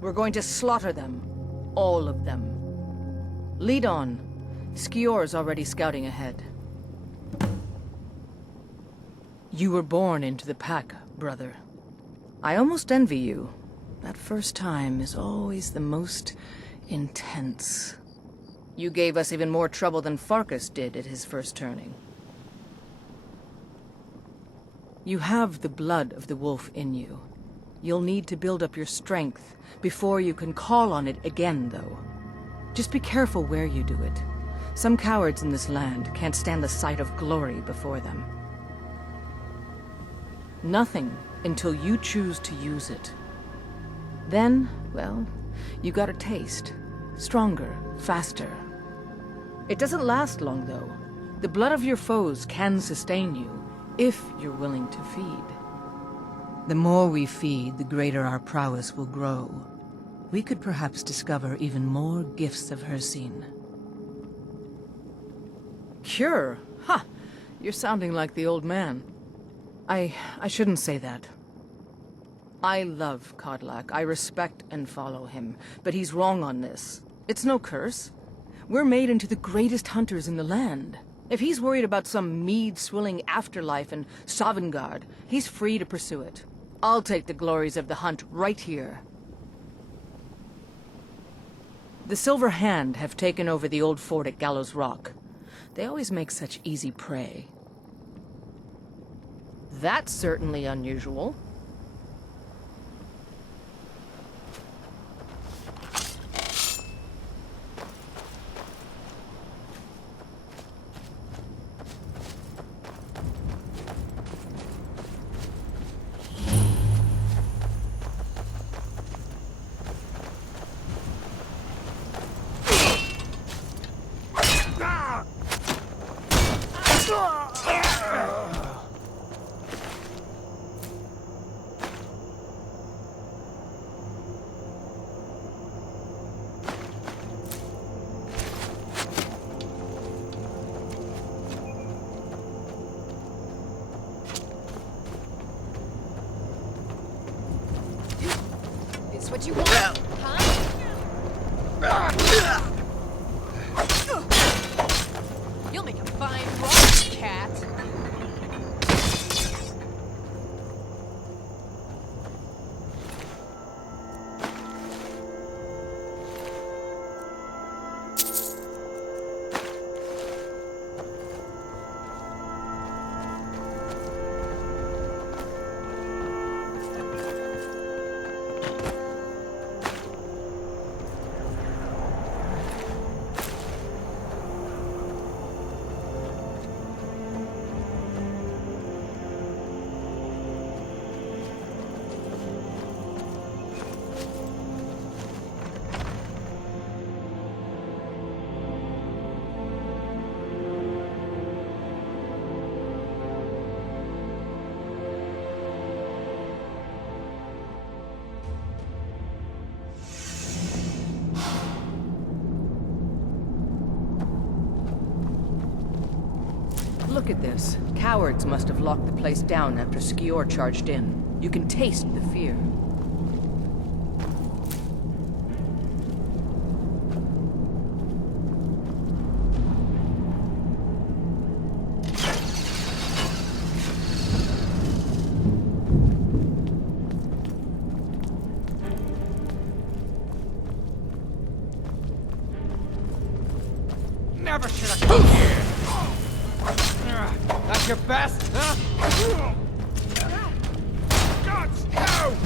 We're going to slaughter them. All of them. Lead on. Skyor's already scouting ahead. You were born into the pack, brother. I almost envy you. That first time is always the most intense. You gave us even more trouble than Farkas did at his first turning. You have the blood of the wolf in you. You'll need to build up your strength before you can call on it again, though. Just be careful where you do it. Some cowards in this land can't stand the sight of glory before them. Nothing until you choose to use it. Then, well, you got a taste. Stronger, faster. It doesn't last long, though. The blood of your foes can sustain you, if you're willing to feed. The more we feed, the greater our prowess will grow. We could perhaps discover even more gifts of Hircine. Cure? Ha! You're sounding like the old man. I shouldn't say that. I love Kodlak. I respect and follow him. But he's wrong on this. It's no curse. We're made into the greatest hunters in the land. If he's worried about some mead-swilling afterlife in Sovngarde, he's free to pursue it. I'll take the glories of the hunt right here. The Silver Hand have taken over the old fort at Gallows Rock. They always make such easy prey. That's certainly unusual. What you want, huh? You'll make a fine rock, cat. Look at this. Cowards must have locked the place down after Skyor charged in. You can taste the fear. Never should have come here! That's your best, huh? Gods, no!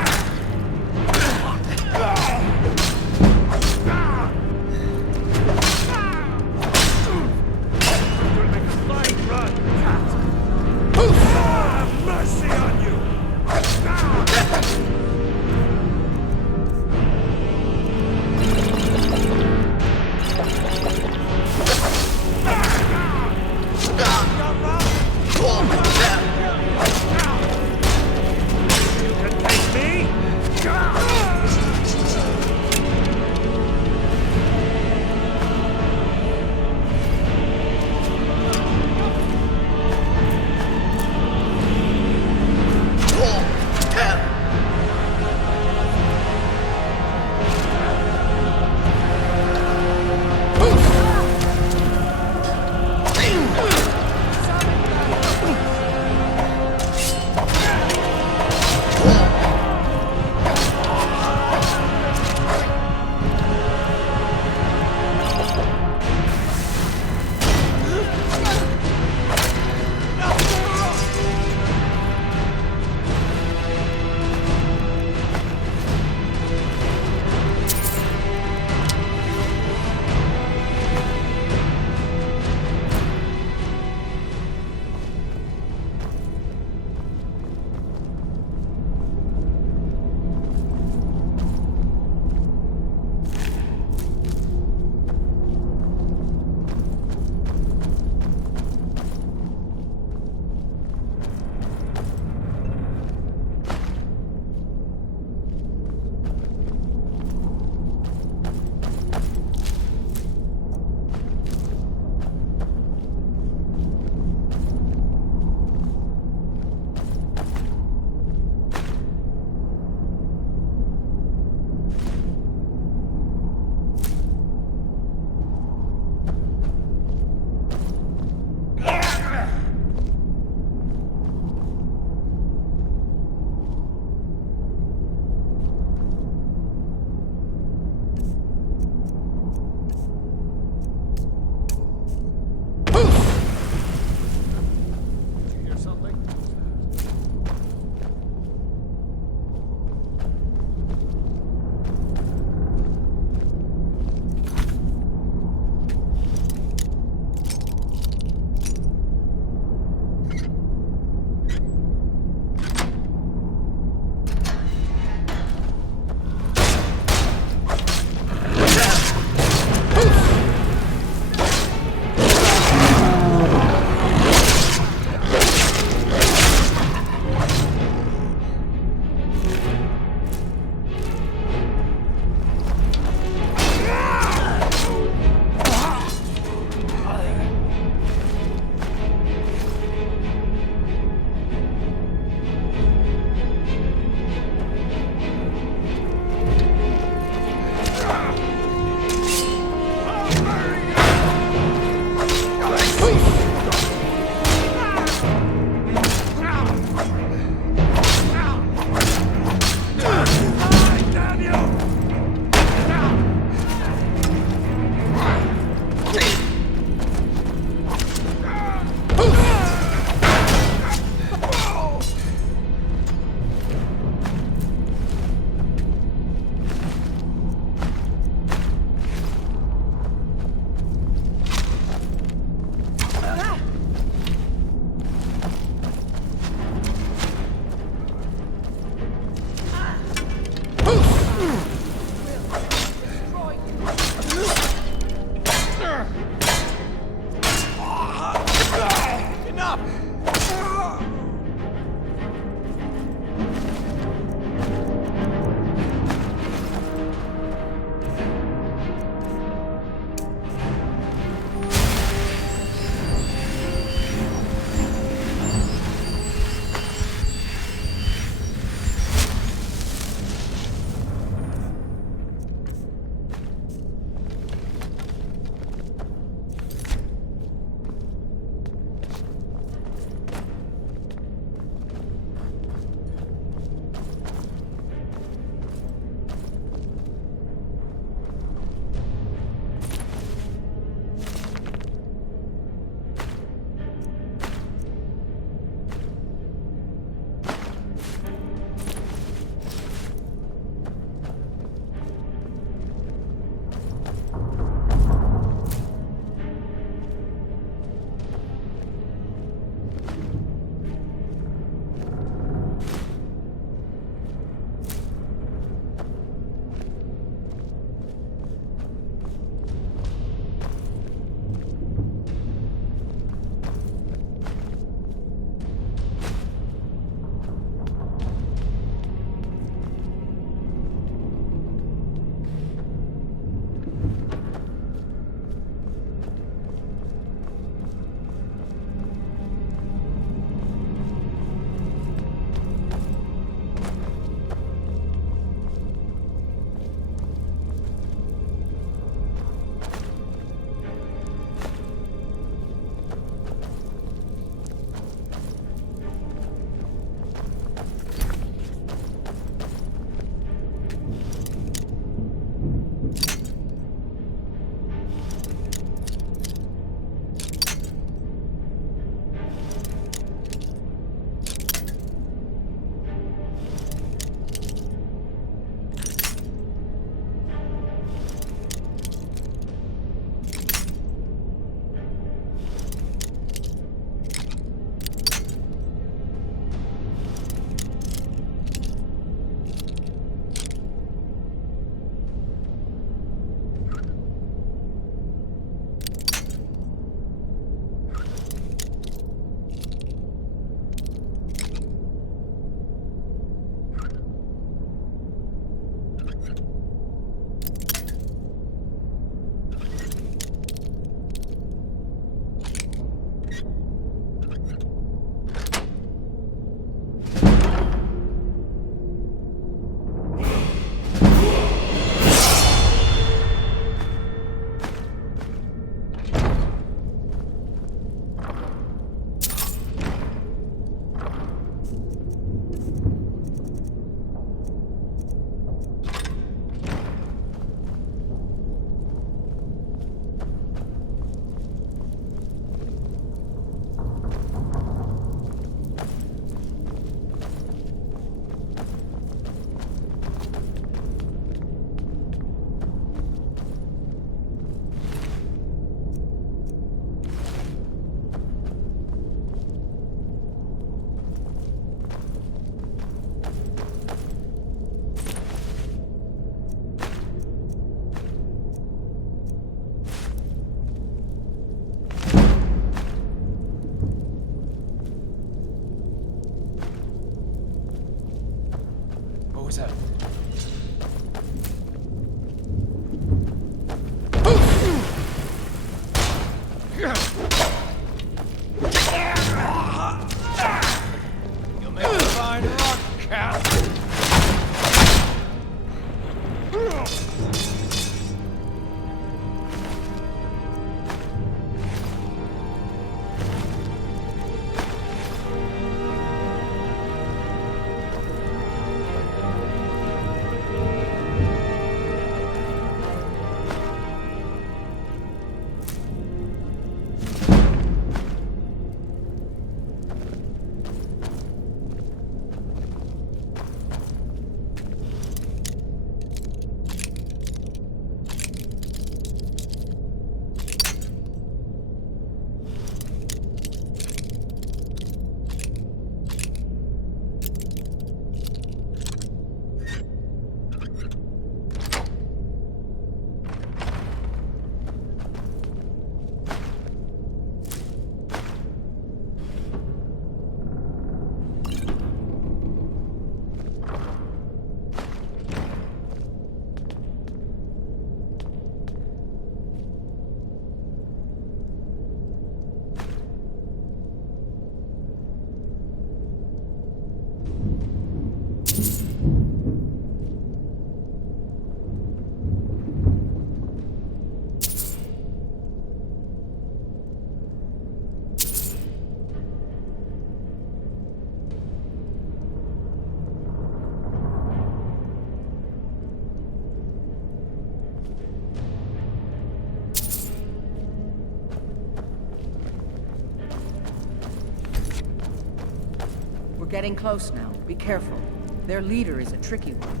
We're getting close now. Be careful. Their leader is a tricky one.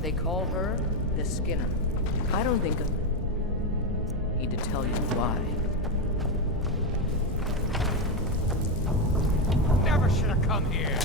They call her the Skinner. I don't think I need to tell you why. Never should have come here.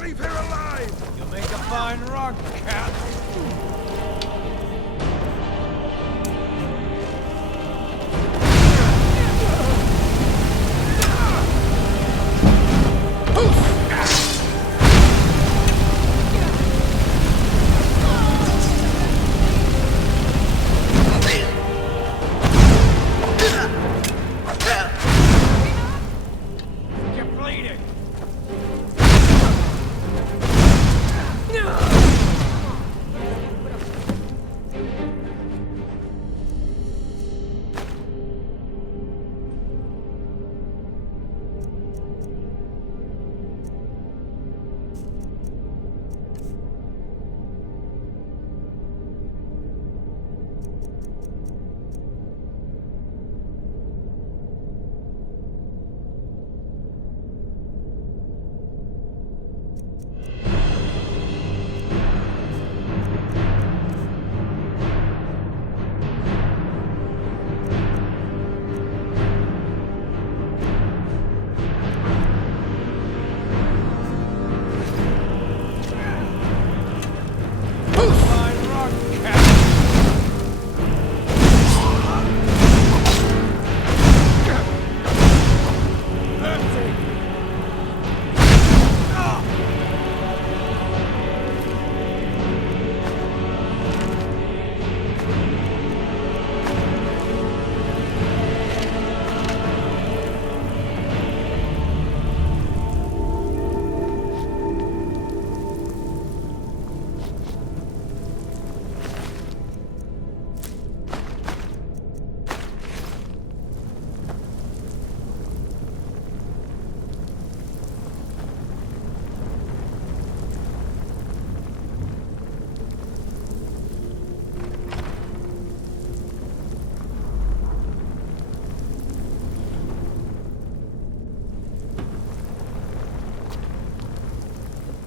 Leave her alive! You'll make a fine rug, cat. You're bleeding.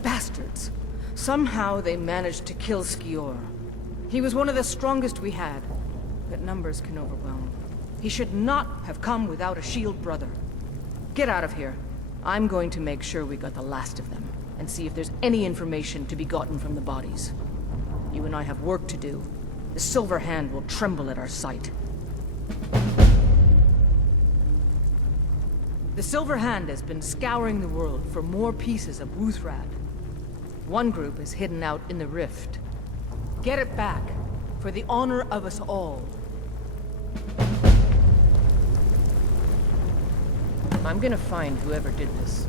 Bastards. Somehow they managed to kill SKYRIM. He was one of the strongest we had, but numbers can overwhelm. He should not have come without a shield brother. Get out of here. I'm going to make sure we got the last of them, and see if there's any information to be gotten from the bodies. You and I have work to do. The Silver Hand will tremble at our sight. The Silver Hand has been scouring the world for more pieces of Whiterun. One group is hidden out in the rift. Get it back, for the honor of us all. I'm gonna find whoever did this.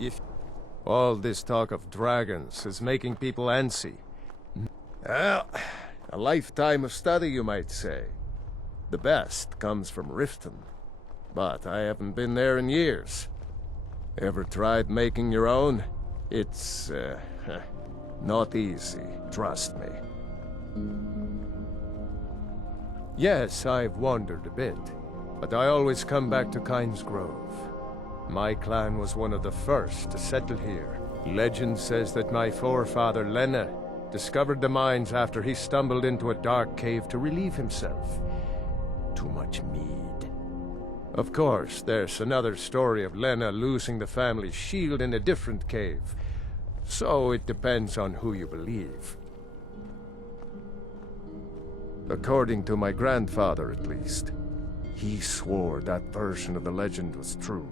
If all this talk of dragons is making people antsy. Well, a lifetime of study, you might say. The best comes from Riften, but I haven't been there in years. Ever tried making your own? It's, not easy, trust me. Yes, I've wandered a bit, but I always come back to Kyne's Grove. My clan was one of the first to settle here. Legend says that my forefather Lena discovered the mines after he stumbled into a dark cave to relieve himself. Too much mead. Of course, there's another story of Lena losing the family's shield in a different cave. So it depends on who you believe. According to my grandfather, at least. He swore that version of the legend was true.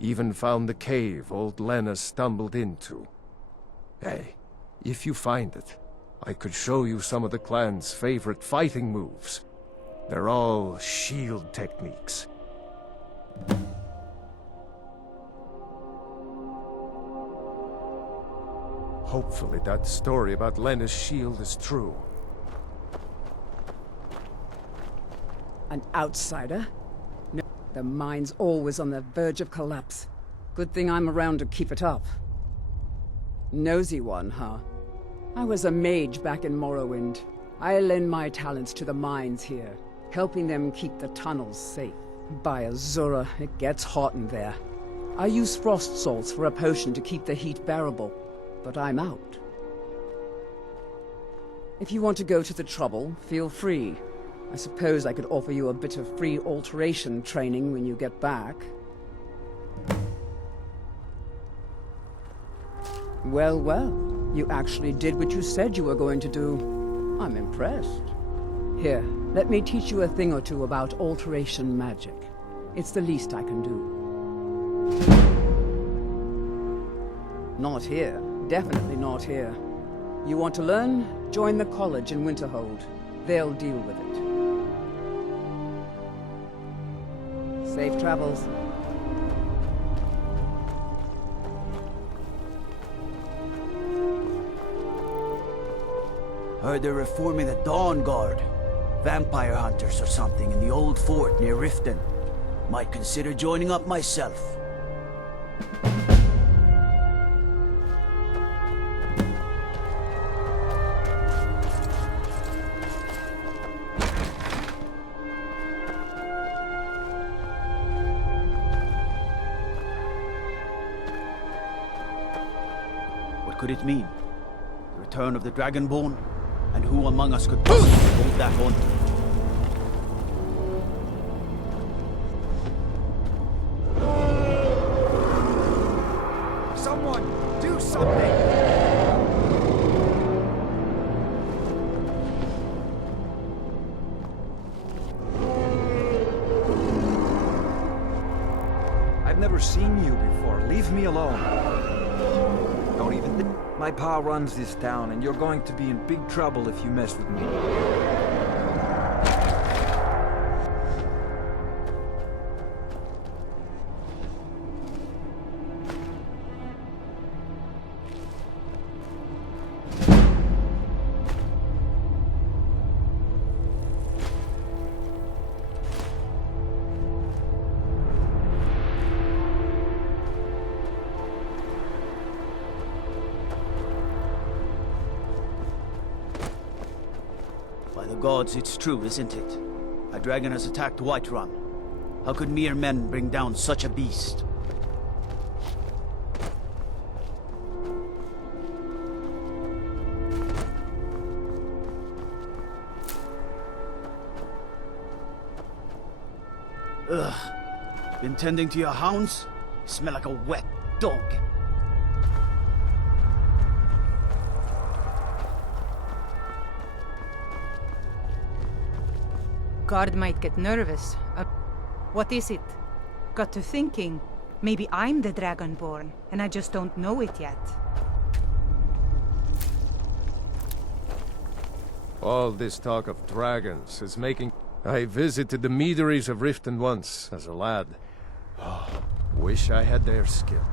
Even found the cave old Lena stumbled into. Hey, if you find it, I could show you some of the clan's favorite fighting moves. They're all shield techniques. Hopefully that story about Lena's shield is true. An outsider? No, the mine's always on the verge of collapse. Good thing I'm around to keep it up. Nosy one, huh? I was a mage back in Morrowind. I lend my talents to the mines here, helping them keep the tunnels safe. By Azura, it gets hot in there. I use frost salts for a potion to keep the heat bearable, but I'm out. If you want to go to the trouble, feel free. I suppose I could offer you a bit of free alteration training when you get back. Well, well, you actually did what you said you were going to do. I'm impressed. Here, let me teach you a thing or two about alteration magic. It's the least I can do. Not here. Definitely not here. You want to learn? Join the college in Winterhold. They'll deal with it. Safe travels. Heard they're reforming the Dawn Guard. Vampire hunters or something in the old fort near Riften. Might consider joining up myself. What could it mean? The return of the Dragonborn? And who among us could possibly hold that on? Someone, do something! I've never seen you before. Leave me alone. Don't even think. My pa runs this town, and you're going to be in big trouble if you mess with me. By the gods, it's true, isn't it? A dragon has attacked Whiterun. How could mere men bring down such a beast? Ugh. Been tending to your hounds? You smell like a wet dog. Guard might get nervous. What is it? Got to thinking, maybe I'm the Dragonborn, and I just don't know it yet. All this talk of dragons is making... I visited the meaderies of Riften once, as a lad. Oh, wish I had their skill.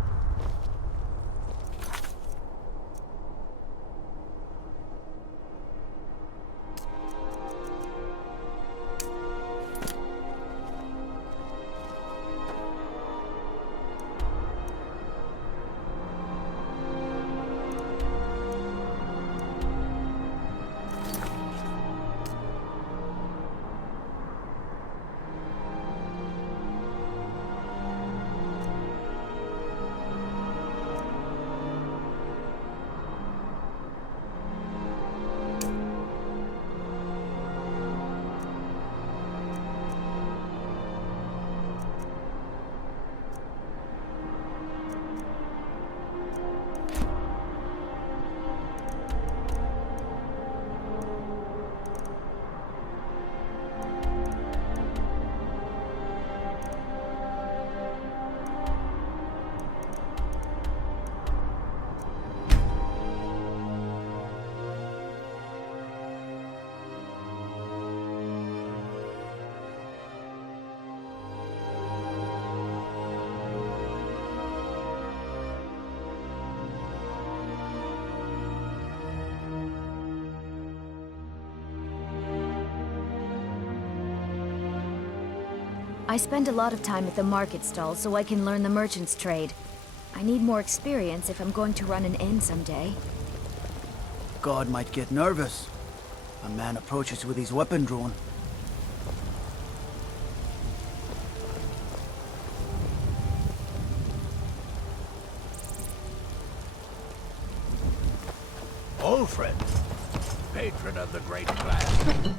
I spend a lot of time at the market stall so I can learn the merchant's trade. I need more experience if I'm going to run an inn someday. God might get nervous. A man approaches with his weapon drawn. Old friend, patron of the great clan.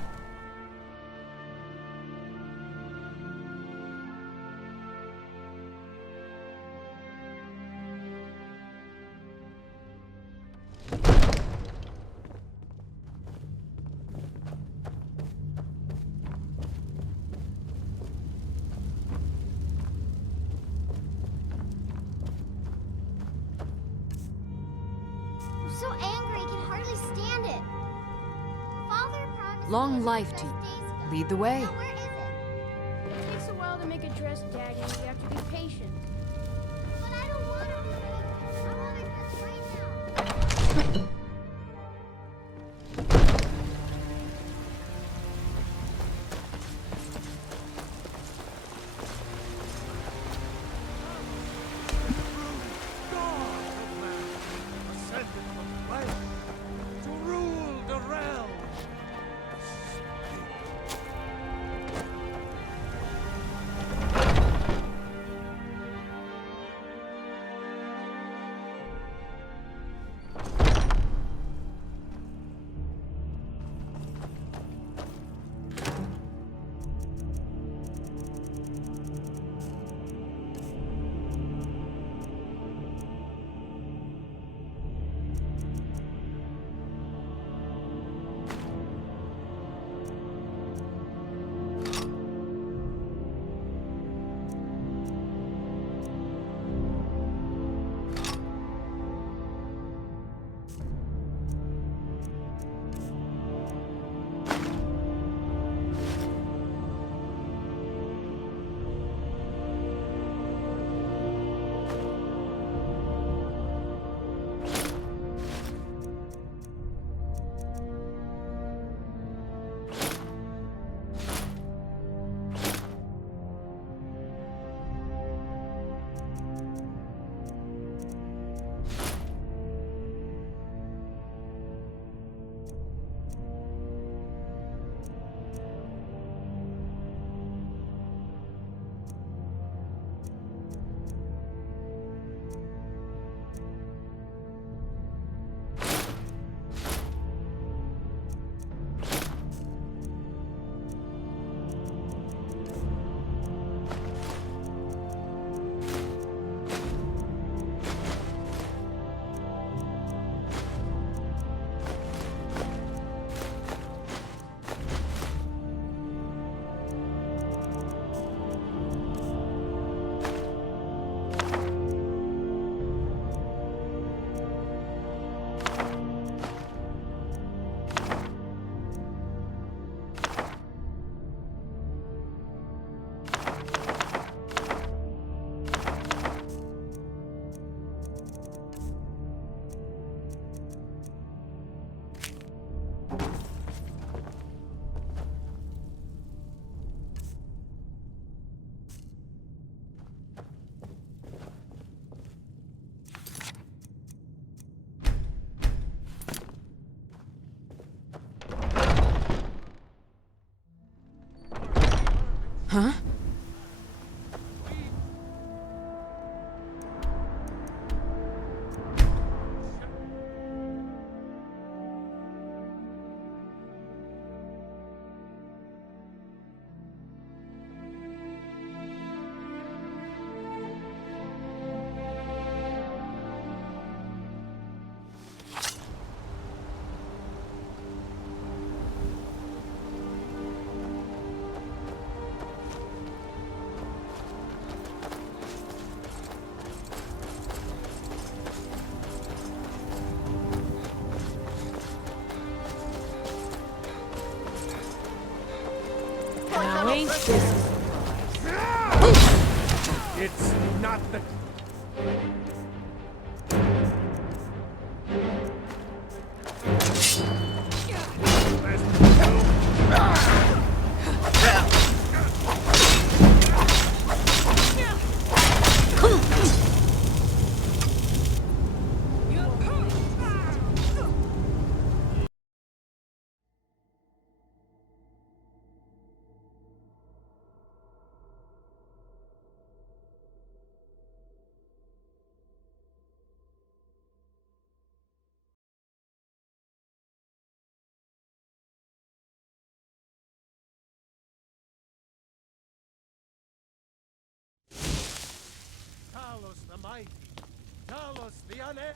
I'm so angry I can hardly stand it. Father promised Long life to you. Lead the way. Where is it? It takes a while to make a dress, Daddy. You have to be patient. But I don't want to be patient. I want a dress right now. To rule the realm. Huh? Now ain't this... It's not the... mighty, Talos the unerring.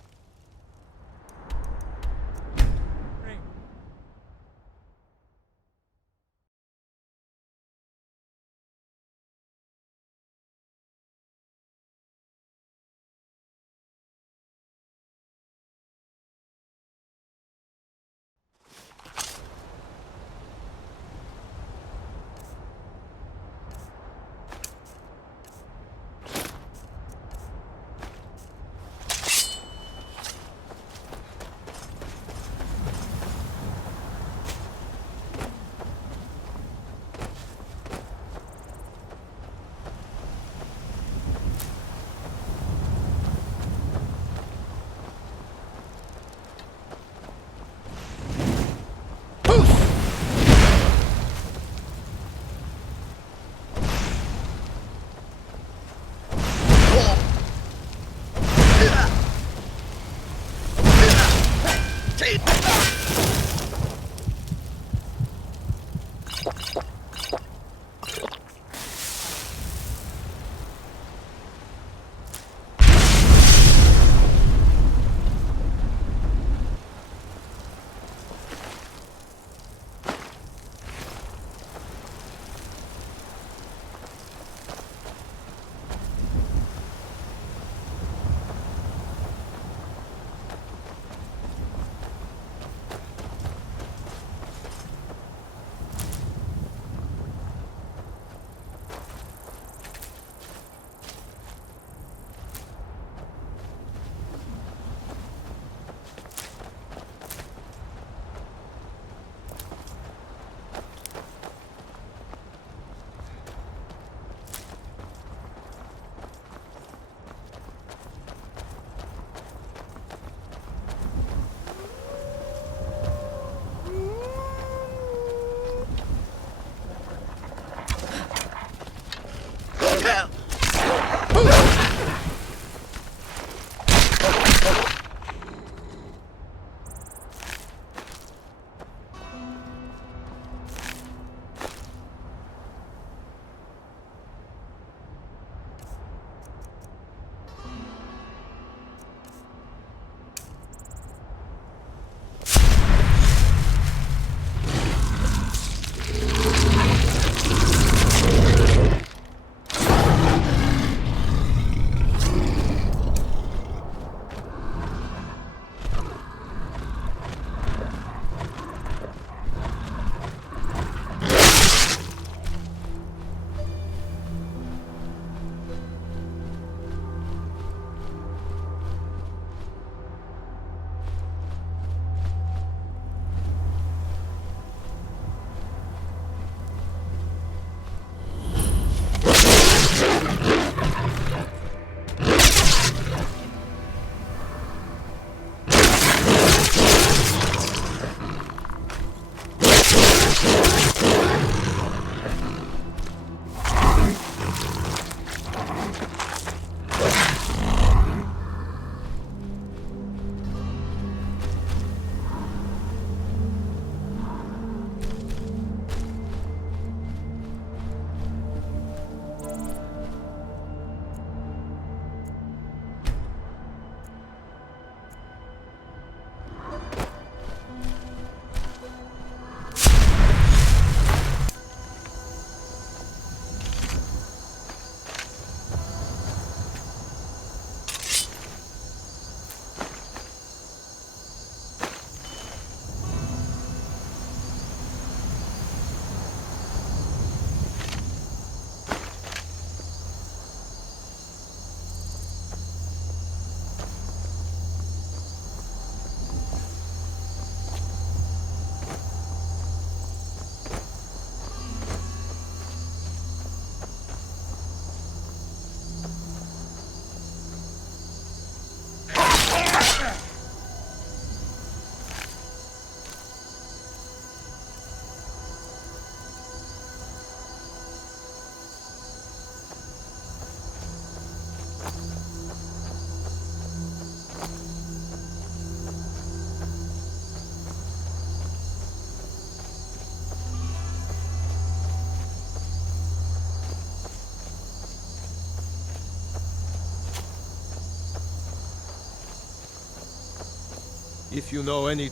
If you know any...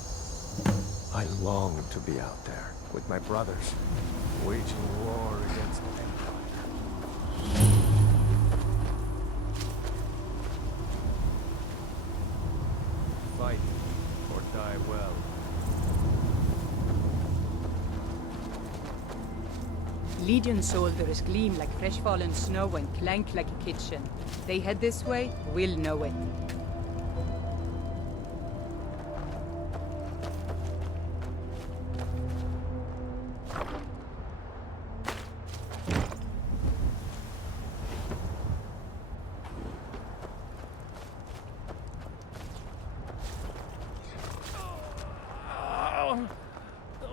I long to be out there with my brothers, waging war against the Empire. Fight or die well. Legion soldiers gleam like fresh fallen snow and clank like a kitchen. They head this way, we'll know it.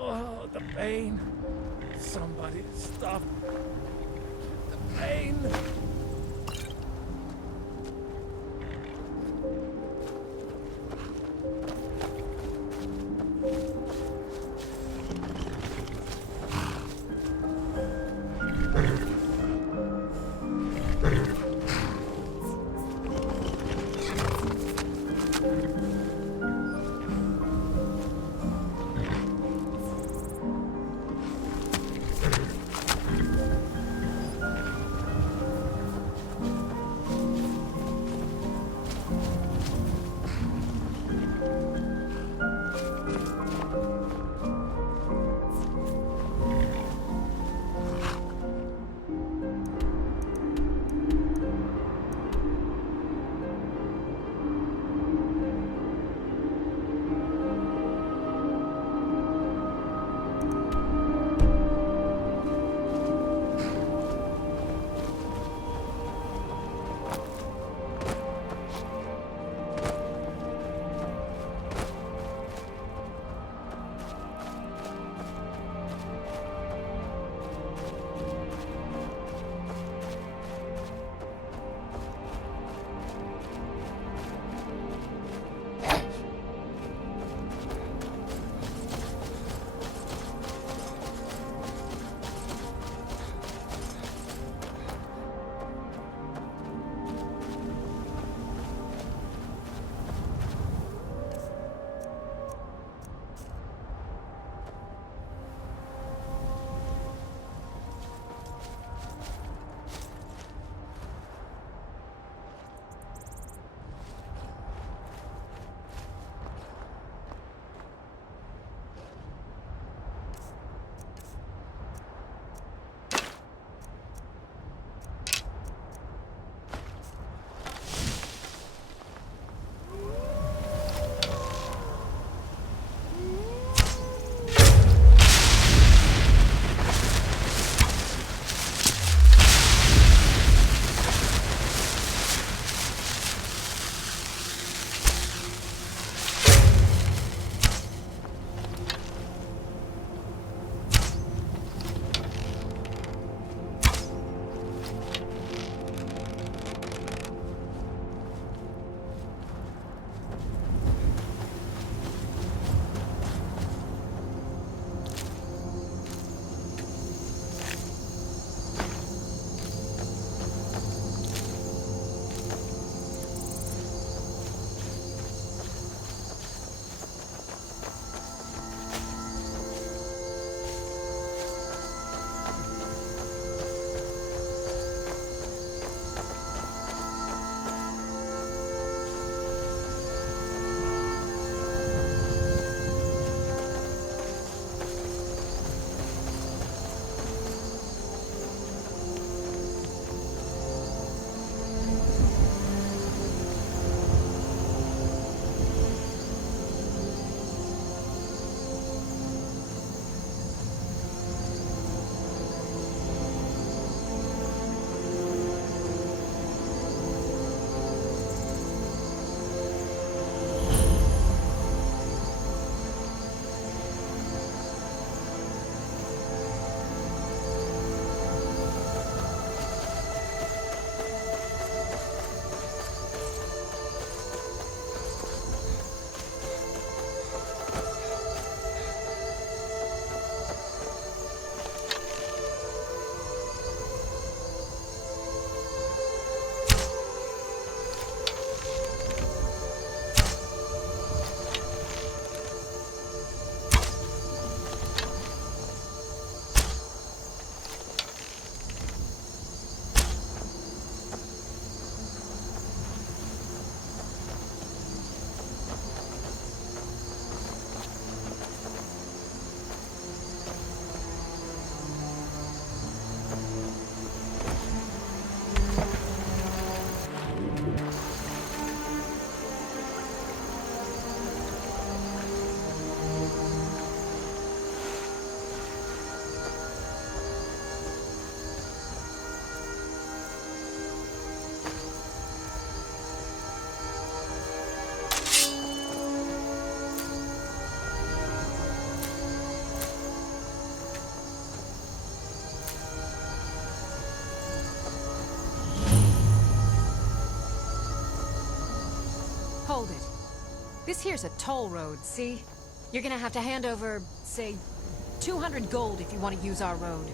Oh, the pain. Somebody stop the pain. hold it. This here's a toll road, see? You're gonna have to hand over, say, 200 gold if you want to use our road.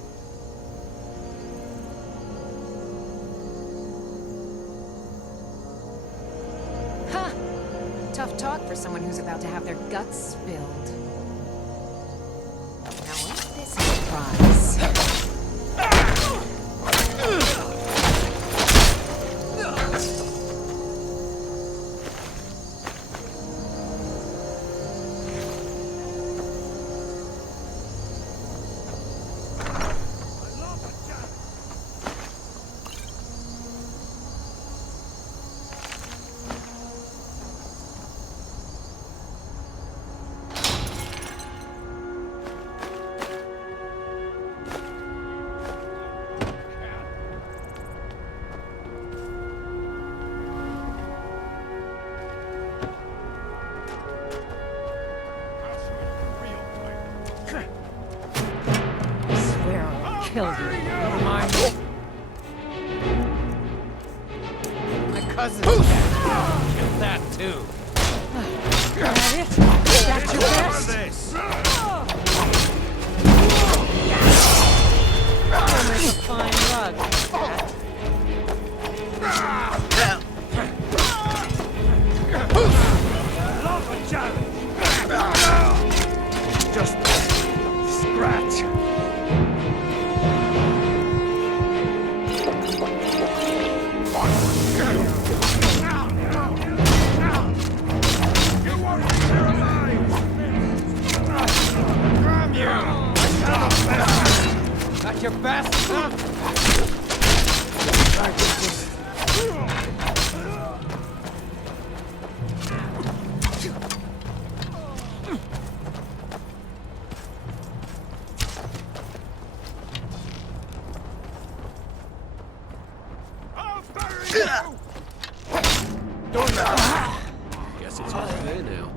Ha! Tough talk for someone who's about to have their guts spilled. Now what's this surprise? Killed you. My cousin. Kill that too. Got it? That's your best? You'll make a fine rug, cat. Love a challenge. Just scratch. That's your best, huh? Guess it's over there now.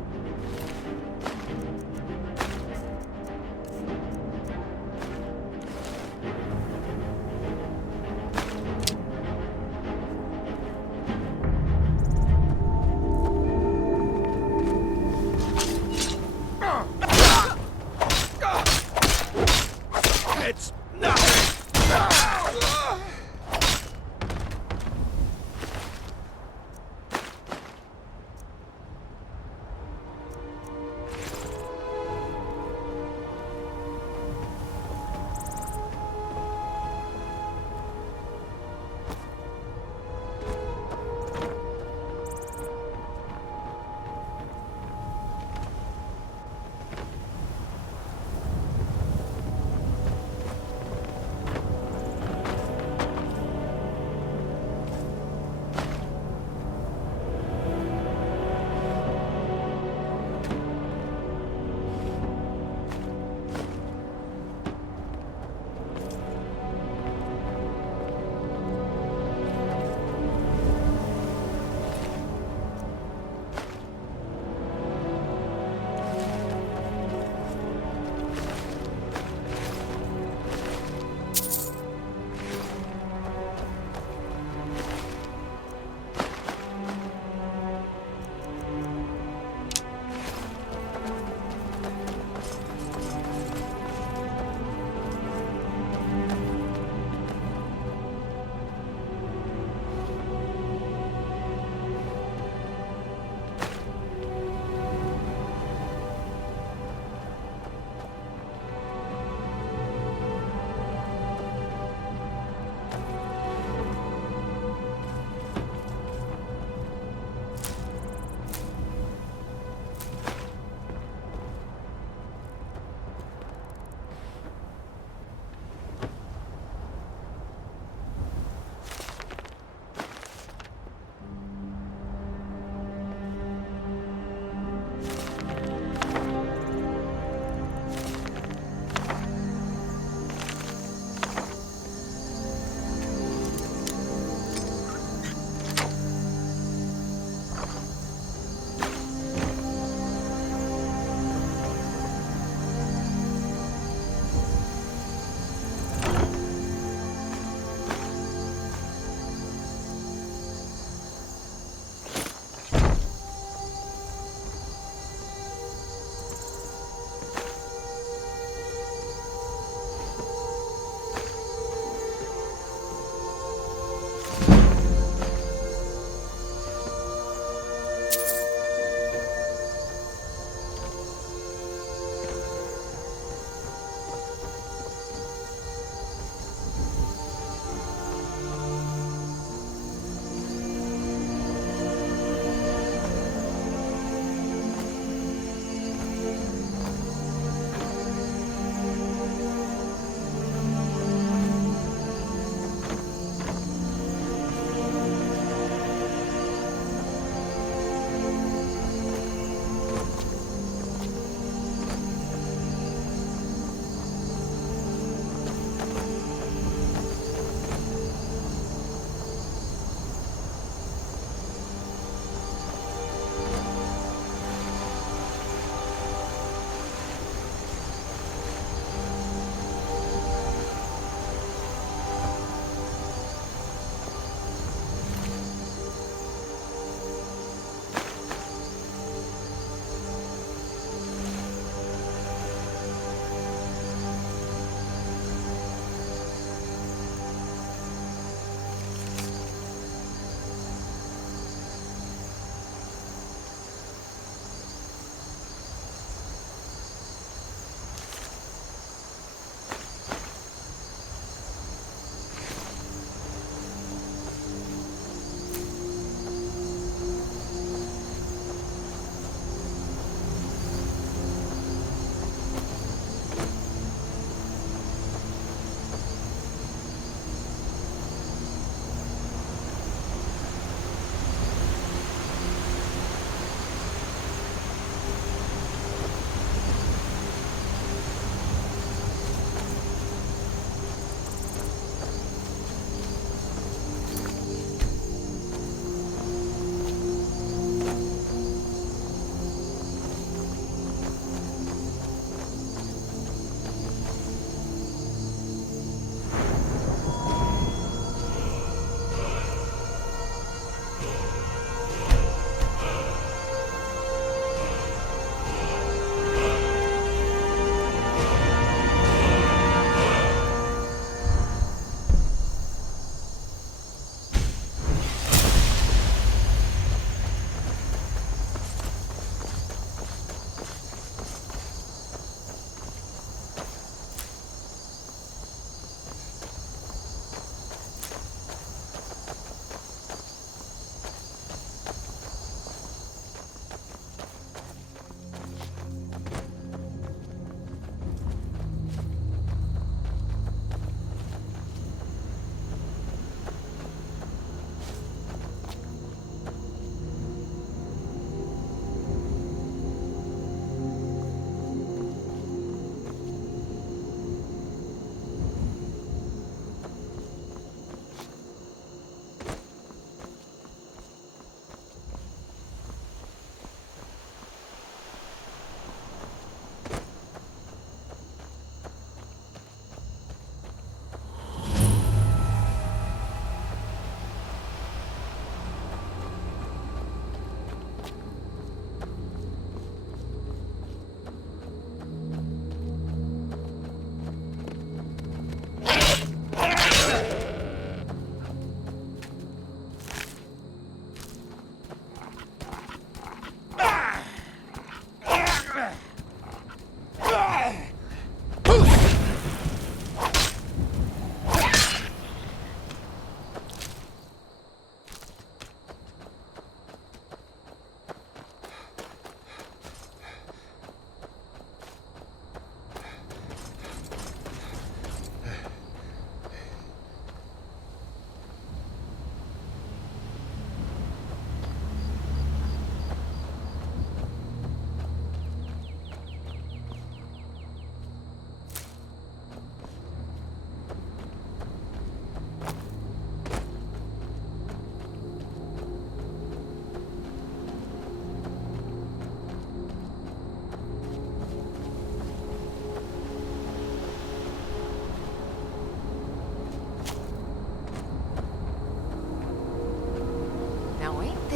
It's nothing!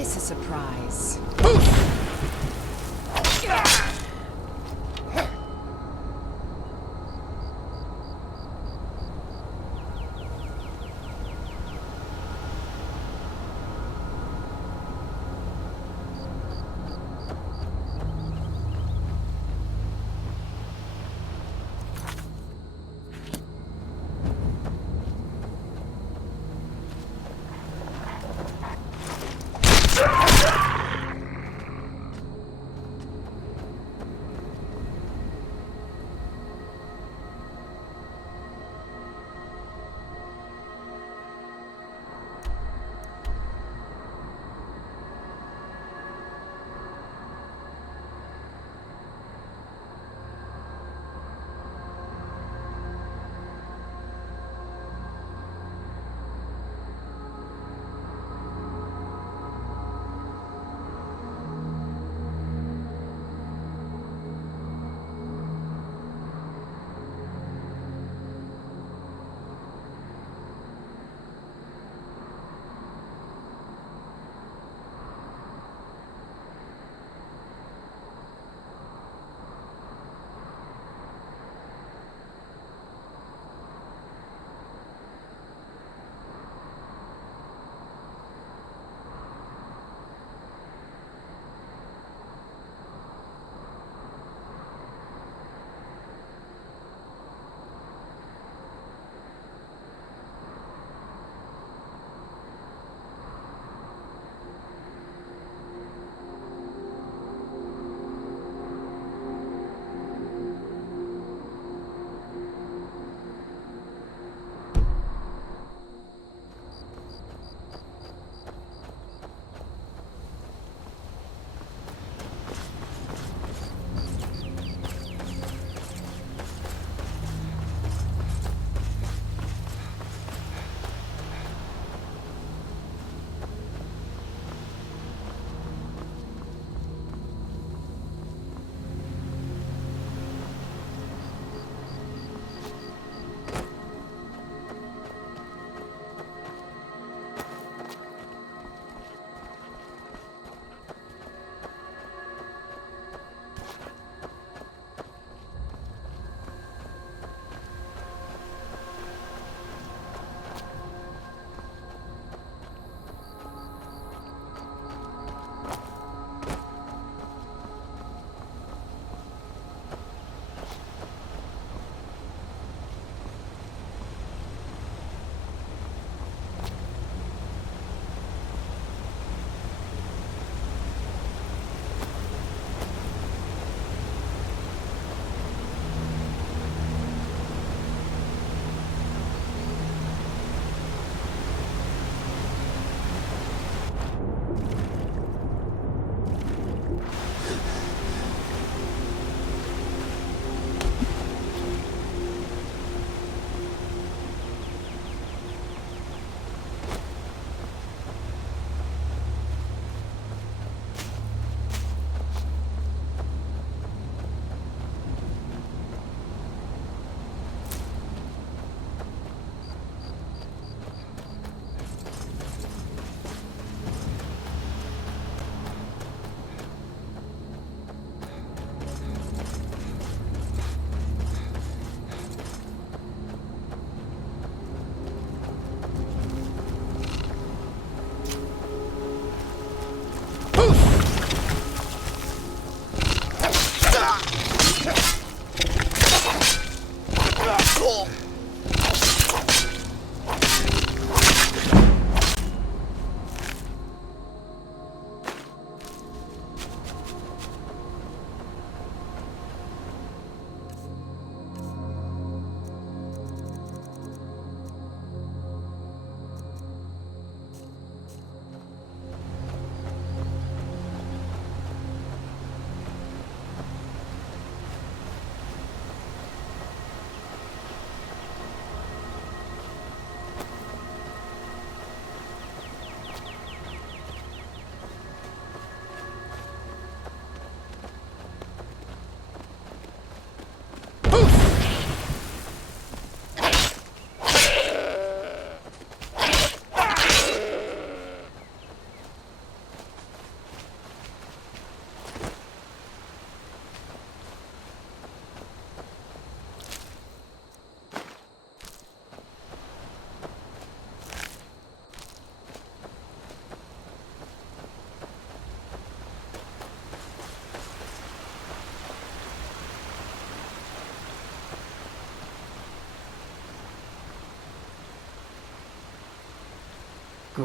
this a surprise?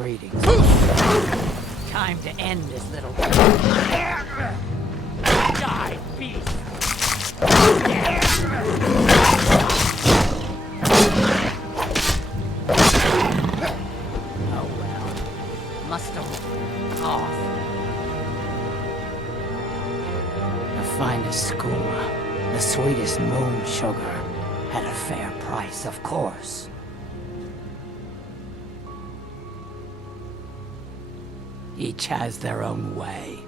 Greetings. Time to end this little... Die, beast! Oh well. Must have off. The finest skooma, the sweetest moon sugar, at a fair price, of course. Each has their own way.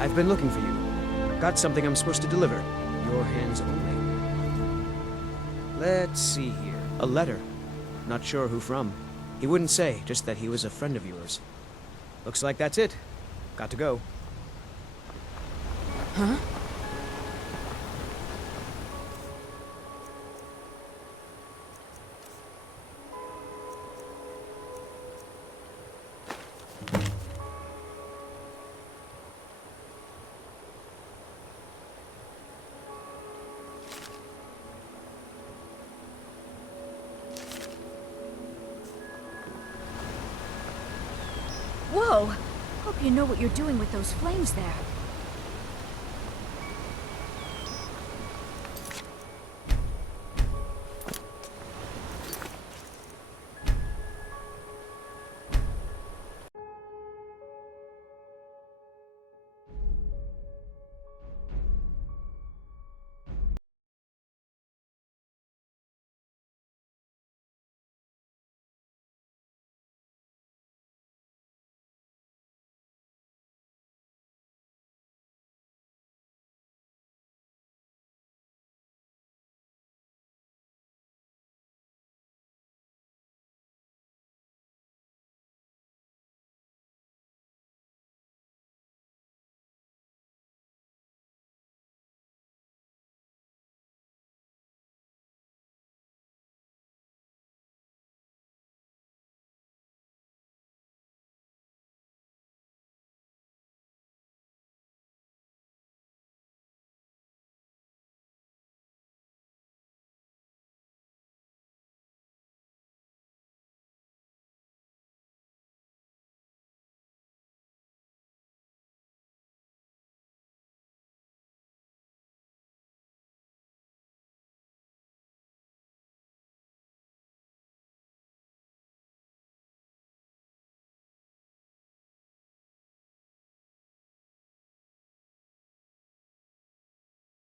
I've been looking for you. Got something I'm supposed to deliver. Your hands only. Let's see here. A letter. Not sure who from. He wouldn't say, just that he was a friend of yours. Looks like that's it. Got to go. Huh? Whoa! Hope you know what you're doing with those flames there.